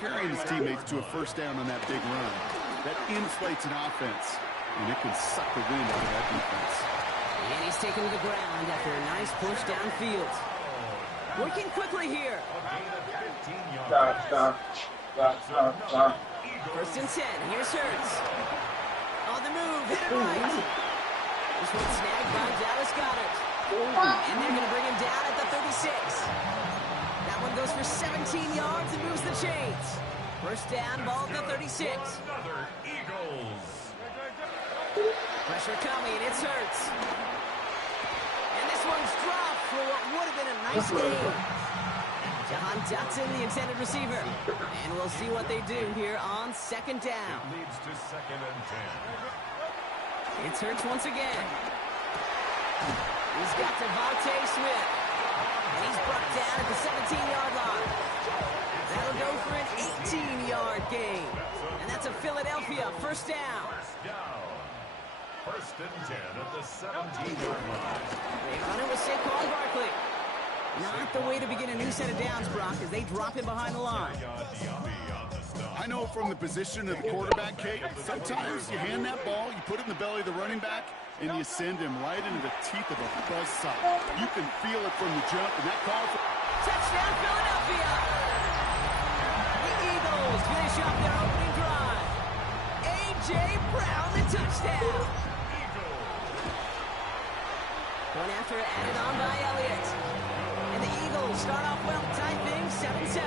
carrying his teammates to a 1st down on that big run. That inflates an offense, and it can suck the wind out of that defense. And he's taken to the ground after a nice push downfield. Working quickly here. 1st and 10. Here's Hurts. On the move, hit it right. This one snagged by Dallas Goedert. And they're going to bring him down at the 36. That one goes for 17 yards and moves the chains. 1st down, ball at the 36. Pressure coming, it's Hurts. And this one's dropped for what would have been a nice game. Jahan Dotson, the intended receiver. And we'll see what they do here on 2nd down. Leads to 2nd and 10. It's Hurts once again. He's got Devontae Smith. And he's brought down at the 17-yard line. That'll go for an 18-yard gain. And that's a Philadelphia 1st down. 1st and 10 at the 17-yard line. They run it with Saquon Barkley. Not the way to begin a new set of downs, Brock, as they drop him behind the line. I know from the position of the quarterback, Kate, sometimes you hand that ball, you put it in the belly of the running back, and you send him right into the teeth of a buzzsaw. You can feel it from the jump, and that call for... Touchdown, Philadelphia! The Eagles finish up their opening drive. A.J. Brown, the touchdown. Point after added on by Elliott. And the Eagles start off well, tie things 7-7.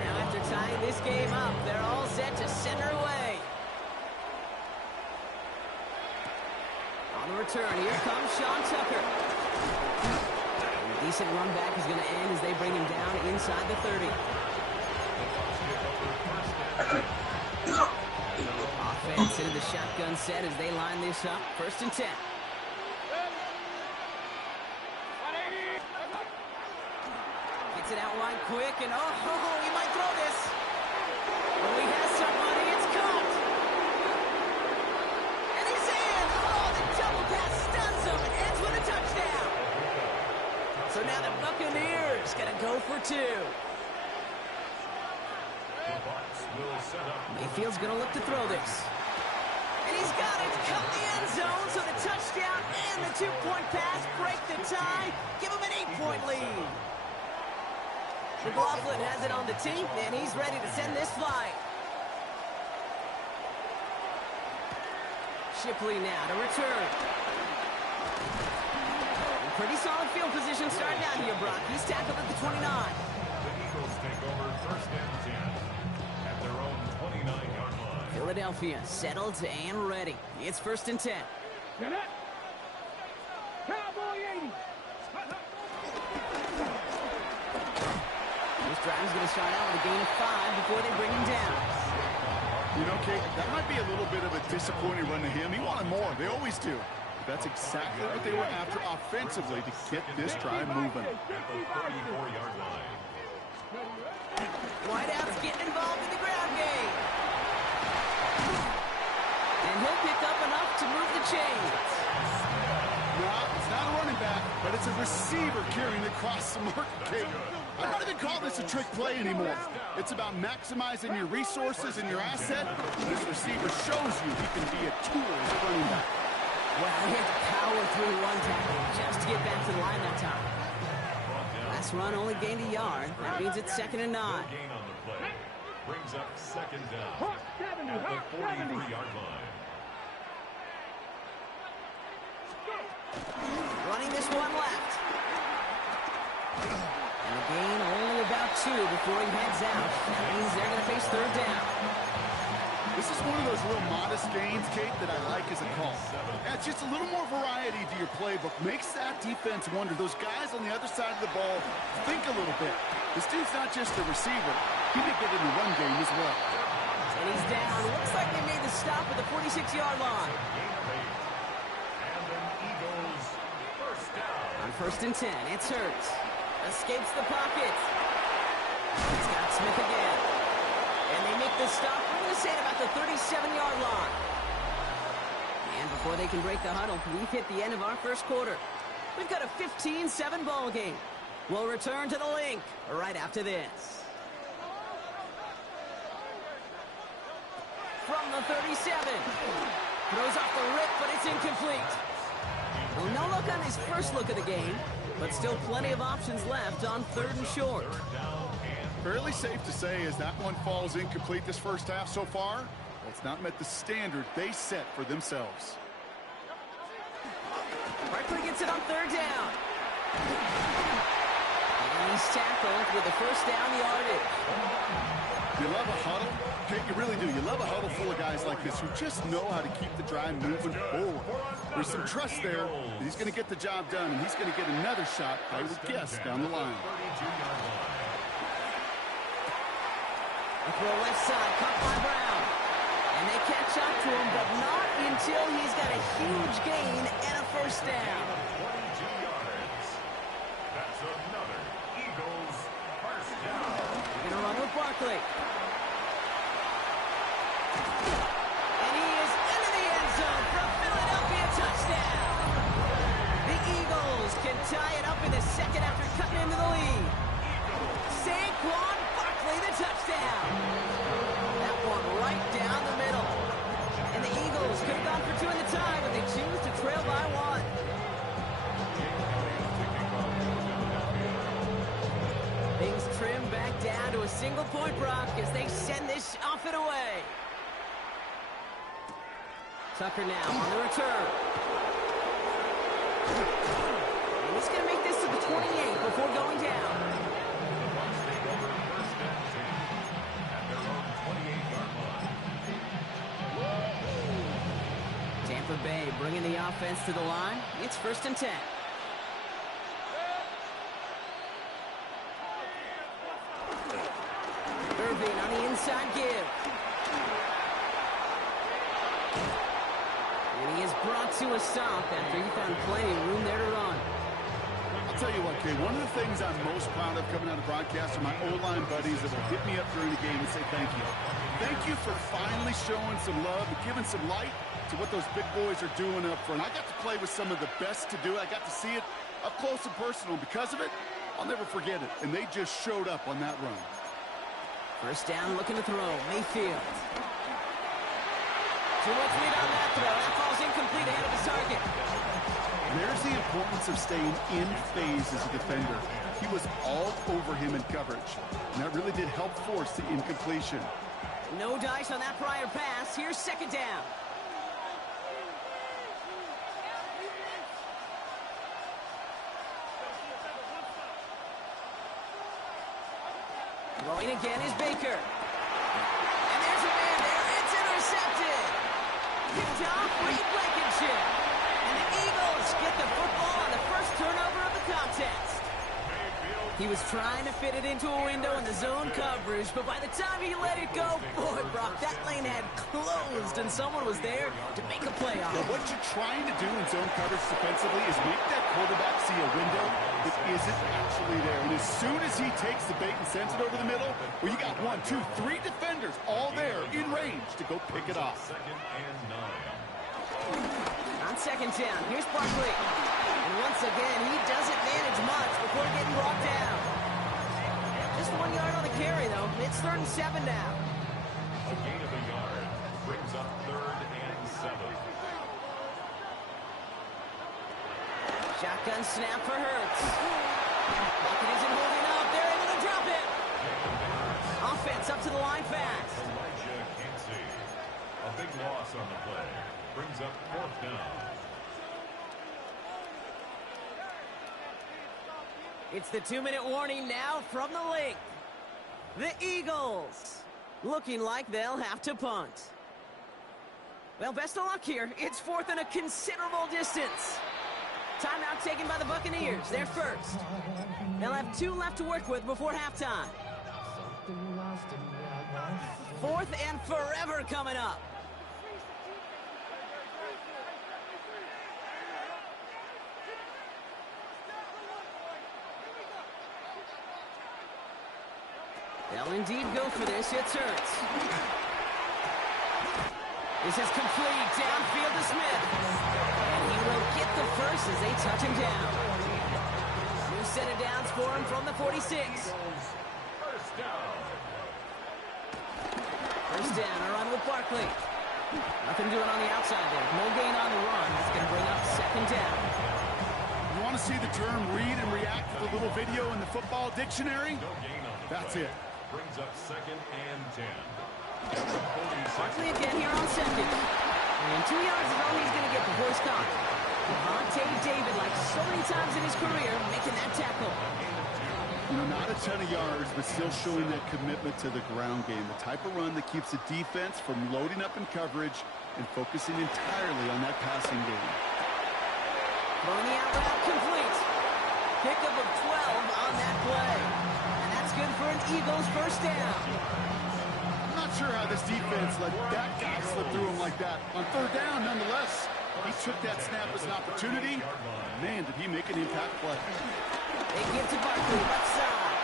Now after tying this game up, they're all set to send her away. On the return, here comes Sean Tucker. And a decent run back is going to end as they bring him down inside the 30. Offense into the shotgun set as they line this up. 1st and 10. Gets it out wide quick, and he might throw this. Oh, he has somebody. It's caught. And he's in. Oh, the double pass stuns him and ends with a touchdown. So now the Buccaneers going to go for 2. Mayfield's going to look to throw this. And he's got it. Cut the end zone, so the touchdown and the 2-point pass break the tie. Give him an 8-point lead. McLaughlin has it on the tee, and he's ready to send this flying. Shipley now to return. Pretty solid field position starting out here, Brock. He's tackled at the 29. The Eagles take over 1st and 10. Philadelphia settled and ready. It's 1st and 10. Cowboy 80. This drive is going to start out with a gain of 5 before they bring him down. You know, Kate, that might be a little bit of a disappointing run to him. He wanted more. They always do. That's exactly what they were after offensively to get this drive moving. Whiteout's getting involved in the ground game. And he'll pick up enough to move the chains. No, it's not a running back, but it's a receiver carrying across the market, Kate. I don't even call this a trick play anymore. It's about maximizing your resources and your asset. This receiver shows you he can be a tool as a running back. Well, he had to power through one tackle just to get back to the line that time. Last run only gained a yard. That means it's 2nd and 9. Gain on the play. Brings up 2nd down at the 43-yard line. Running this one left. And a gain only about 2 before he heads out. That means they're going to face 3rd down. This is one of those real modest gains, Kate, that I like as a call. It's just a little more variety to your playbook. Makes that defense wonder. Those guys on the other side of the ball think a little bit. This dude's not just a receiver. He may get in the run game as well. And he's down. Looks like they made the stop at the 46-yard line. On 1st and 10, it's Hurts. Escapes the pocket. He's got Smith again. And they make the stop. We're going to say at about the 37-yard line. And before they can break the huddle, we've hit the end of our 1st quarter. We've got a 15-7 ball game. We'll return to the link right after this. From the 37. Throws off the rip, but it's incomplete. Well, no look on his first look of the game, but still plenty of options left on 3rd and short. Fairly safe to say as that one falls incomplete this first half so far, well, it's not met the standard they set for themselves. Barkley gets it on 3rd down. And he's tackled with the 1st down yardage. You love a huddle? Kate, you really do. You love a huddle full of guys like this who just know how to keep the drive moving forward. There's some trust there that he's going to get the job done, and he's going to get another shot, I would guess, down the line. A throw left side, caught by Brown. And they catch up to him, but not until he's got a huge gain and a 1st down. 22 yards. That's another Eagles 1st down. They're going to run with Barkley. And he is into the end zone for a Philadelphia touchdown. The Eagles can tie it up in the 2nd after cutting into the lead. Saquon Barkley, the touchdown. That one right down the middle. And the Eagles could have gone for 2 in the tie, but they choose to trail by 1. Things trim back down to a single-point Brock as they send this off and away. Tucker now on the return. And he's going to make this to the 28 before going down. Tampa Bay bringing the offense to the line. It's 1st and 10. Irving on the inside give. And he is brought to a stop after he found plenty of room there to run. I'll tell you what, Kay, one of the things I'm most proud of coming out of broadcast are my O-line buddies that will hit me up during the game and say thank you. Thank you for finally showing some love and giving some light to what those big boys are doing up front. I got to play with some of the best to do it. I got to see it up close and personal. Because of it, I'll never forget it. And they just showed up on that run. 1st down, looking to throw. Mayfield. Too much lead on that throw. That falls incomplete ahead of his target. There's the importance of staying in phase as a defender. He was all over him in coverage. And that really did help force the incompletion. No dice on that prior pass. Here's 2nd down. Throwing again is Baker. And there's a man there. It's intercepted. Picked off Reed Blankenship. And the Eagles get the football on the first turnover of the contest. He was trying to fit it into a window in the zone coverage, but by the time he let it go, boy, Brock, that lane had closed, and someone was there to make a play on it. Well, what you're trying to do in zone coverage defensively is make that quarterback see a window that isn't actually there. And as soon as he takes the bait and sends it over the middle, well, you got 1, 2, 3 defenders all there in range to go pick it off. On second down, here's Barkley. And once again, he doesn't manage much before getting brought down. Just 1 yard on the carry, though. It's 3rd and 7 now. A gain of a yard brings up 3rd and 7. Shotgun snap for Hurts. Pocket isn't holding up. They're able to drop it. Offense up to the line fast. Elijah can't see. A big loss on the play. Brings up 4th down. It's the 2-minute warning now from the link. The Eagles looking like they'll have to punt. Well, best of luck here. It's 4th and a considerable distance. Timeout taken by the Buccaneers. They're first. They'll have 2 left to work with before halftime. 4th and forever coming up. They'll indeed go for this. It's Hurts. This is complete. Downfield to Smith. And he will get the first as they touch him down. New set of downs for him from the 46. First down. First down, a run with Barkley. Nothing doing on the outside there. No gain on the run. That's going to bring up 2nd down. You want to see the term read and react to the little video in the football dictionary? No gain on the That's play. it. Brings up 2nd and 10. Barkley again here on 2nd. And 2 yards is all he's going to get before he's caught. Devontae David, like so many times in his career, making that tackle. You know, not a ton of yards, but still showing that commitment to the ground game. The type of run that keeps the defense from loading up in coverage and focusing entirely on that passing game. Throwing the out route complete. Pickup of 12 on that play. And that's good for an Eagles first down. I'm not sure how this defense let that guy slip through him like that. On 3rd down, nonetheless, he took that snap as an opportunity. Man, did he make an impact play. They give to Barkley, left side.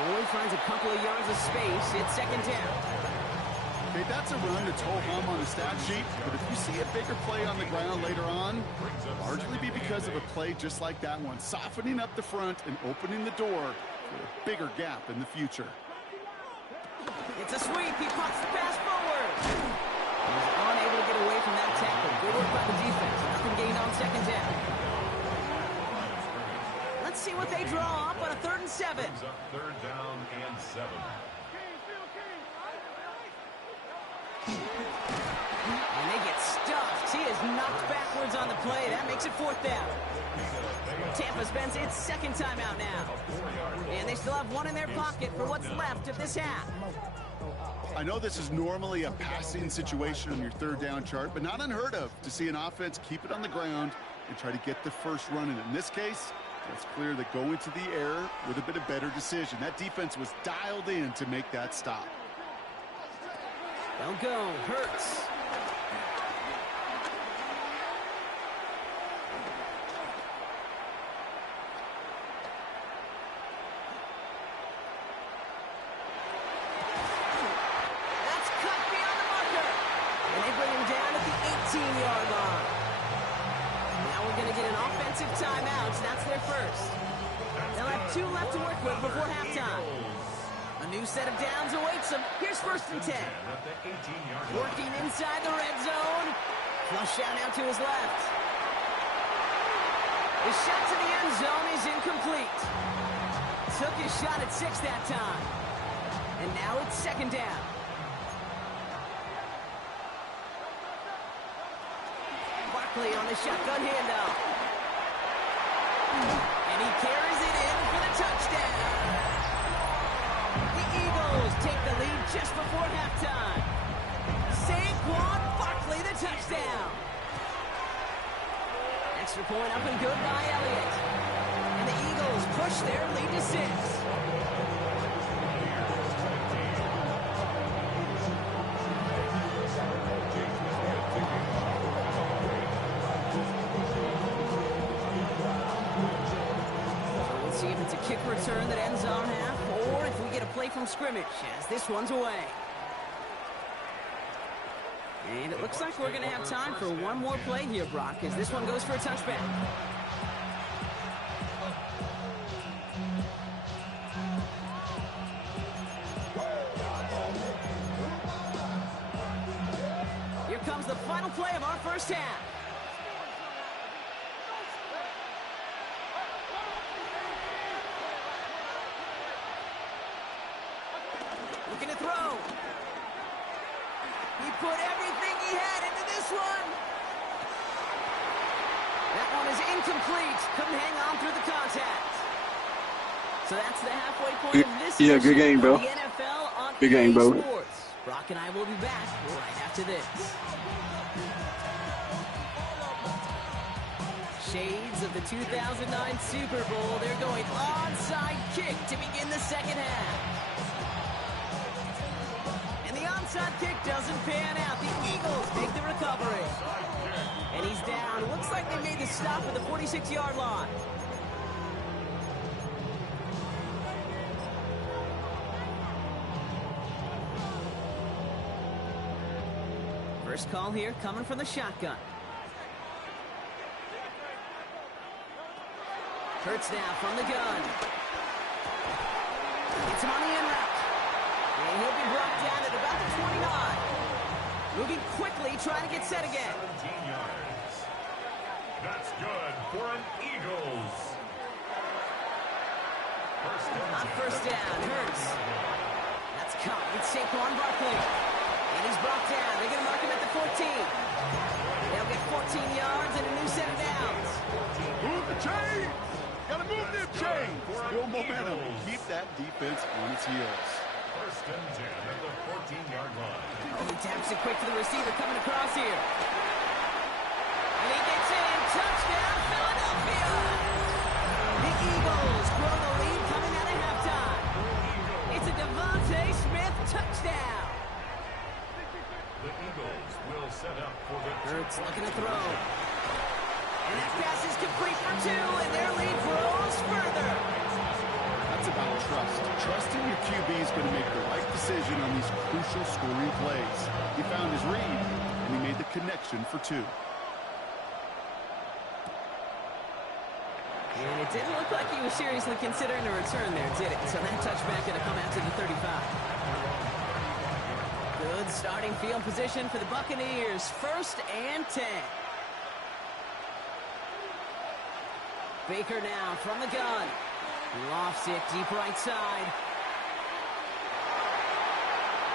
Boyd finds a couple of yards of space. It's 2nd down. Okay, that's a run that's ho-hum on the stat sheet, but if you see a bigger play on the ground later on, it'll largely be because of a play just like that one, softening up the front and opening the door for a bigger gap in the future. It's a sweep. He pops the pass forward. He's unable to get away from that tackle. Good work by the defense. Nothing gained on 2nd down. Let's see what they draw up on a 3rd and 7. Brings up 3rd down and 7. And they get stuffed. He is knocked backwards on the play. That makes it 4th down. Tampa spends its 2nd timeout now. And they still have 1 in their pocket for what's left of this half. I know this is normally a passing situation on your 3rd down chart, but not unheard of to see an offense keep it on the ground and try to get the first run in it. In this case, it's clear that going to the air would have been a better decision. That defense was dialed in to make that stop. They'll go. Hurts. That's cut beyond the marker. And they bring him down at the 18-yard line. Now we're going to get an offensive timeout. That's their first. They'll have 2 left to work with before halftime. A new set of downs awaits them. Here's 1st and 10. Working inside the red zone. Flush out now to his left. His shot to the end zone is incomplete. Took his shot at 6 that time. And now it's 2nd down. Barkley on the shotgun handoff. And he carries it in for the touchdown. The Eagles take the lead just before halftime. Saquon touchdown. Extra point up and good by Elliott. And the Eagles push their lead to 6. See if it's a kick return that ends our half, or if we get a play from scrimmage, as this one's away. And it looks like we're going to have time for one more play here, Brock, as this one goes for a touchback. Here comes the final play of our first half. Looking to throw. He put everything he had into this one. That one is incomplete. Couldn't hang on through the contact. So that's the halfway point of this Yeah, good game, bro. the NFL on Good game, bro. Sports. Brock and I will be back right after this. Shades of the 2009 Super Bowl. They're going onside kick to begin the second half. And the onside kick doesn't pan out. The Eagles make the recovery. And he's down. Looks like they made the stop at the 46-yard line. First call here coming from the shotgun. Hurts now from the gun. It's him on the in route. And he'll be brought down at about the 29. Moving quickly, trying to get set again. 17 yards. That's good for an Eagles. On first down, Hurts. That's caught. It's Saquon Barkley. And he's brought down. They're going to mark him at the 14. They'll get 14 yards and a new set of downs. Move the chain! Gotta move the chain! Build momentum. Keep that defense on its heels. First and 10 at the 14-yard line. Oh, he taps it quick to the receiver coming across here. And he gets in. Touchdown, Philadelphia! The Eagles grow the lead coming out of halftime. It's a Devontae Smith touchdown. The Eagles will set up for the Hurts looking to throw. And that pass is complete for 2, and their lead grows further. That's about trust. Trusting your QB is going to make the right decision on these crucial scoring plays. He found his read, and he made the connection for 2. And it didn't look like he was seriously considering a return there, did it? So that touchback going to come out to the 35. Good starting field position for the Buccaneers. First and 10. Baker now from the gun. Lofts it deep right side.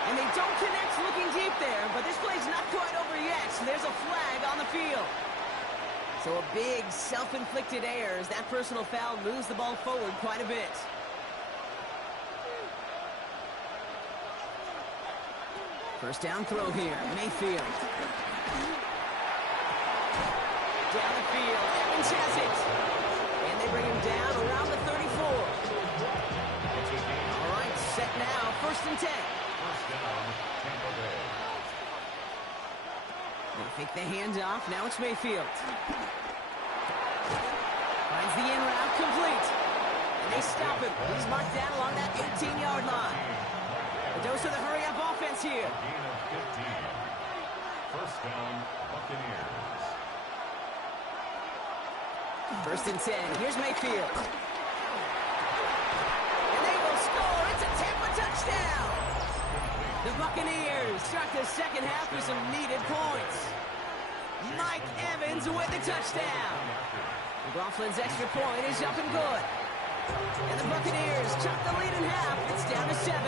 And they don't connect looking deep there, but this play's not quite over yet. So there's a flag on the field. So a big self-inflicted error as that personal foul moves the ball forward quite a bit. First down throw here, Mayfield. Down the field, Evans has it. And they bring him down around the 34. All right, set now, first and 10. First down, Tampa Bay. They fake the handoff, now it's Mayfield. Finds the in route, complete. And they stop him. He's marked down along that 18-yard line. The dose of the hurry-up offense here. Gain of 15. First down, Buccaneers. First and 10. Here's Mayfield. And they will score. It's a Tampa touchdown. The Buccaneers start the second half with some needed points. Mike Evans with the touchdown. McLaughlin's extra point is up and good. And the Buccaneers chop the lead in half. It's down to 7.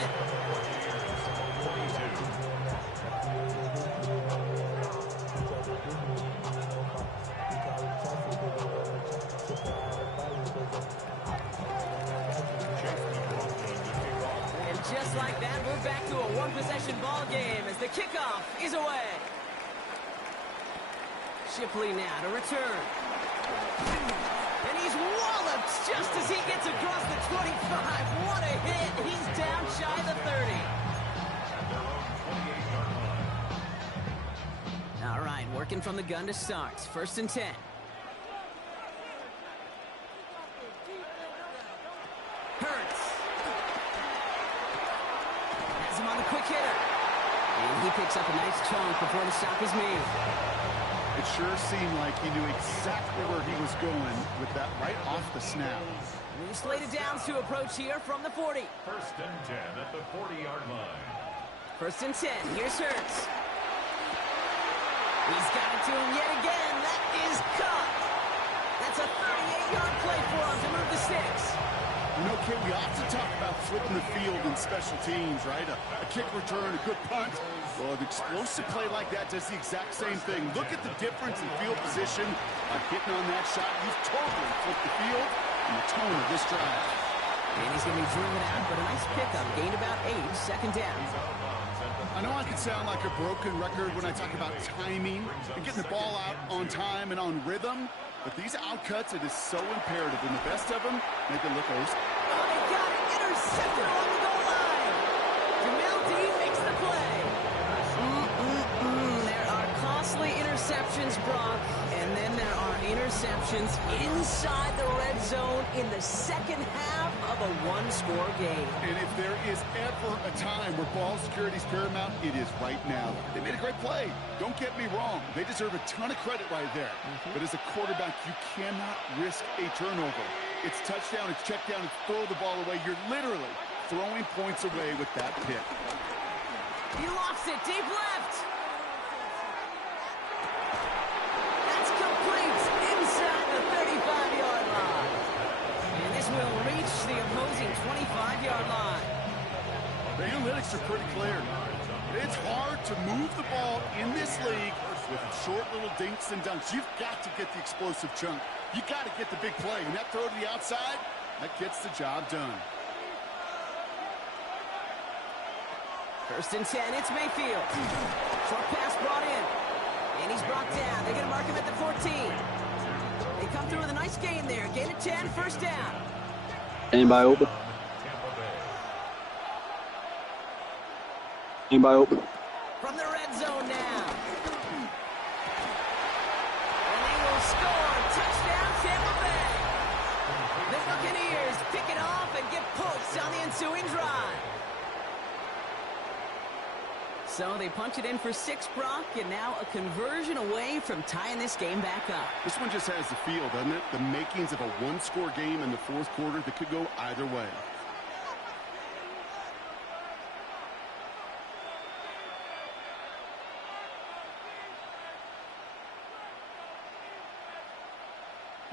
And just like that, we're back to a one-possession ball game as the kickoff is away. Shipley now to return. And he's walloped just as he gets across the 25. What a hit. He's down shy of the 30. All right, working from the gun to start. 1st and 10. Hurts. Has him on the quick hitter. And he picks up a nice chunk before the stop is made. It sure seemed like he knew exactly where he was going with that right off the snap. New slated downs to approach here from the 40. 1st and 10 at the 40-yard line. 1st and 10. Here's Hurts. He's got it to him yet again. That is caught. That's a 38-yard play for him to move the sticks. You know, Kid, we often talk about flipping the field in special teams, right? A kick return, a good punt. Well, an explosive play like that does the exact same thing. Look at the difference in field position. By hitting on that shot, you've totally flipped the field and the tone of this drive. And he's going to be driven out, but a nice pickup. Gained about 8, 2nd down. I know I can sound like a broken record when I talk about timing and getting the ball out on time and on rhythm, but these outcuts, it is so imperative, and the best of them make it look awesome. Oh, they got it. Intercepted on the goal line. Jamil D makes the play. There are costly interceptions, Brock, and then there are interceptions inside the red zone in the second half of a one-score game. And if there is ever a time where ball security is paramount, it is right now. They made a great play. Don't get me wrong. They deserve a ton of credit right there. But as a quarterback, you cannot risk a turnover. It's touchdown, it's check down, it's throw the ball away. You're literally throwing points away with that pick. He lofts it deep left. That's complete inside the 35-yard line. And this will reach the opposing 25-yard line. The analytics are pretty clear. It's hard to move the ball in this league with short little dinks and dunks. You've got to get the explosive chunk. You got to get the big play. And that throw to the outside, that gets the job done. 1st and 10, it's Mayfield. Short pass brought in. And he's brought down. They're going to mark him at the 14. They come through with a nice gain there. Gain of 10, 1st down. Anybody open? Anybody open? From the red zone now. And they will score. Touchdown, Tampa Bay. The Buccaneers pick it off and get points on the ensuing drive. So they punch it in for 6, Brock, and now a conversion away from tying this game back up. This one just has the feel, doesn't it? The makings of a one-score game in the 4th quarter that could go either way.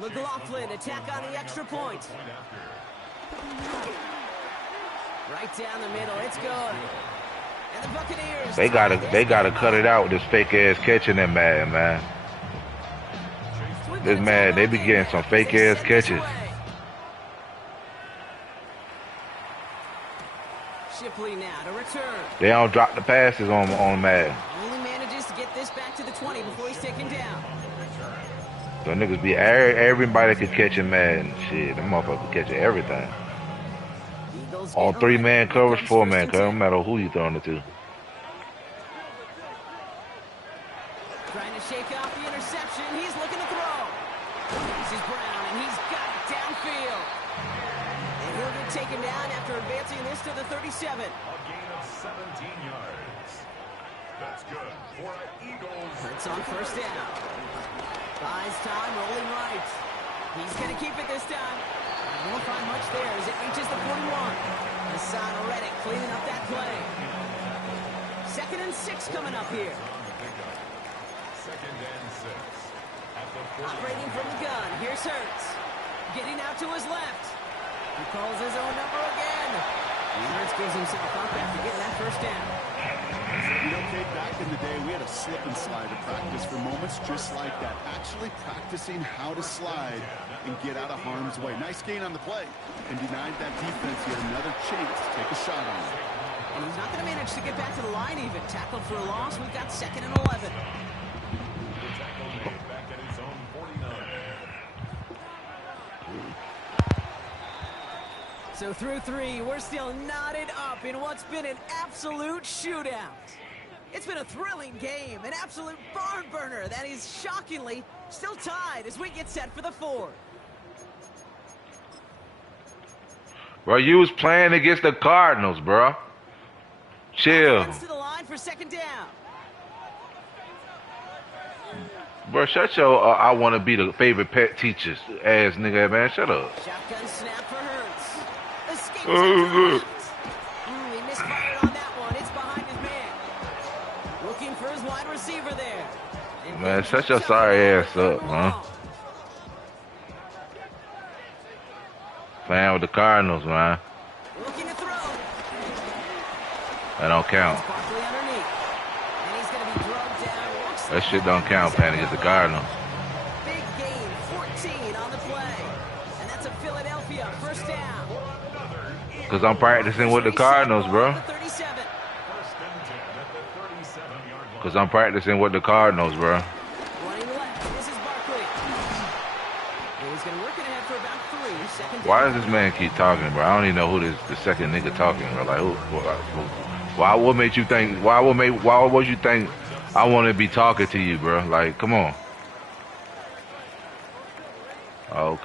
McLaughlin attack on the extra point. Right down the middle, it's good. And the Buccaneers. They gotta cut it out with this fake ass catching them man. This man, they be getting some fake ass catches. Shipley now to return. They don't drop the passes on Madden. Only manages to get this back to the 20 before he's taken down. So niggas be everybody could catch a Madden. Shit, them motherfuckers catching everything. On 3-man coverage, 4-man coverage, no matter who you throwing it to. Trying to shake off the interception. He's looking to throw. This is Brown, and he's got it downfield. And he'll get taken down after advancing this to the 37. A gain of 17 yards. That's good for Eagles. Hurts on 1st down. Buys time, rolling right. He's going to keep it this time. Won't find much there as it reaches the 41. Hassan Reddick cleaning up that play. 2nd and 6 coming up here. 2nd and 6. Operating from the gun. Here's Hurts. Getting out to his left. He calls his own number again. Hurts gives himself up after getting that 1st down. You know, Kate, back in the day, we had a slip and slide to practice for moments just like that. Actually practicing how to slide and get out of harm's way. Nice gain on the play. And denied that defense yet another chance to take a shot on it. And he's not going to manage to get back to the line even. Tackled for a loss. We've got 2nd and 11. So through 3, we're still knotted up in what's been an absolute shootout. It's been a thrilling game, an absolute barn burner that is shockingly still tied as we get set for the 4th. Bro, you was playing against the Cardinals, bro. Chill. Offense to the line for 2nd down. Bro, shut your I want to be the favorite pet teachers ass nigga, man. Shut up. Shotgun snap for Hurts. Escapes left. He misfired on that one. It's behind his man. Looking for his wide receiver there. And Man, shut your sorry ass up, man. Playing with the Cardinals, man. Looking to throw. That don't count. Barkley underneath. And he's going to be drugged down. That shit don't count, playing against the Cardinals. Big gain, 14 on the play. And that's a Philadelphia 1st down. Because I'm practicing with the Cardinals, bro. Because I'm practicing with the Cardinals, bro. Running left. This is Barkley. And he's going to work it ahead for about 3. 2nd down. Why does this man keep talking, bro? I don't even know who the second nigga talking, bro. Like, why? What made you think? Why would you think I want to be talking to you, bro? Like, come on. Okay.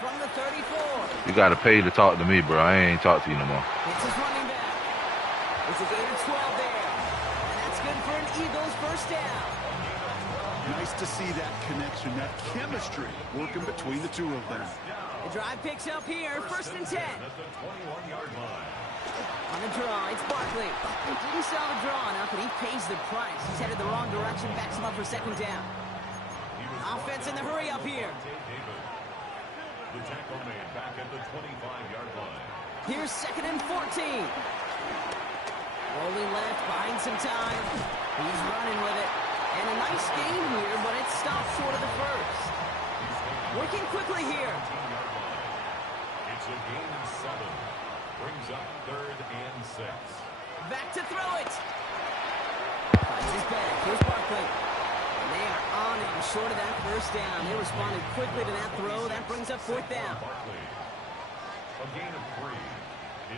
From the 34. You gotta pay to talk to me, bro. I ain't talk to you no more. It's his running back. It's a gain of 12 there. And that's good for an Eagles 1st down. Nice to see that connection, that chemistry working between the two of them. The drive picks up here, 1st and 10. On the draw, it's Barkley. He didn't sell the draw enough, and he pays the price. He's headed the wrong direction, backs him up for 2nd down. Offense in the hurry up here. The tackle made back at the 25-yard line. Here's 2nd and 14. Rolling left, buying some time. He's running with it. And a nice gain here, but it stopped short of the 1st. Working quickly here. It's a gain of 7. Brings up 3rd and 6. Back to throw it. Finds his back. Here's Barkley. And they are on him short of that 1st down. They responded quickly to that throw. That brings up 4th down. A gain of 3.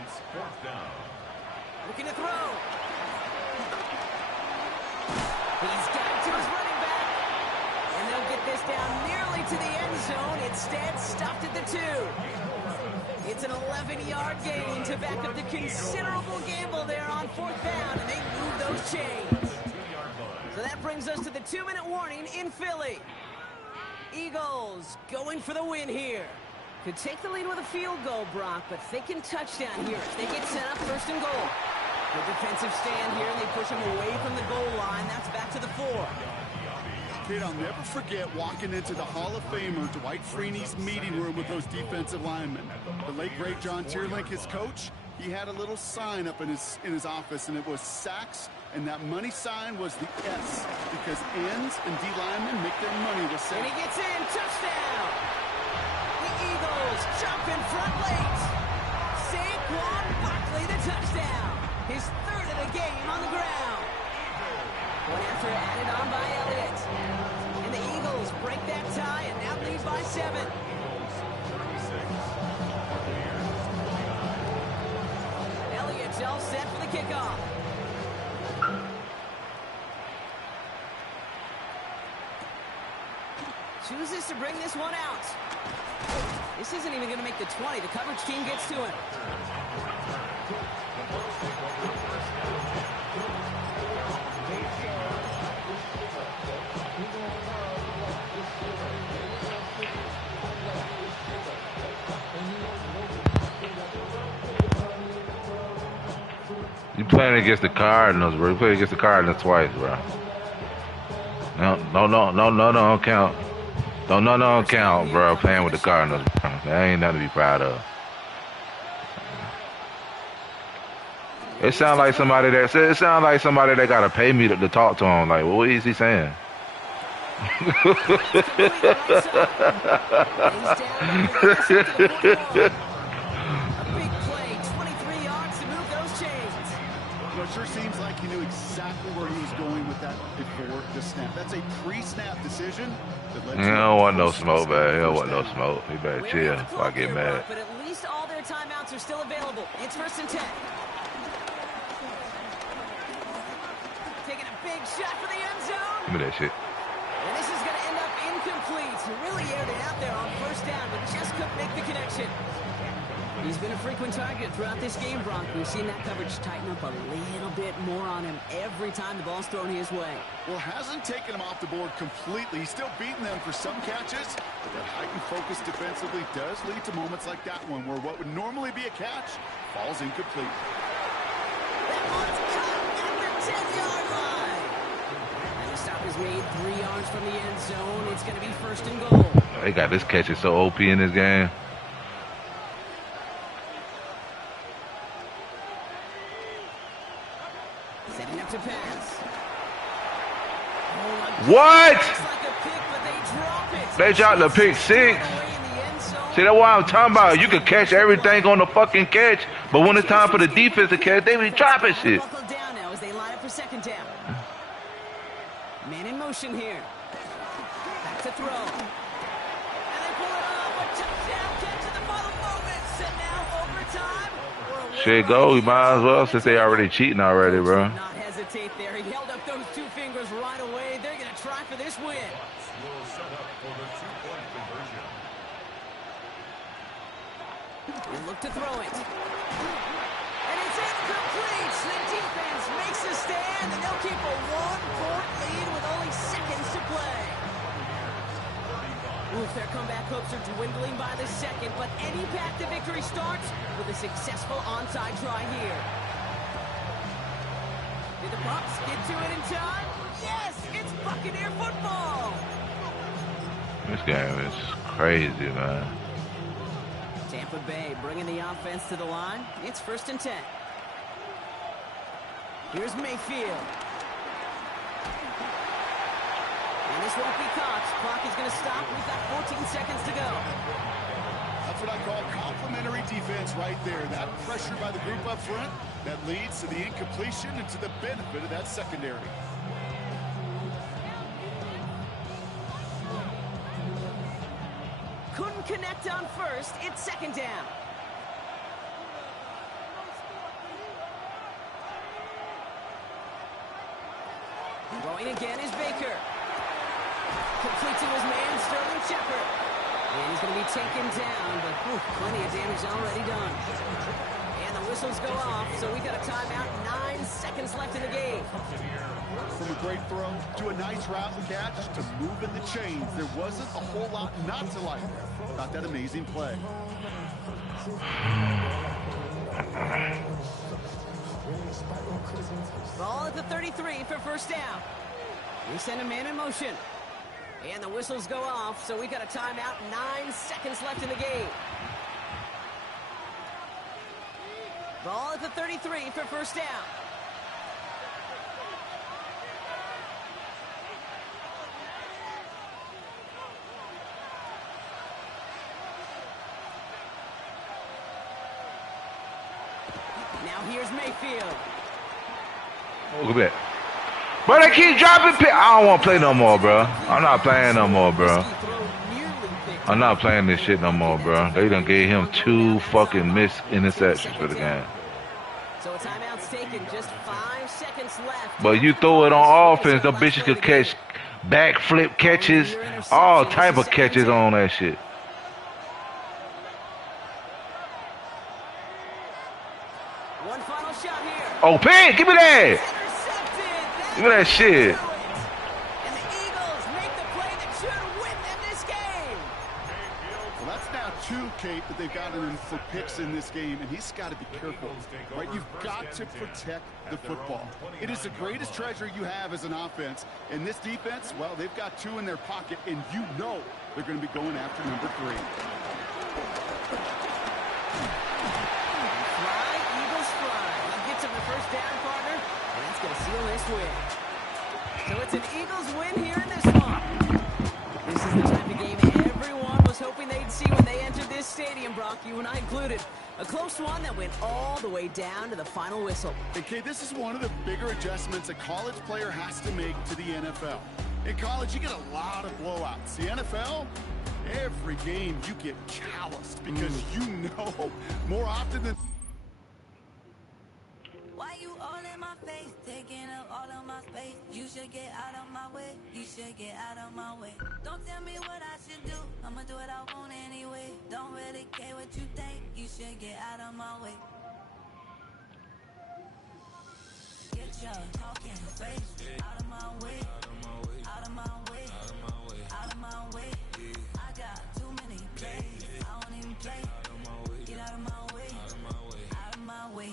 It's 4th down. Looking to throw. He's got it to his running back. And they'll get this down nearly to the end zone. Instead, stopped at the 2. It's an 11-yard gain to back up the considerable gamble there on 4th down, and they move those chains. So that brings us to the 2-minute warning in Philly. Eagles going for the win here. Could take the lead with a field goal, Brock, but thinking touchdown here if they get set up 1st and goal. Good defensive stand here, and they push him away from the goal line. That's back to the 4. Kid, I'll never forget walking into the Hall of Famer Dwight Freeney's meeting room with those defensive linemen. The late, great John Tierlink, his coach, he had a little sign up in his office, and it was sacks, and that money sign was the S, because ends and D linemen make their money with sacks. And he gets in, touchdown! The Eagles jump in front late. Saquon Barkley, the touchdown. His 3rd of the game on the ground. One after added on by Elliott. And the Eagles break that tie and now lead by 7. Elliott's all set for the kickoff. Chooses to bring this one out. This isn't even going to make the 20. The coverage team gets to him. You playing against the Cardinals, bro. You played against the Cardinals twice, bro. No, don't count. Don't count, bro. Playing with the Cardinals, bro. That ain't nothing to be proud of. It sounds like somebody that gotta pay me to talk to him. Like, what is he saying? sure seems like he knew exactly where he was going with that before the snap. That's a pre-snap decision. He don't want no smoke, man. He don't want no smoke. He better chill before I get mad. But at least all their timeouts are still available. It's 1st and 10. Taking a big shot for the end zone. Give me that shit. And this is going to end up incomplete. He really aired it out there on 1st down, but just couldn't make the connection. He's been a frequent target throughout this game, Brock. We've seen that coverage tighten up a little bit more on him every time the ball's thrown his way. Well, hasn't taken him off the board completely. He's still beating them for some catches, but that heightened focus defensively does lead to moments like that one where what would normally be a catch falls incomplete. That one's caught at the 10-yard line. And the stop is made 3 yards from the end zone. It's going to be 1st and goal. They got this catch is so OP in this game. Setting up to pass. What? Looks like a pick, but they drop it. They dropped the pick 6. See, that's what I'm talking about. You can catch everything on the fucking catch, but when it's time for the defense to catch, they be dropping shit. Buckle down now as they line up for 2nd down. Man in motion here. Back to throw. And they pull it off. A touchdown catch in the final moments. And now overtime. Shit go, we might as well since they already cheating already, bro. Not hesitate there. He held up those 2 fingers right away. They're going to try for this win. Will set up for the 2-point conversion. They look to throw it. And it's incomplete. The defense makes a stand, and they'll keep a 1-point lead with only seconds to play. Oof, their comeback hopes are dwindling by the second, but any path to victory starts with a successful onside try here. Did the Bucs get to it in time? Yes, it's Buccaneer football. This game is crazy, man. Tampa Bay bringing the offense to the line. It's 1st and 10. Here's Mayfield. And this won't be caught. Clock is going to stop. We've got 14 seconds to go. That's what I call complementary defense right there. That pressure by the group up front that leads to the incompletion and to the benefit of that secondary. Couldn't connect on 1st. It's 2nd down. Throwing again is Baker. Complete to his man, Sterling Shepard. And he's going to be taken down, but plenty of damage already done. And the whistles go off, so we got a timeout. 9 seconds left in the game. From a great throw to a nice route and catch to moving the chains, there wasn't a whole lot not to like about that amazing play. Ball at the 33 for 1st down. We send a man in motion. And the whistles go off, so we got a timeout. 9 seconds left in the game. Ball at the 33 for 1st down. Now here's Mayfield. Look at that. But they keep dropping pick. I don't want to play no more, bro. I'm not playing no more, bro. I'm not playing this shit no more, bro. They done gave him 2 fucking missed interceptions for the game. So a timeout's taken, just 5 seconds left. But you throw it on offense, the bitches could catch backflip catches, all type of catches on that shit. One final shot here. Oh, Pink, give me that. Give me that shit. And the Eagles make the play that should win them this game. Well, that's now 2, Kate, that they've gotten him for picks in this game, and he's got to be careful. Right? You've got to protect the football. It is the greatest treasure you have as an offense. And this defense, well, they've got 2 in their pocket, and you know they're going to be going after number 3. First down, partner, and that's going to seal this win. So it's an Eagles win here in this one. This is the type of game everyone was hoping they'd see when they entered this stadium, Brock, you and I included. A close one that went all the way down to the final whistle. Okay, this is one of the bigger adjustments a college player has to make to the NFL. In college, you get a lot of blowouts. The NFL, every game you get calloused because you know more often than... Why you all in my face, taking up all of my space? You should get out of my way. You should get out of my way. Don't tell me what I should do. I'ma do what I want anyway. Don't really care what you think. You should get out of my way. Get your talking face out of my way. Out of my way. Out of my way. I got too many plays. I don't even play. Get out of my way. Out of my way.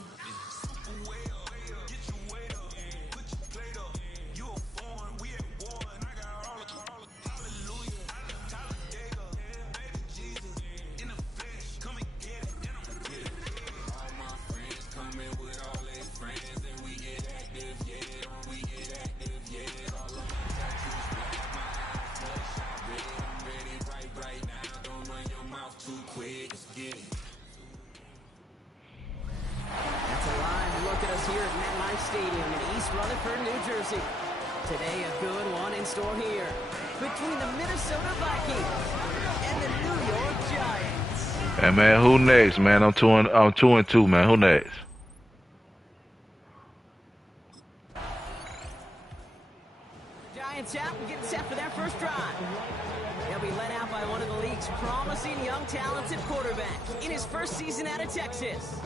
Here at MetLife Stadium in East Rutherford, New Jersey. Today, a good one in store here between the Minnesota Vikings and the New York Giants. Hey man, who next, man? I'm 2-2, man. Who next? The Giants out and getting set for their first drive. They'll be led out by one of the league's promising young talented quarterbacks in his first season out of Texas.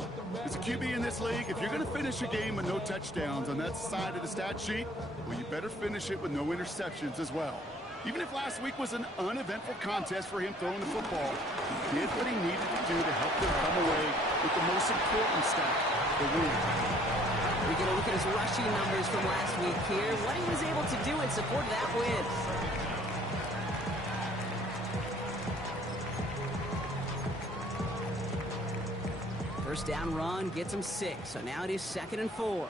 As a QB in this league, if you're going to finish a game with no touchdowns on that side of the stat sheet, well, you better finish it with no interceptions as well. Even if last week was an uneventful contest for him throwing the football, he did what he needed to do to help them come away with the most important stat, the win. We're going to look at his rushing numbers from last week here, what he was able to do in support of that win. First down run gets him 6, so now it is 2nd and 4.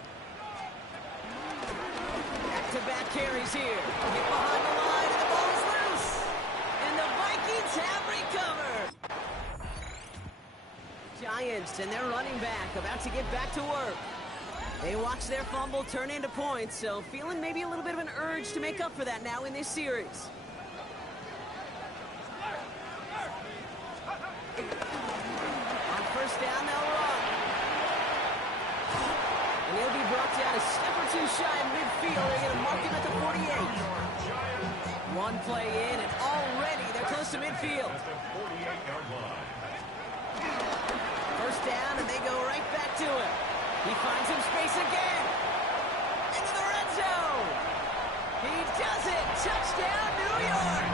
Back-to-back carries here. Get behind the line, and the ball is loose. And the Vikings have recovered. Giants and their running back about to get back to work. They watch their fumble turn into points, so feeling maybe a little bit of an urge to make up for that now in this series. First down, they'll run. And he'll be brought down a step or two shy of midfield. They're going to mark him at the 48. One play in, and already they're close to midfield. First down, and they go right back to him. He finds some space again. Into the red zone. He does it. Touchdown, New York.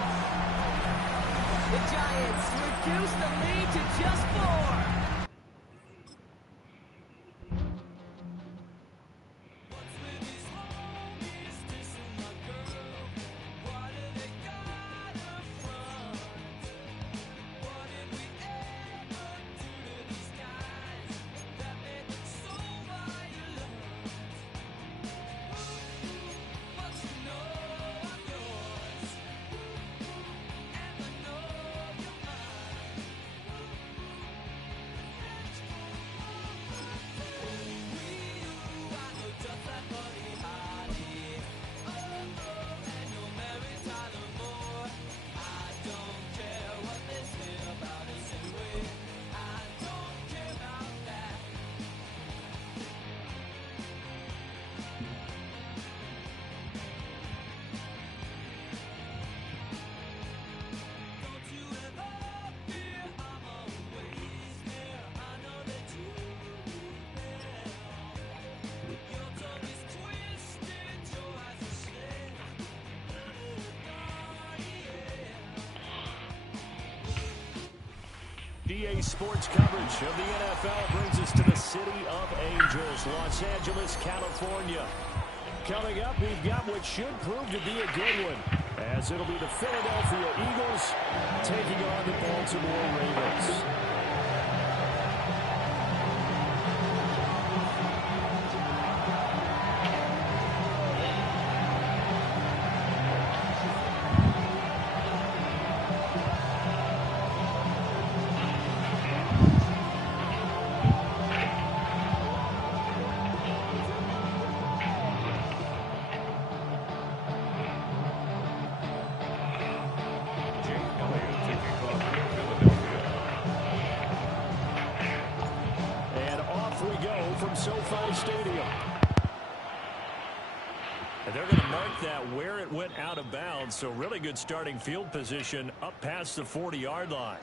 The Giants reduce the lead to just 4. EA Sports coverage of the NFL brings us to the City of Angels, Los Angeles, California. Coming up, we've got what should prove to be a good one, as it'll be the Philadelphia Eagles taking on the Baltimore Ravens. from SoFi Stadium. And they're going to mark that where it went out of bounds. So really good starting field position up past the 40-yard line.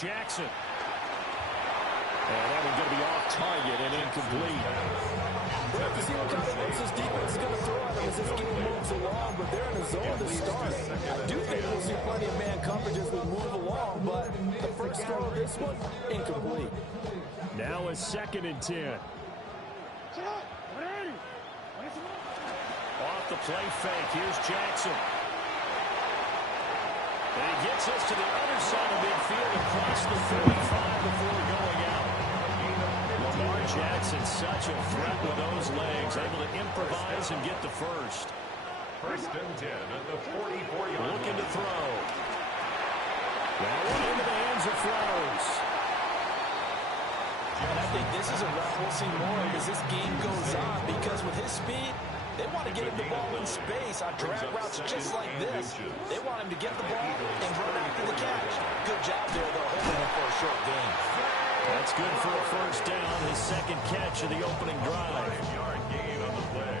Jackson. And that one's going to be off target and incomplete. We'll have to see what kind of looks this defense is going to throw at them as this game moves along, but they're in a zone to start. I do think we'll see plenty of man coverage as we move along, but the first throw of this one, incomplete. Now a 2nd and 10. Off the play fake. Here's Jackson. And he gets us to the other side of midfield across the 45 before going out. Lamar Jackson, such a threat with those legs, able to improvise and get the first. 1st and 10 at the 44-yard line. Looking to throw. That one into the hands of Flowers. And I think this is a route we'll see more of as this game goes on, because with his speed, they want to get him the ball in space on drag routes just like this. They want him to get the ball and run after the catch. Good job there, though, holding him for a short gain. That's good for a first down, his 2nd catch of the opening drive. 5-yard gain on the play.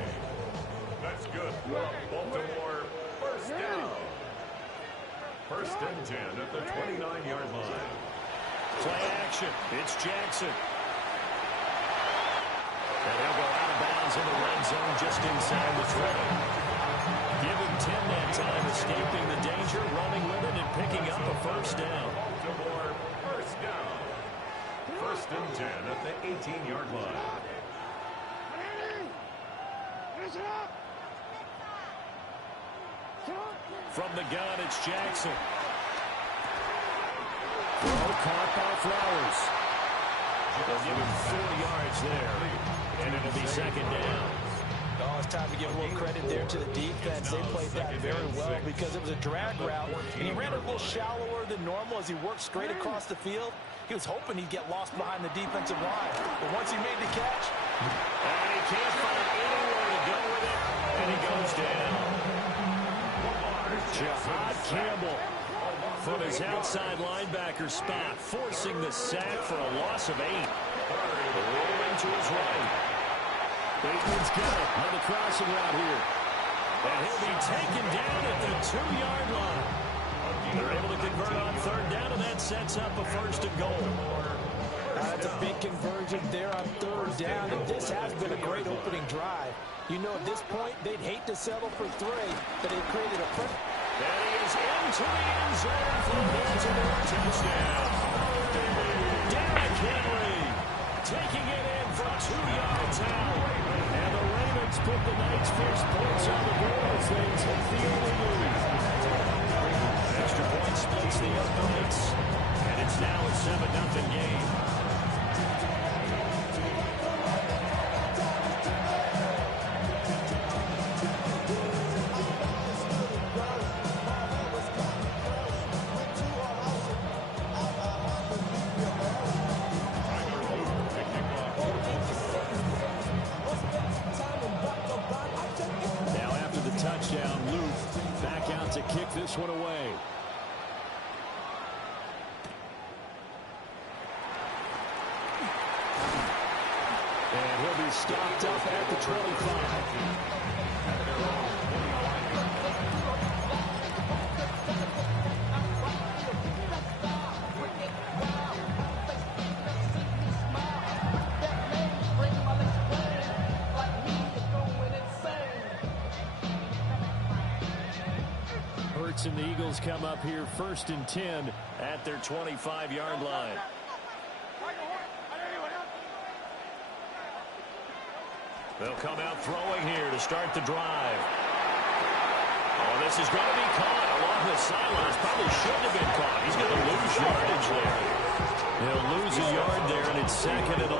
That's good. Baltimore, 1st down. 1st and 10 at the 29-yard line. Play action. It's Jackson. And they'll go out of bounds in the red zone just inside the 20. Give him 10 that time, escaping the danger, running with it, and picking up a first down. Baltimore, 1st down. 1st and 10 at the 18-yard line. From the gun, it's Jackson. Throw caught by Flowers. They'll give him 4 yards there, and it'll be 2nd down. Oh, it's time to give a little credit there to the defense. They played that very well because it was a drag route, and he ran a little shallower than normal as he worked straight across the field. He was hoping he'd get lost behind the defensive line, but once he made the catch, and he can't find anywhere to go with it, and he goes down. Jahad Campbell from his outside linebacker spot, forcing the sack for a loss of 8. Rolling to his right. Bateman's got it on the crossing route here. And he'll be taken down at the 2-yard line. They're able to convert on 3rd down, and that sets up a 1st and goal. That's a big conversion there on 3rd down, and this has been a great opening drive. You know, at this point, they'd hate to settle for 3, but they've created a perfect. And he is into the end zone for a Baltimore touchdown. Derrick Henry taking it in from 2 yards out. And the Ravens put the Knights' first points on the board as they take the early lead. Extra point splits the opponents, and it's now a 7-0 game. Touchdown, Luke back out to kick this one away. And he'll be stopped up at the 25. And the Eagles come up here 1st and 10 at their 25-yard line. They'll come out throwing here to start the drive. Oh, this is going to be caught along the sidelines. Probably shouldn't have been caught. He's going to lose yardage there. He'll lose a yard there, and it's 2nd and 11.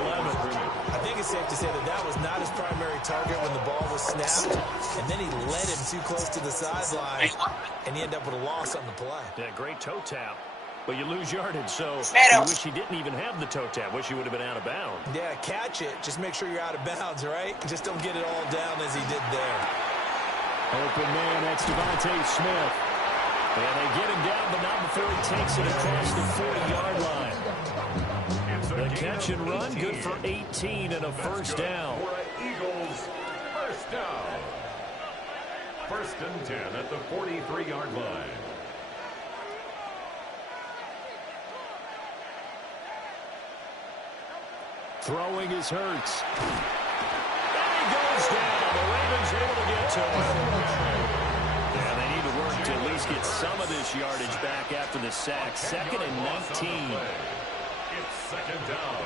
I think it's safe to say that that was not his primary target when the ball was snapped, and then he led him too close to the sideline, and he ended up with a loss on the play. Yeah, great toe tap. But you lose yardage, so you wish he didn't even have the toe tap. Wish he would have been out of bounds. Yeah, catch it. Just make sure you're out of bounds, right? Just don't get it all down as he did there. Open man, that's Devontae Smith. And they get him down, but not before he takes it across the 40-yard line. The catch and run, good for 18 and a first down. Eagles, first down. 1st and 10 at the 43-yard line. Throwing is Hurts. And he goes down. The Ravens able to get to him. Yeah, they need to work to at least get some of this yardage back after the sack. 2nd and 19. It's 2nd down.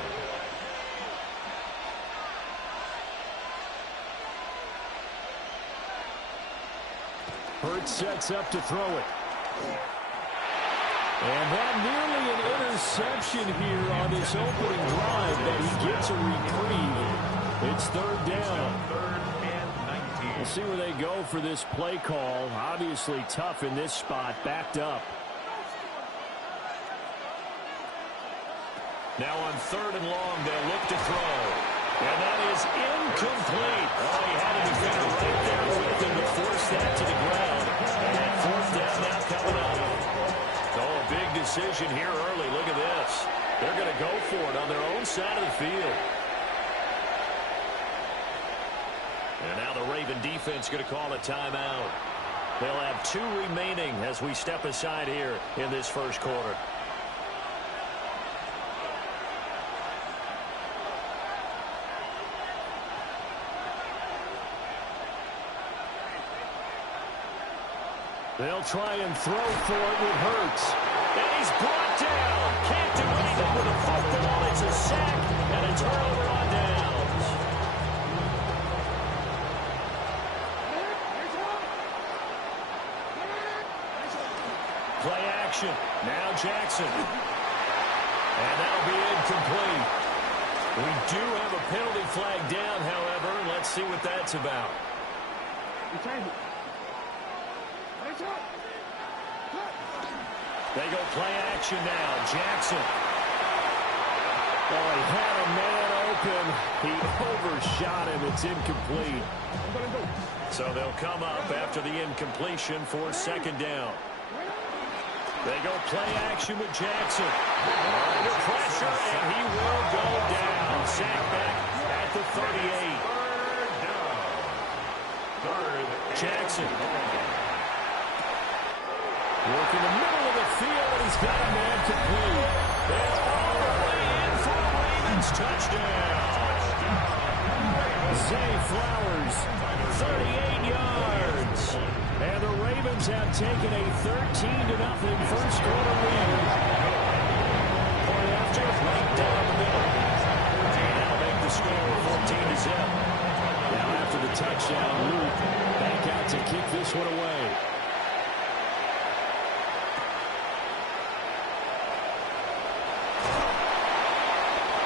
Hurts sets up to throw it. And that nearly an interception here on this opening drive, but he gets a reprieve. It's 3rd down. 3rd and 19. We'll see where they go for this play call. Obviously tough in this spot, backed up. Now on 3rd and long, they'll look to throw. And that is incomplete. Oh, he had a defender right there with him to force that to the ground. And 4th down now coming up. Oh, a big decision here early. Look at this. They're going to go for it on their own side of the field. And now the Raven defense going to call a timeout. They'll have 2 remaining as we step aside here in this first quarter. They'll try and throw for it with Hurts. And he's brought down. Can't do anything with a football. It's a sack and a turnover on downs. Play action. Now Jackson. And that'll be incomplete. We do have a penalty flag down, however. Let's see what that's about. They go play action now. Jackson. Oh, he had a man open. He overshot him. It's incomplete. So they'll come up after the incompletion for 2nd down. They go play action with Jackson. Under pressure, and he will go down. Sack back at the 38. 3rd down. 3rd. Jackson. Working the middle of the field, and he's got a man complete. And all the way in for a Ravens touchdown. Zay Flowers, 38 yards. And the Ravens have taken a 13-0 first quarter lead. Point after, right down the middle. And that'll make the score 14-0. Now after the touchdown, Luke back out to kick this one away.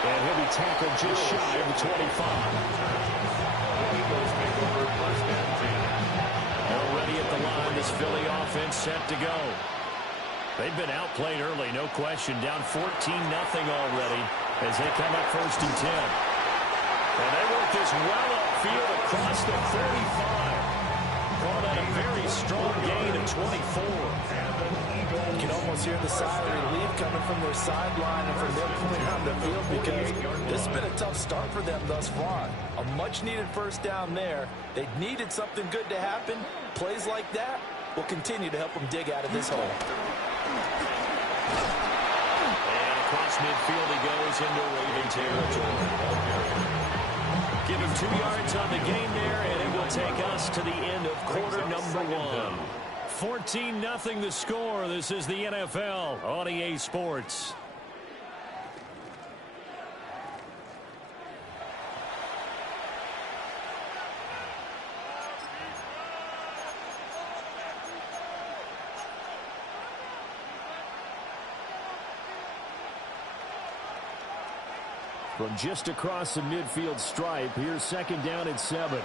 And he'll be tackled just shy of the 25. Already at the line, this Philly offense set to go. They've been outplayed early, no question. Down 14-0 already as they come up 1st and 10. And they work this well upfield across the 35. Call that a very strong gain of 24. You can almost hear the sigh of relief coming from their sideline and from their point on the field because this has been a tough start for them thus far. A much-needed first down there. They needed something good to happen. Plays like that will continue to help them dig out of this hole. And across midfield he goes into Raven territory. Give him 2 yards on the gain there, and it will take us to the end of quarter number 1. 14-0 the score. This is the NFL on EA Sports. From just across the midfield stripe, here's 2nd down and 7.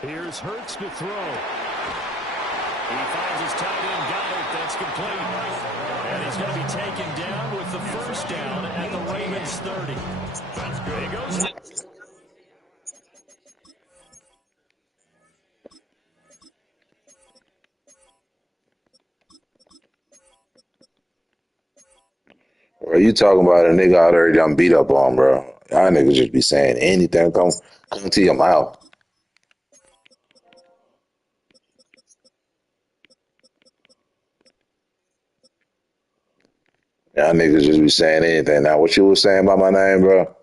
Here's Hurts to throw. He finds his tight end, got it. That's complete. And he's going to be taken down with the 1st down at the Ravens 30. There he goes. Bro, you talking about a nigga out there done beat up on, bro. Y'all niggas just be saying anything come to your mouth. Y'all niggas just be saying anything. Now, what you was saying about my name, bro?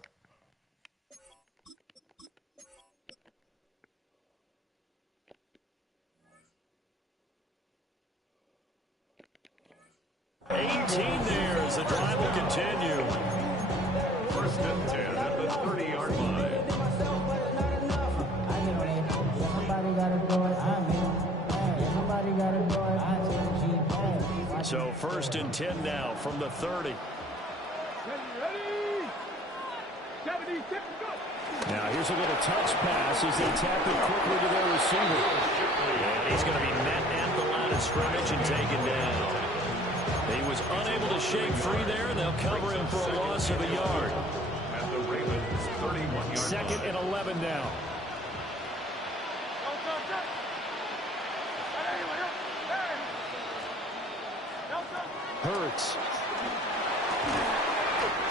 There as the drive will continue. 1st and 10 at the 30-yard line. So 1st and 10 now from the 30. Now here's a little touch pass as they tap it quickly to their receiver. And he's going to be met at the line of scrimmage and taken down. He was unable to shake free there. They'll cover him for a loss of a yard. At the Ravens 31-yard 2nd and 11 now. Hurts.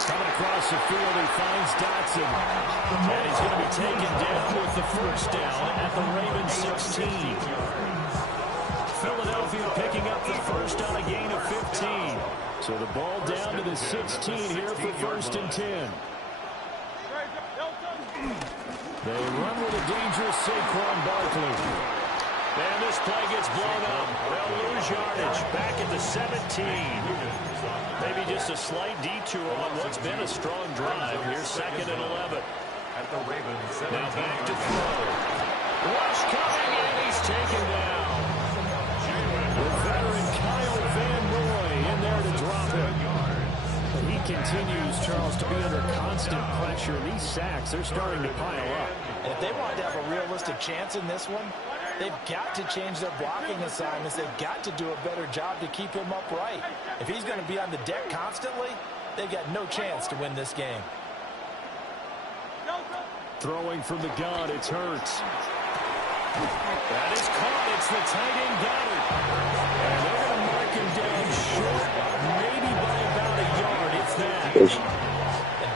Coming across the field, he finds Dotson. And he's going to be taken down with the 1st down at the Ravens 16. Philadelphia picking up the 1st on a gain of 15. So the ball down to the 16 here for 1st and 10. They run with a dangerous Saquon Barkley. And this play gets blown up. They'll lose yardage back at the 17. Maybe just a slight detour on what's been a strong drive. Here's 2nd and 11. At the Ravens 17. Now back to throw. Rush coming, and he's taken down. The veteran Kyle Van Noy in there to drop him. He continues, Charles, to be under constant pressure. These sacks, they're starting to pile up. And if they want to have a realistic chance in this one, they've got to change their blocking assignments. They've got to do a better job to keep him upright. If he's going to be on the deck constantly, they've got no chance to win this game. Throwing from the gun, it's Hurts. That is caught. It's the tight end, got it. And they're going to mark him down short, maybe by about a yard, if that. And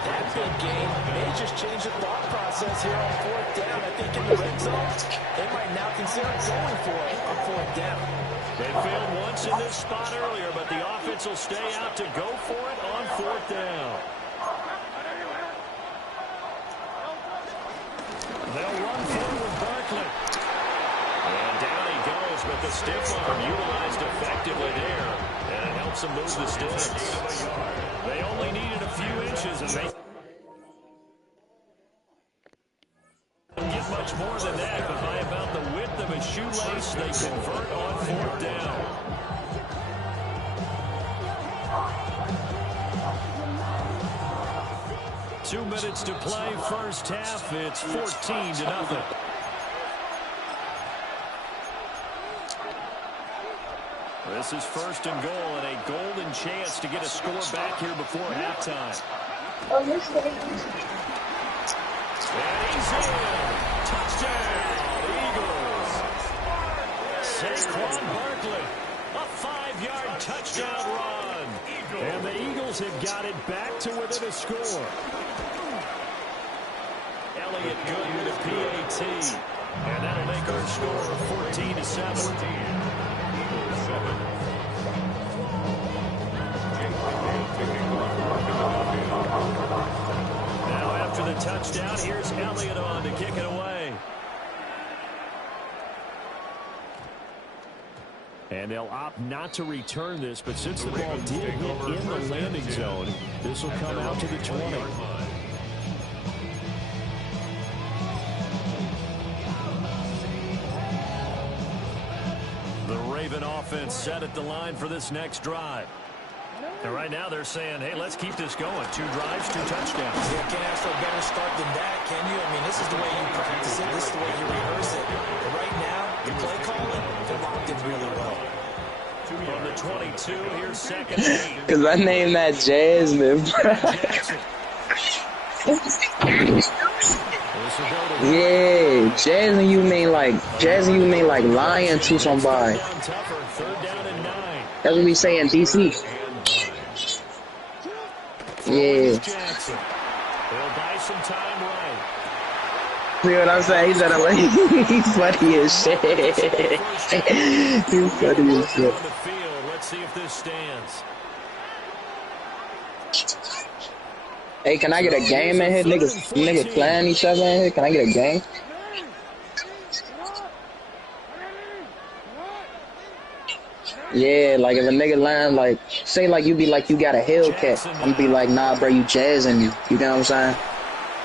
that big game may just change the thought process here on 4th down. I think in the red zone, they might now consider going for it on 4th down. They failed once in this spot earlier, but the offense will stay out to go for it on 4th down. They'll run forward Barkley. And down he goes, but the stiff arm utilized effectively there. And it helps them move the sticks. They only needed a few inches, and they don't get much more than that, but by about the width of a shoelace, they convert on 4th down. Two minutes to play, 1st half. It's 14-0. This is 1st and goal, and a golden chance to get a score back here before halftime. And he's in. Touchdown, Eagles. Saquon Barkley, a 5-yard touchdown run. And the Eagles have got it back to within a score. Elliott good with a PAT. And that'll make our score 14-7. Eagles 7. Now after the touchdown, here's Elliott on to kick it away. And they'll opt not to return this, but since the ball did hit in the landing zone, this will come out to the 20. The Raven offense set at the line for this next drive. And right now they're saying, hey, let's keep this going. 2 drives, 2 touchdowns. Yeah, can't ask for a better start than that, can you? I mean, this is the way you practice it. This is the way you rehearse it. But right now, the play calling, they're locked in really well. From the 22, here's 2nd and 8. Cause I named that Jasmine, bro. Yeah, Jasmine, you mean like lying to somebody. That's what we say in DC. Yeah. He'll buy some time right. See what I'm saying? He's funny as shit. He's funny as shit. Let's see if this stands. Hey, can I get a game in here? Niggas playing each other in here. Can I get a game? Yeah, like if a nigga line, like, say like you be like you got a Hellcat, I'm be like, nah, bro, you jazzing me. You get what I'm saying?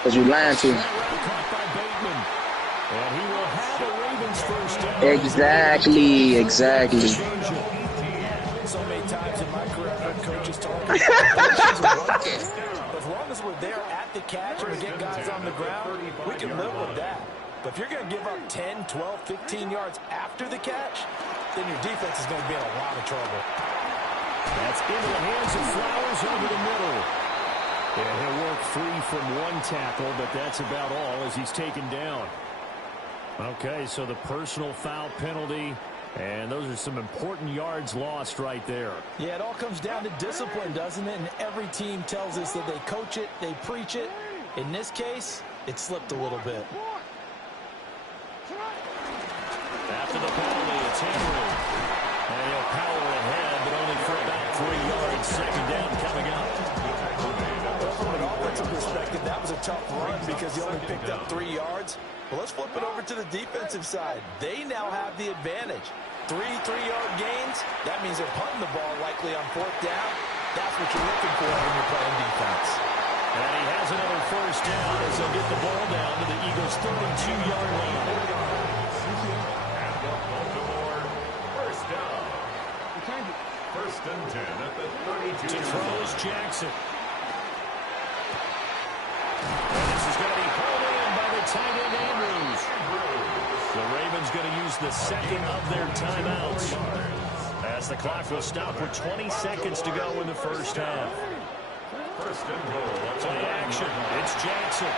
Cause you lying to me. Exactly. So many times in my career, I've heard coaches talking about as long as we're there at the catch and we get guys on the ground, we can live with that. But if you're going to give up 10, 12, 15 yards after the catch, then your defense is going to be in a lot of trouble. That's into the hands of Flowers over the middle. And he'll work free from 1 tackle, but that's about all as he's taken down. Okay, so the personal foul penalty, and those are some important yards lost right there. Yeah, it all comes down to discipline, doesn't it? And every team tells us that they coach it, they preach it. In this case, it slipped a little bit. After the penalty, it's Henry. And he'll power ahead, but only for about 3 yards. 2nd down coming up. From an offensive perspective, that was a tough run because he only picked up 3 yards. Well, let's flip it over to the defensive side. They now have the advantage. 3 3-yard gains. That means they're punting the ball likely on 4th down. That's what you're looking for when you're playing defense. And he has another 1st down as they'll get the ball down to the Eagles' 32-yard line. First down. 1st and 10 at the 32. To throws Jackson. And this is going to be pulled in by the tight end Andrews. The Ravens going to use the 2nd of their timeouts as the clock will stop with 20 seconds to go in the 1st half. 1st and goal. Play action. It's Jackson.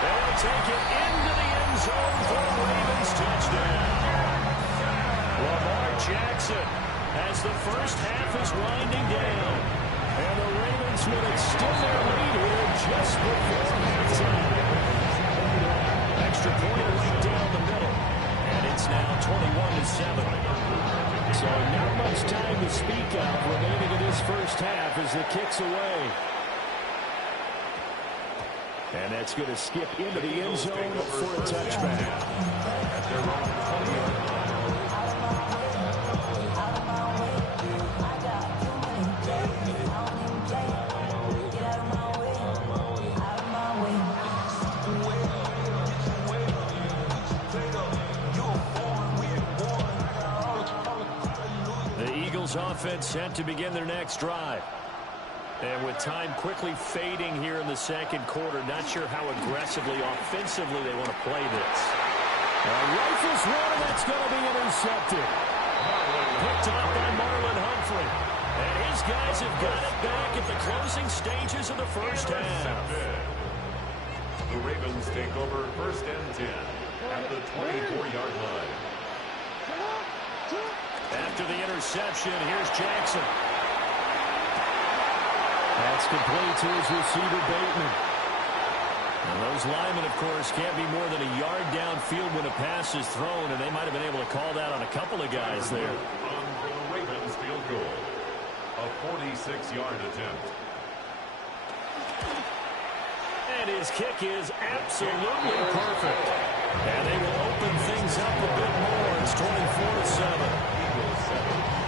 They'll take it into the end zone for a Ravens touchdown. Lamar Jackson as the 1st half is winding down. And the Ravens will extend their lead here just before halftime. Extra point right down the middle. And it's now 21-7. So not much time to speak of remaining in this 1st half as the kick's away. And that's going to skip into the end zone for a touchback. Offense set to begin their next drive. And with time quickly fading here in the 2nd quarter, not sure how aggressively, offensively they want to play this. Rifles one, and that's going to be intercepted. Picked up by Marlon Humphrey. And his guys have got it back at the closing stages of the 1st half. The Ravens take over 1st and 10 at the 24-yard line. After the interception, here's Jackson. That's complete to his receiver, Bateman. And those linemen, of course, can't be more than a yard downfield when a pass is thrown, and they might have been able to call that on a couple of guys there. On for the Ravens field goal. A 46-yard attempt. And his kick is absolutely perfect. And they will open things up a bit more. It's 24-7.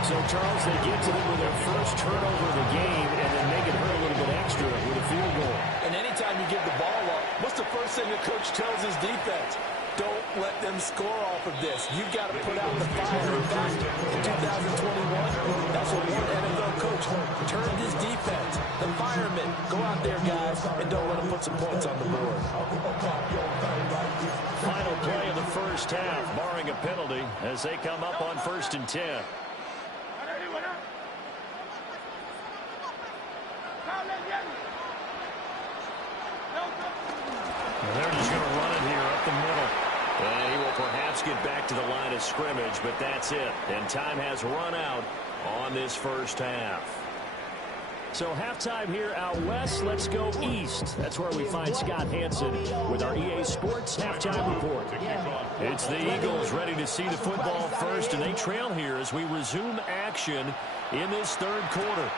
So, Charles, they get to them with their 1st turnover of the game and then make it hurt a little bit extra with a field goal. And anytime you give the ball up, what's the first thing the coach tells his defense? Don't let them score off of this. You've got to put out the fire. In fact, in 2021, that's what one NFL coach termed his defense. The firemen. Go out there, guys, and don't let them put some points on the board. Final play of the first half, barring a penalty, as they come up on 1st and 10. And they're just going to run it here up the middle. And he will perhaps get back to the line of scrimmage, but that's it. And time has run out on this first half. So halftime here out west. Let's go east. That's where we find Scott Hansen with our EA Sports halftime report. It's the Eagles ready to see the football first, and they trail here as we resume action in this third quarter.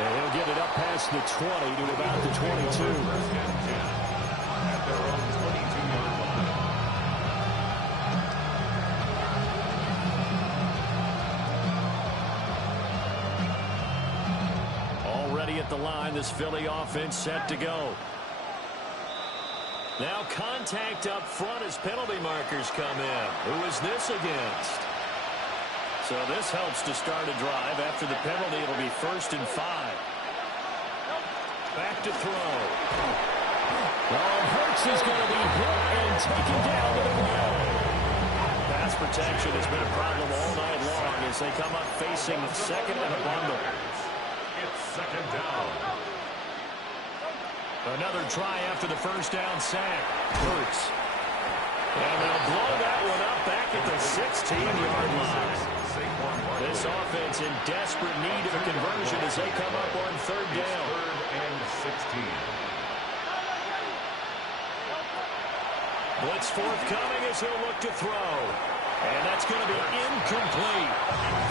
And he'll get it up past the 20 to about the 22. At the line, this Philly offense set to go. Now contact up front as penalty markers come in. Who is this against? So this helps to start a drive. After the penalty, it'll be 1st and 5. Back to throw. Oh, Hurts is going to be hit and taken down to the ground. Pass protection has been a problem all night long as they come up facing second and a bundle. Second down. Another try after the first down sack. Hurts. And they'll blow that one up back at the 16-yard line. This offense in desperate need of a conversion as they come up on 3rd down. 3rd and 16. Blitz forthcoming as he'll look to throw. And that's going to be incomplete.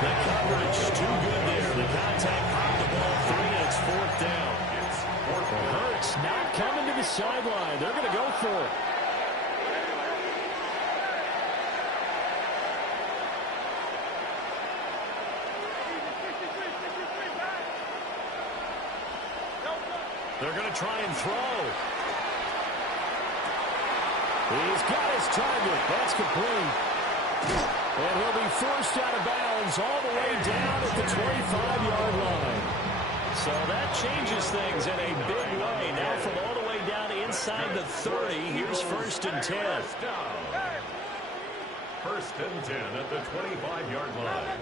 The coverage too good there. The contact popped the ball free, and it's 4th down. Hurts not coming to the sideline. They're going to go for it. They're going to try and throw. He's got his target. That's complete. And he'll be forced out of bounds all the way down at the 25-yard line. So that changes things in a big way. Now from all the way down inside the 30, here's 1st and 10. 1st and 10 at the 25-yard line.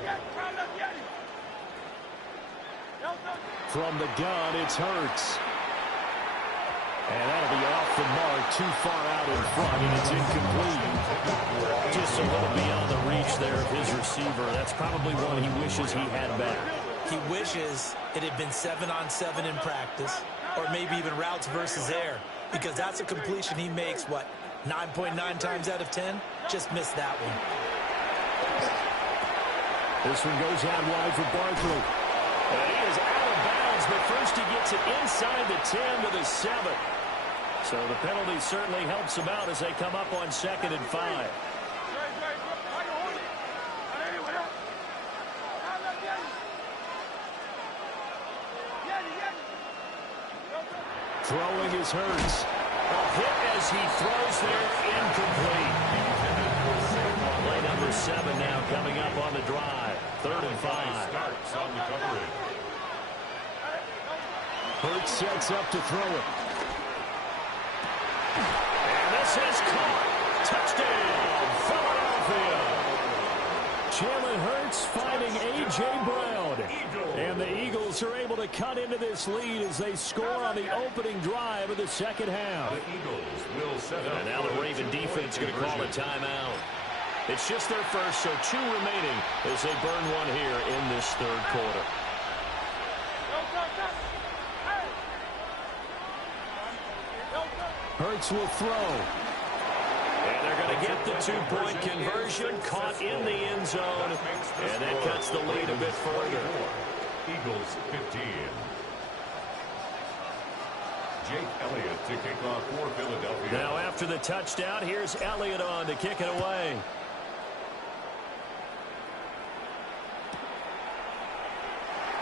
From the gun, it's Hurts. And that'll be off the mark, too far out in front, and it's incomplete. Just a little beyond the reach there of his receiver. That's probably one he wishes he had back. He wishes it had been 7-on-7 in practice, or maybe even routes versus air, because that's a completion he makes, what, 9.9 times out of 10? Just missed that one. This one goes out wide for Barkley. And he is out of bounds, but first he gets it inside the 10 to the 7. So the penalty certainly helps him out as they come up on 2nd and 5. Throwing is Hurts. A hit as he throws there, incomplete. Play number 7 now coming up on the drive. 3rd and 5. Starts on the coverage. Hurts sets up to throw it. And this is caught. Touchdown, Philadelphia. Jalen Hurts finding A.J. Brown. And the Eagles are able to cut into this lead as they score on the opening drive of the second half. The Eagles will set up. And now the Raven defense going to call a timeout. It's just their first, so 2 remaining as they burn one here in this third quarter. Hurts will throw. And they're going to get the 2-point conversion, caught in the end zone, and that cuts the lead a bit further. Eagles 15. Jake Elliott to kick off for Philadelphia. Now after the touchdown, here's Elliott on to kick it away.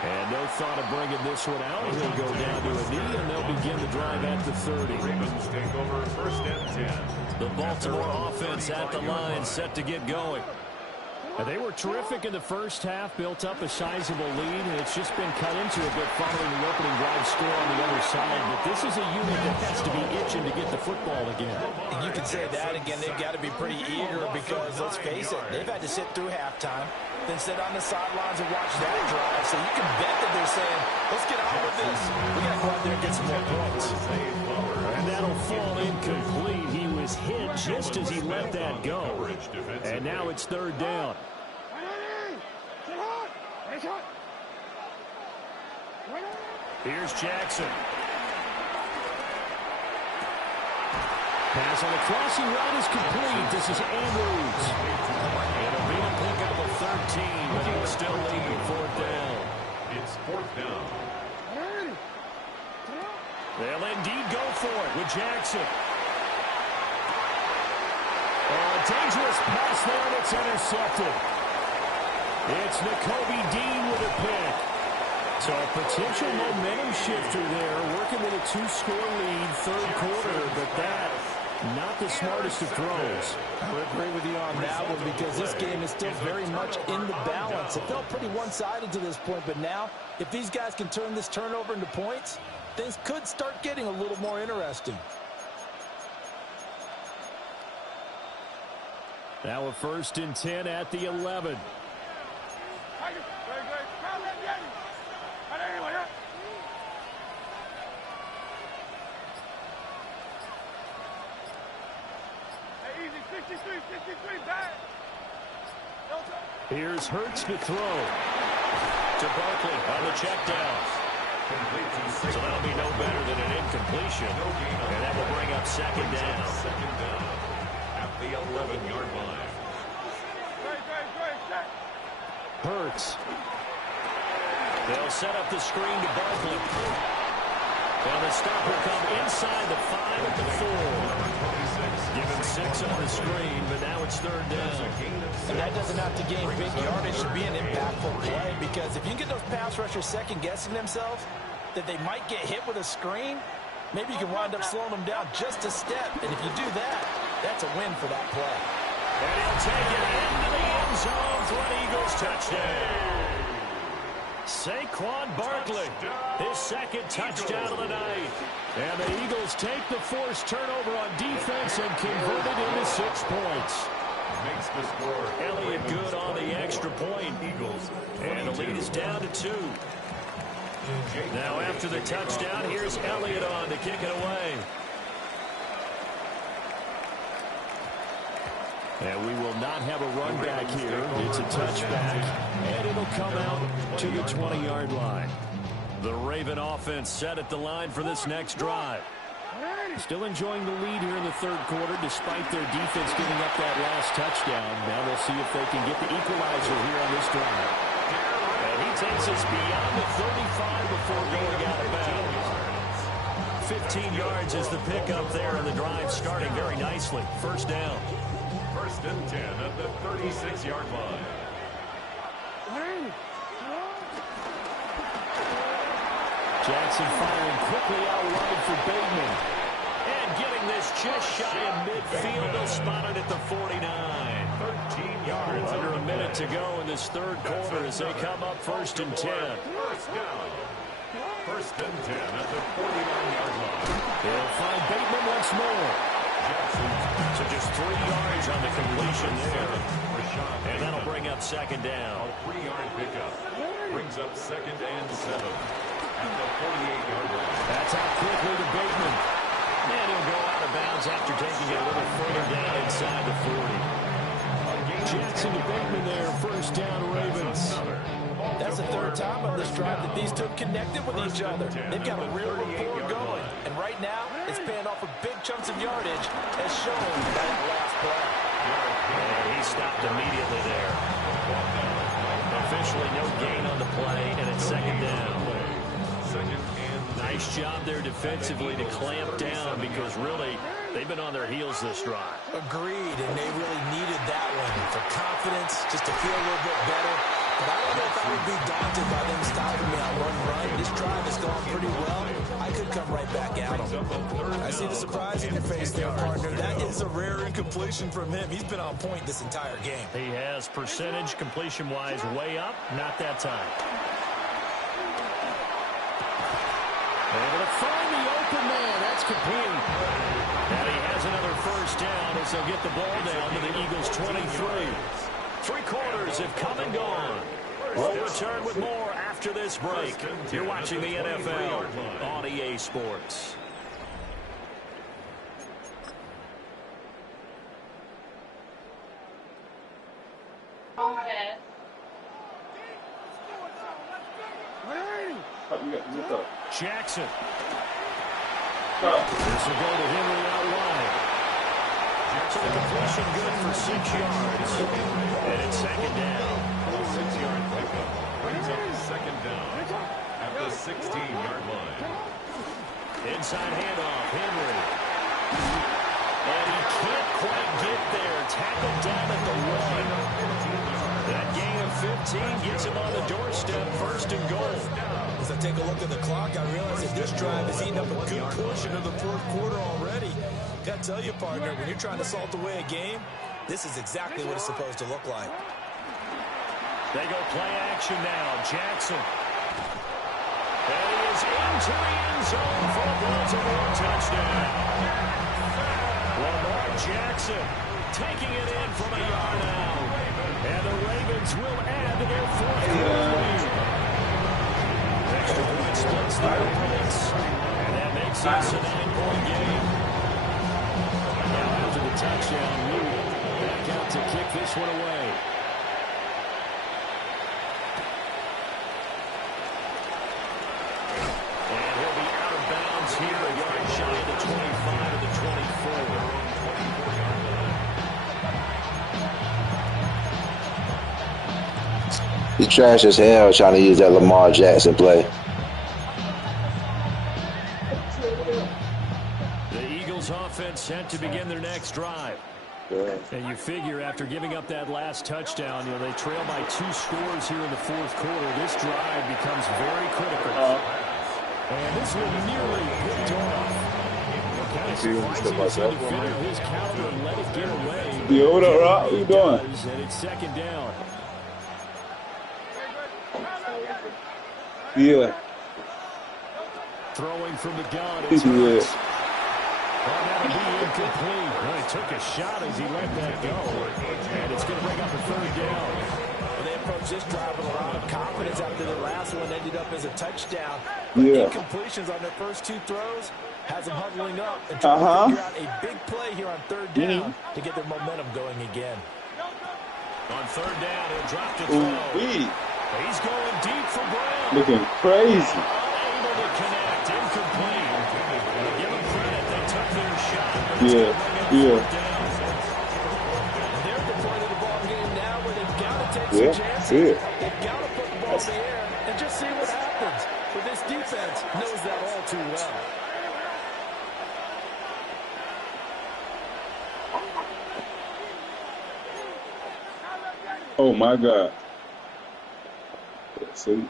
And And no thought of bringing this one out. He'll go down to a knee, and they'll begin the drive at the 30. Ravens take over 1st and 10. The Baltimore offense at the line, set to get going. They were terrific in the first half, built up a sizable lead, and it's just been cut into a bit following the opening drive score on the other side. But this is a unit that has to be itching to get the football again. And you can say that again. They've got to be pretty eager because, let's face it, they've had to sit through halftime, then sit on the sidelines and watch that drive. So you can bet that they're saying, let's get on with this. We got to go out there and get some more points. And that'll fall incomplete. He was hit just as he let that go. And now it's 3rd down. Here's Jackson. Pass on the crossing route is complete. This is Andrews. It'll be a pickup of 13, but he will still lead 4th down. It's 4th down. They'll indeed go for it with Jackson. Oh, a dangerous pass there, and it's intercepted. It's Nakobe Dean with a pick. So a potential momentum shifter there, working with a 2-score lead, 3rd quarter, but that, not the smartest of throws. I would agree with you on that one because this game is still very much in the balance. It felt pretty one-sided to this point, but now, if these guys can turn this turnover into points, things could start getting a little more interesting. Now a 1st and 10 at the 11. Here's Hurts to throw. To Barkley on the check down. So that'll be no better than an incompletion. And that will bring up 2nd down. At the 11-yard line. Hurts. They'll set up the screen to Barkley. And the stop will come inside the 5 at the 4. Give him 6 on the screen, but now it's 3rd down. And that doesn't have to gain big yardage to be an impactful play because if you can get those pass rushers second-guessing themselves that they might get hit with a screen, maybe you can wind up slowing them down just a step. And if you do that, that's a win for that play. And he'll take it into the end zone for an Eagles touchdown. Saquon Barkley, his 2nd touchdown of the night. And the Eagles take the forced turnover on defense and convert it into 6 points. Makes the score. Elliott good on the extra point. Eagles. And the lead is down to 2. Now after the touchdown, here's Elliott on to kick it away. And we will not have a run back here. It's a touchback, and it'll come out to the 20-yard line. The Raven offense set at the line for this next drive. Still enjoying the lead here in the 3rd quarter, despite their defense giving up that last touchdown. Now they'll see if they can get the equalizer here on this drive. And he takes us beyond the 35 before going out of bounds. 15 yards is the pickup there, and the drive starting very nicely. 1st down. 1st and 10 at the 36-yard line. Jackson firing quickly out wide for Bateman. And getting this just shy of midfield. They'll spot it at the 49. 13 yards. Under a minute to go in this 3rd quarter as they come up 1st and 10. 1st down. 1st and 10 at the 49-yard line. They'll find Bateman once more. So just 3 yards on the completion there. And that'll bring up 2nd down. A 3-yard pickup. Brings up 2nd and 7. At the 48-yard line. That's out quickly to Bateman. And he'll go out of bounds after taking it a little further down inside the 40. Jackson to Bateman there. 1st down, Ravens. That's the 3rd time on this drive that these two connected with each other. They've got a real rapport going. And right now, it's paying off for big chunks of yardage, as shown by that last play. And he stopped immediately there. Officially no gain on the play, and it's 2nd down. Nice job there defensively to clamp down because really they've been on their heels this drive. Agreed, and they really needed that one for confidence, just to feel a little bit better. But I don't know if I would be daunted by them stopping me on one run. This drive has gone pretty well. I could come right back at him. I see the surprise in your face there, partner. That is a rare incompletion from him. He's been on point this entire game. He has percentage completion-wise way up. Not that time. Able to find the open man. That's complete. And he has another first down as they'll get the ball down to the Eagles' 23. Three quarters have come and gone. We'll return with more after this break. You're watching the NFL on EA Sports. Jackson. This will go to Henry out wide. So the completion good for 6 yards. And it's second down. 6-yard pickup brings up second down at the 16-yard line. Inside handoff, Henry. And he can't quite get there. Tackled down at the 1. That gain of 15 gets him on the doorstep, first and goal. As I take a look at the clock, I realize that this drive is eating up a good portion of the fourth quarter already. Got to tell you, partner, when you're trying to salt away a game, this is exactly what it's supposed to look like. They go play action now. Jackson. And he is into the end zone for a Baltimore touchdown. Lamar Jackson taking it in from a yard out. And the Ravens will add to their fourth quarter lead. Extra point splits the points. And that makes this a 9-point game. Now after the touchdown, Luke back out to kick this one away. And he'll be out of bounds here, a yard shy of the 25 to the 24. He trash as hell trying to use that Lamar Jackson play. The Eagles offense set to begin their next drive. And you figure after giving up that last touchdown, they trail by 2 scores here in the fourth quarter. This drive becomes very critical. And this will nearly picked off. Kind of surprising to see the defender of his counter and let it get away. Yo, what up, Rob? What you doing? And it's second down. Yeah. Throwing from the gun. It's Hurts. That'll be incomplete. Well, he took a shot as he let that go. And it's going to bring up a third down. Well, they approached this drive with a lot of confidence after the last one ended up as a touchdown. But incompletions on their first 2 throws has them huddling up and trying to figure out a big play here on third down to get their momentum going again. On third down, he'll drop to throw. He's going deep for Brown. Looking crazy. Able to connect, incomplete. Give them credit, they took their shot. And they're at the point of the ball game now where they've got to take some chances. They've got to put the ball in the air and just see what happens. But this defense knows that all too well. Oh my God. See?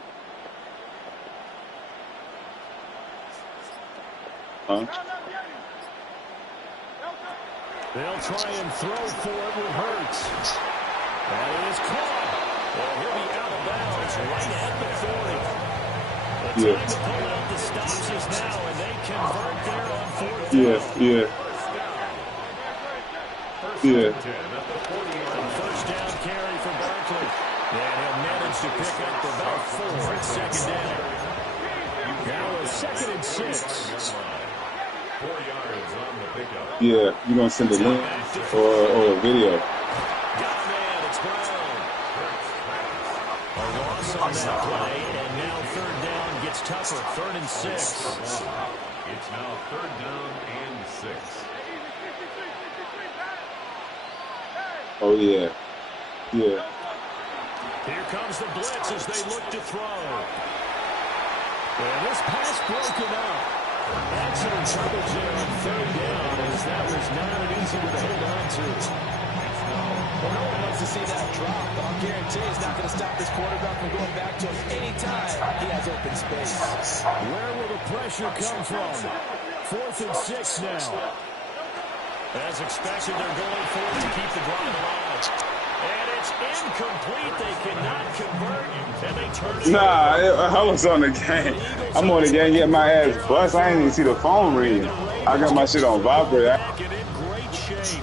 Huh? They'll try and throw for it with Hurts. And it is caught. Well, he'll be out of bounds right at the 40. The time to pull out the stops is now, and they convert there on fourth down. First down carry for Barkley. And he'll manage to pick up about 4 at second down. Now a 2nd and 6. 4 yards on the pickup. Yeah, you gonna send a link or a video? Got a man, it's Brown. A loss on that play, and now third down gets tougher. 3rd and 6. It's now 3rd down and 6. Oh yeah. Here comes the blitz as they look to throw. And this pass broken up. Excellent coverage there on third down, as that was not an easy one to hold on to. Well, no one wants to see that drop, but I'll guarantee it's not going to stop this quarterback from going back to him anytime he has open space. Where will the pressure come from? 4th and 6 now. As expected, they're going for it to keep the drive alive. And it's incomplete. They cannot convert, and they turn it. Nah, I was on the game. I'm on the game getting my ass bust. I didn't even see the phone ring. I got my shit on vibrate. And in great shape.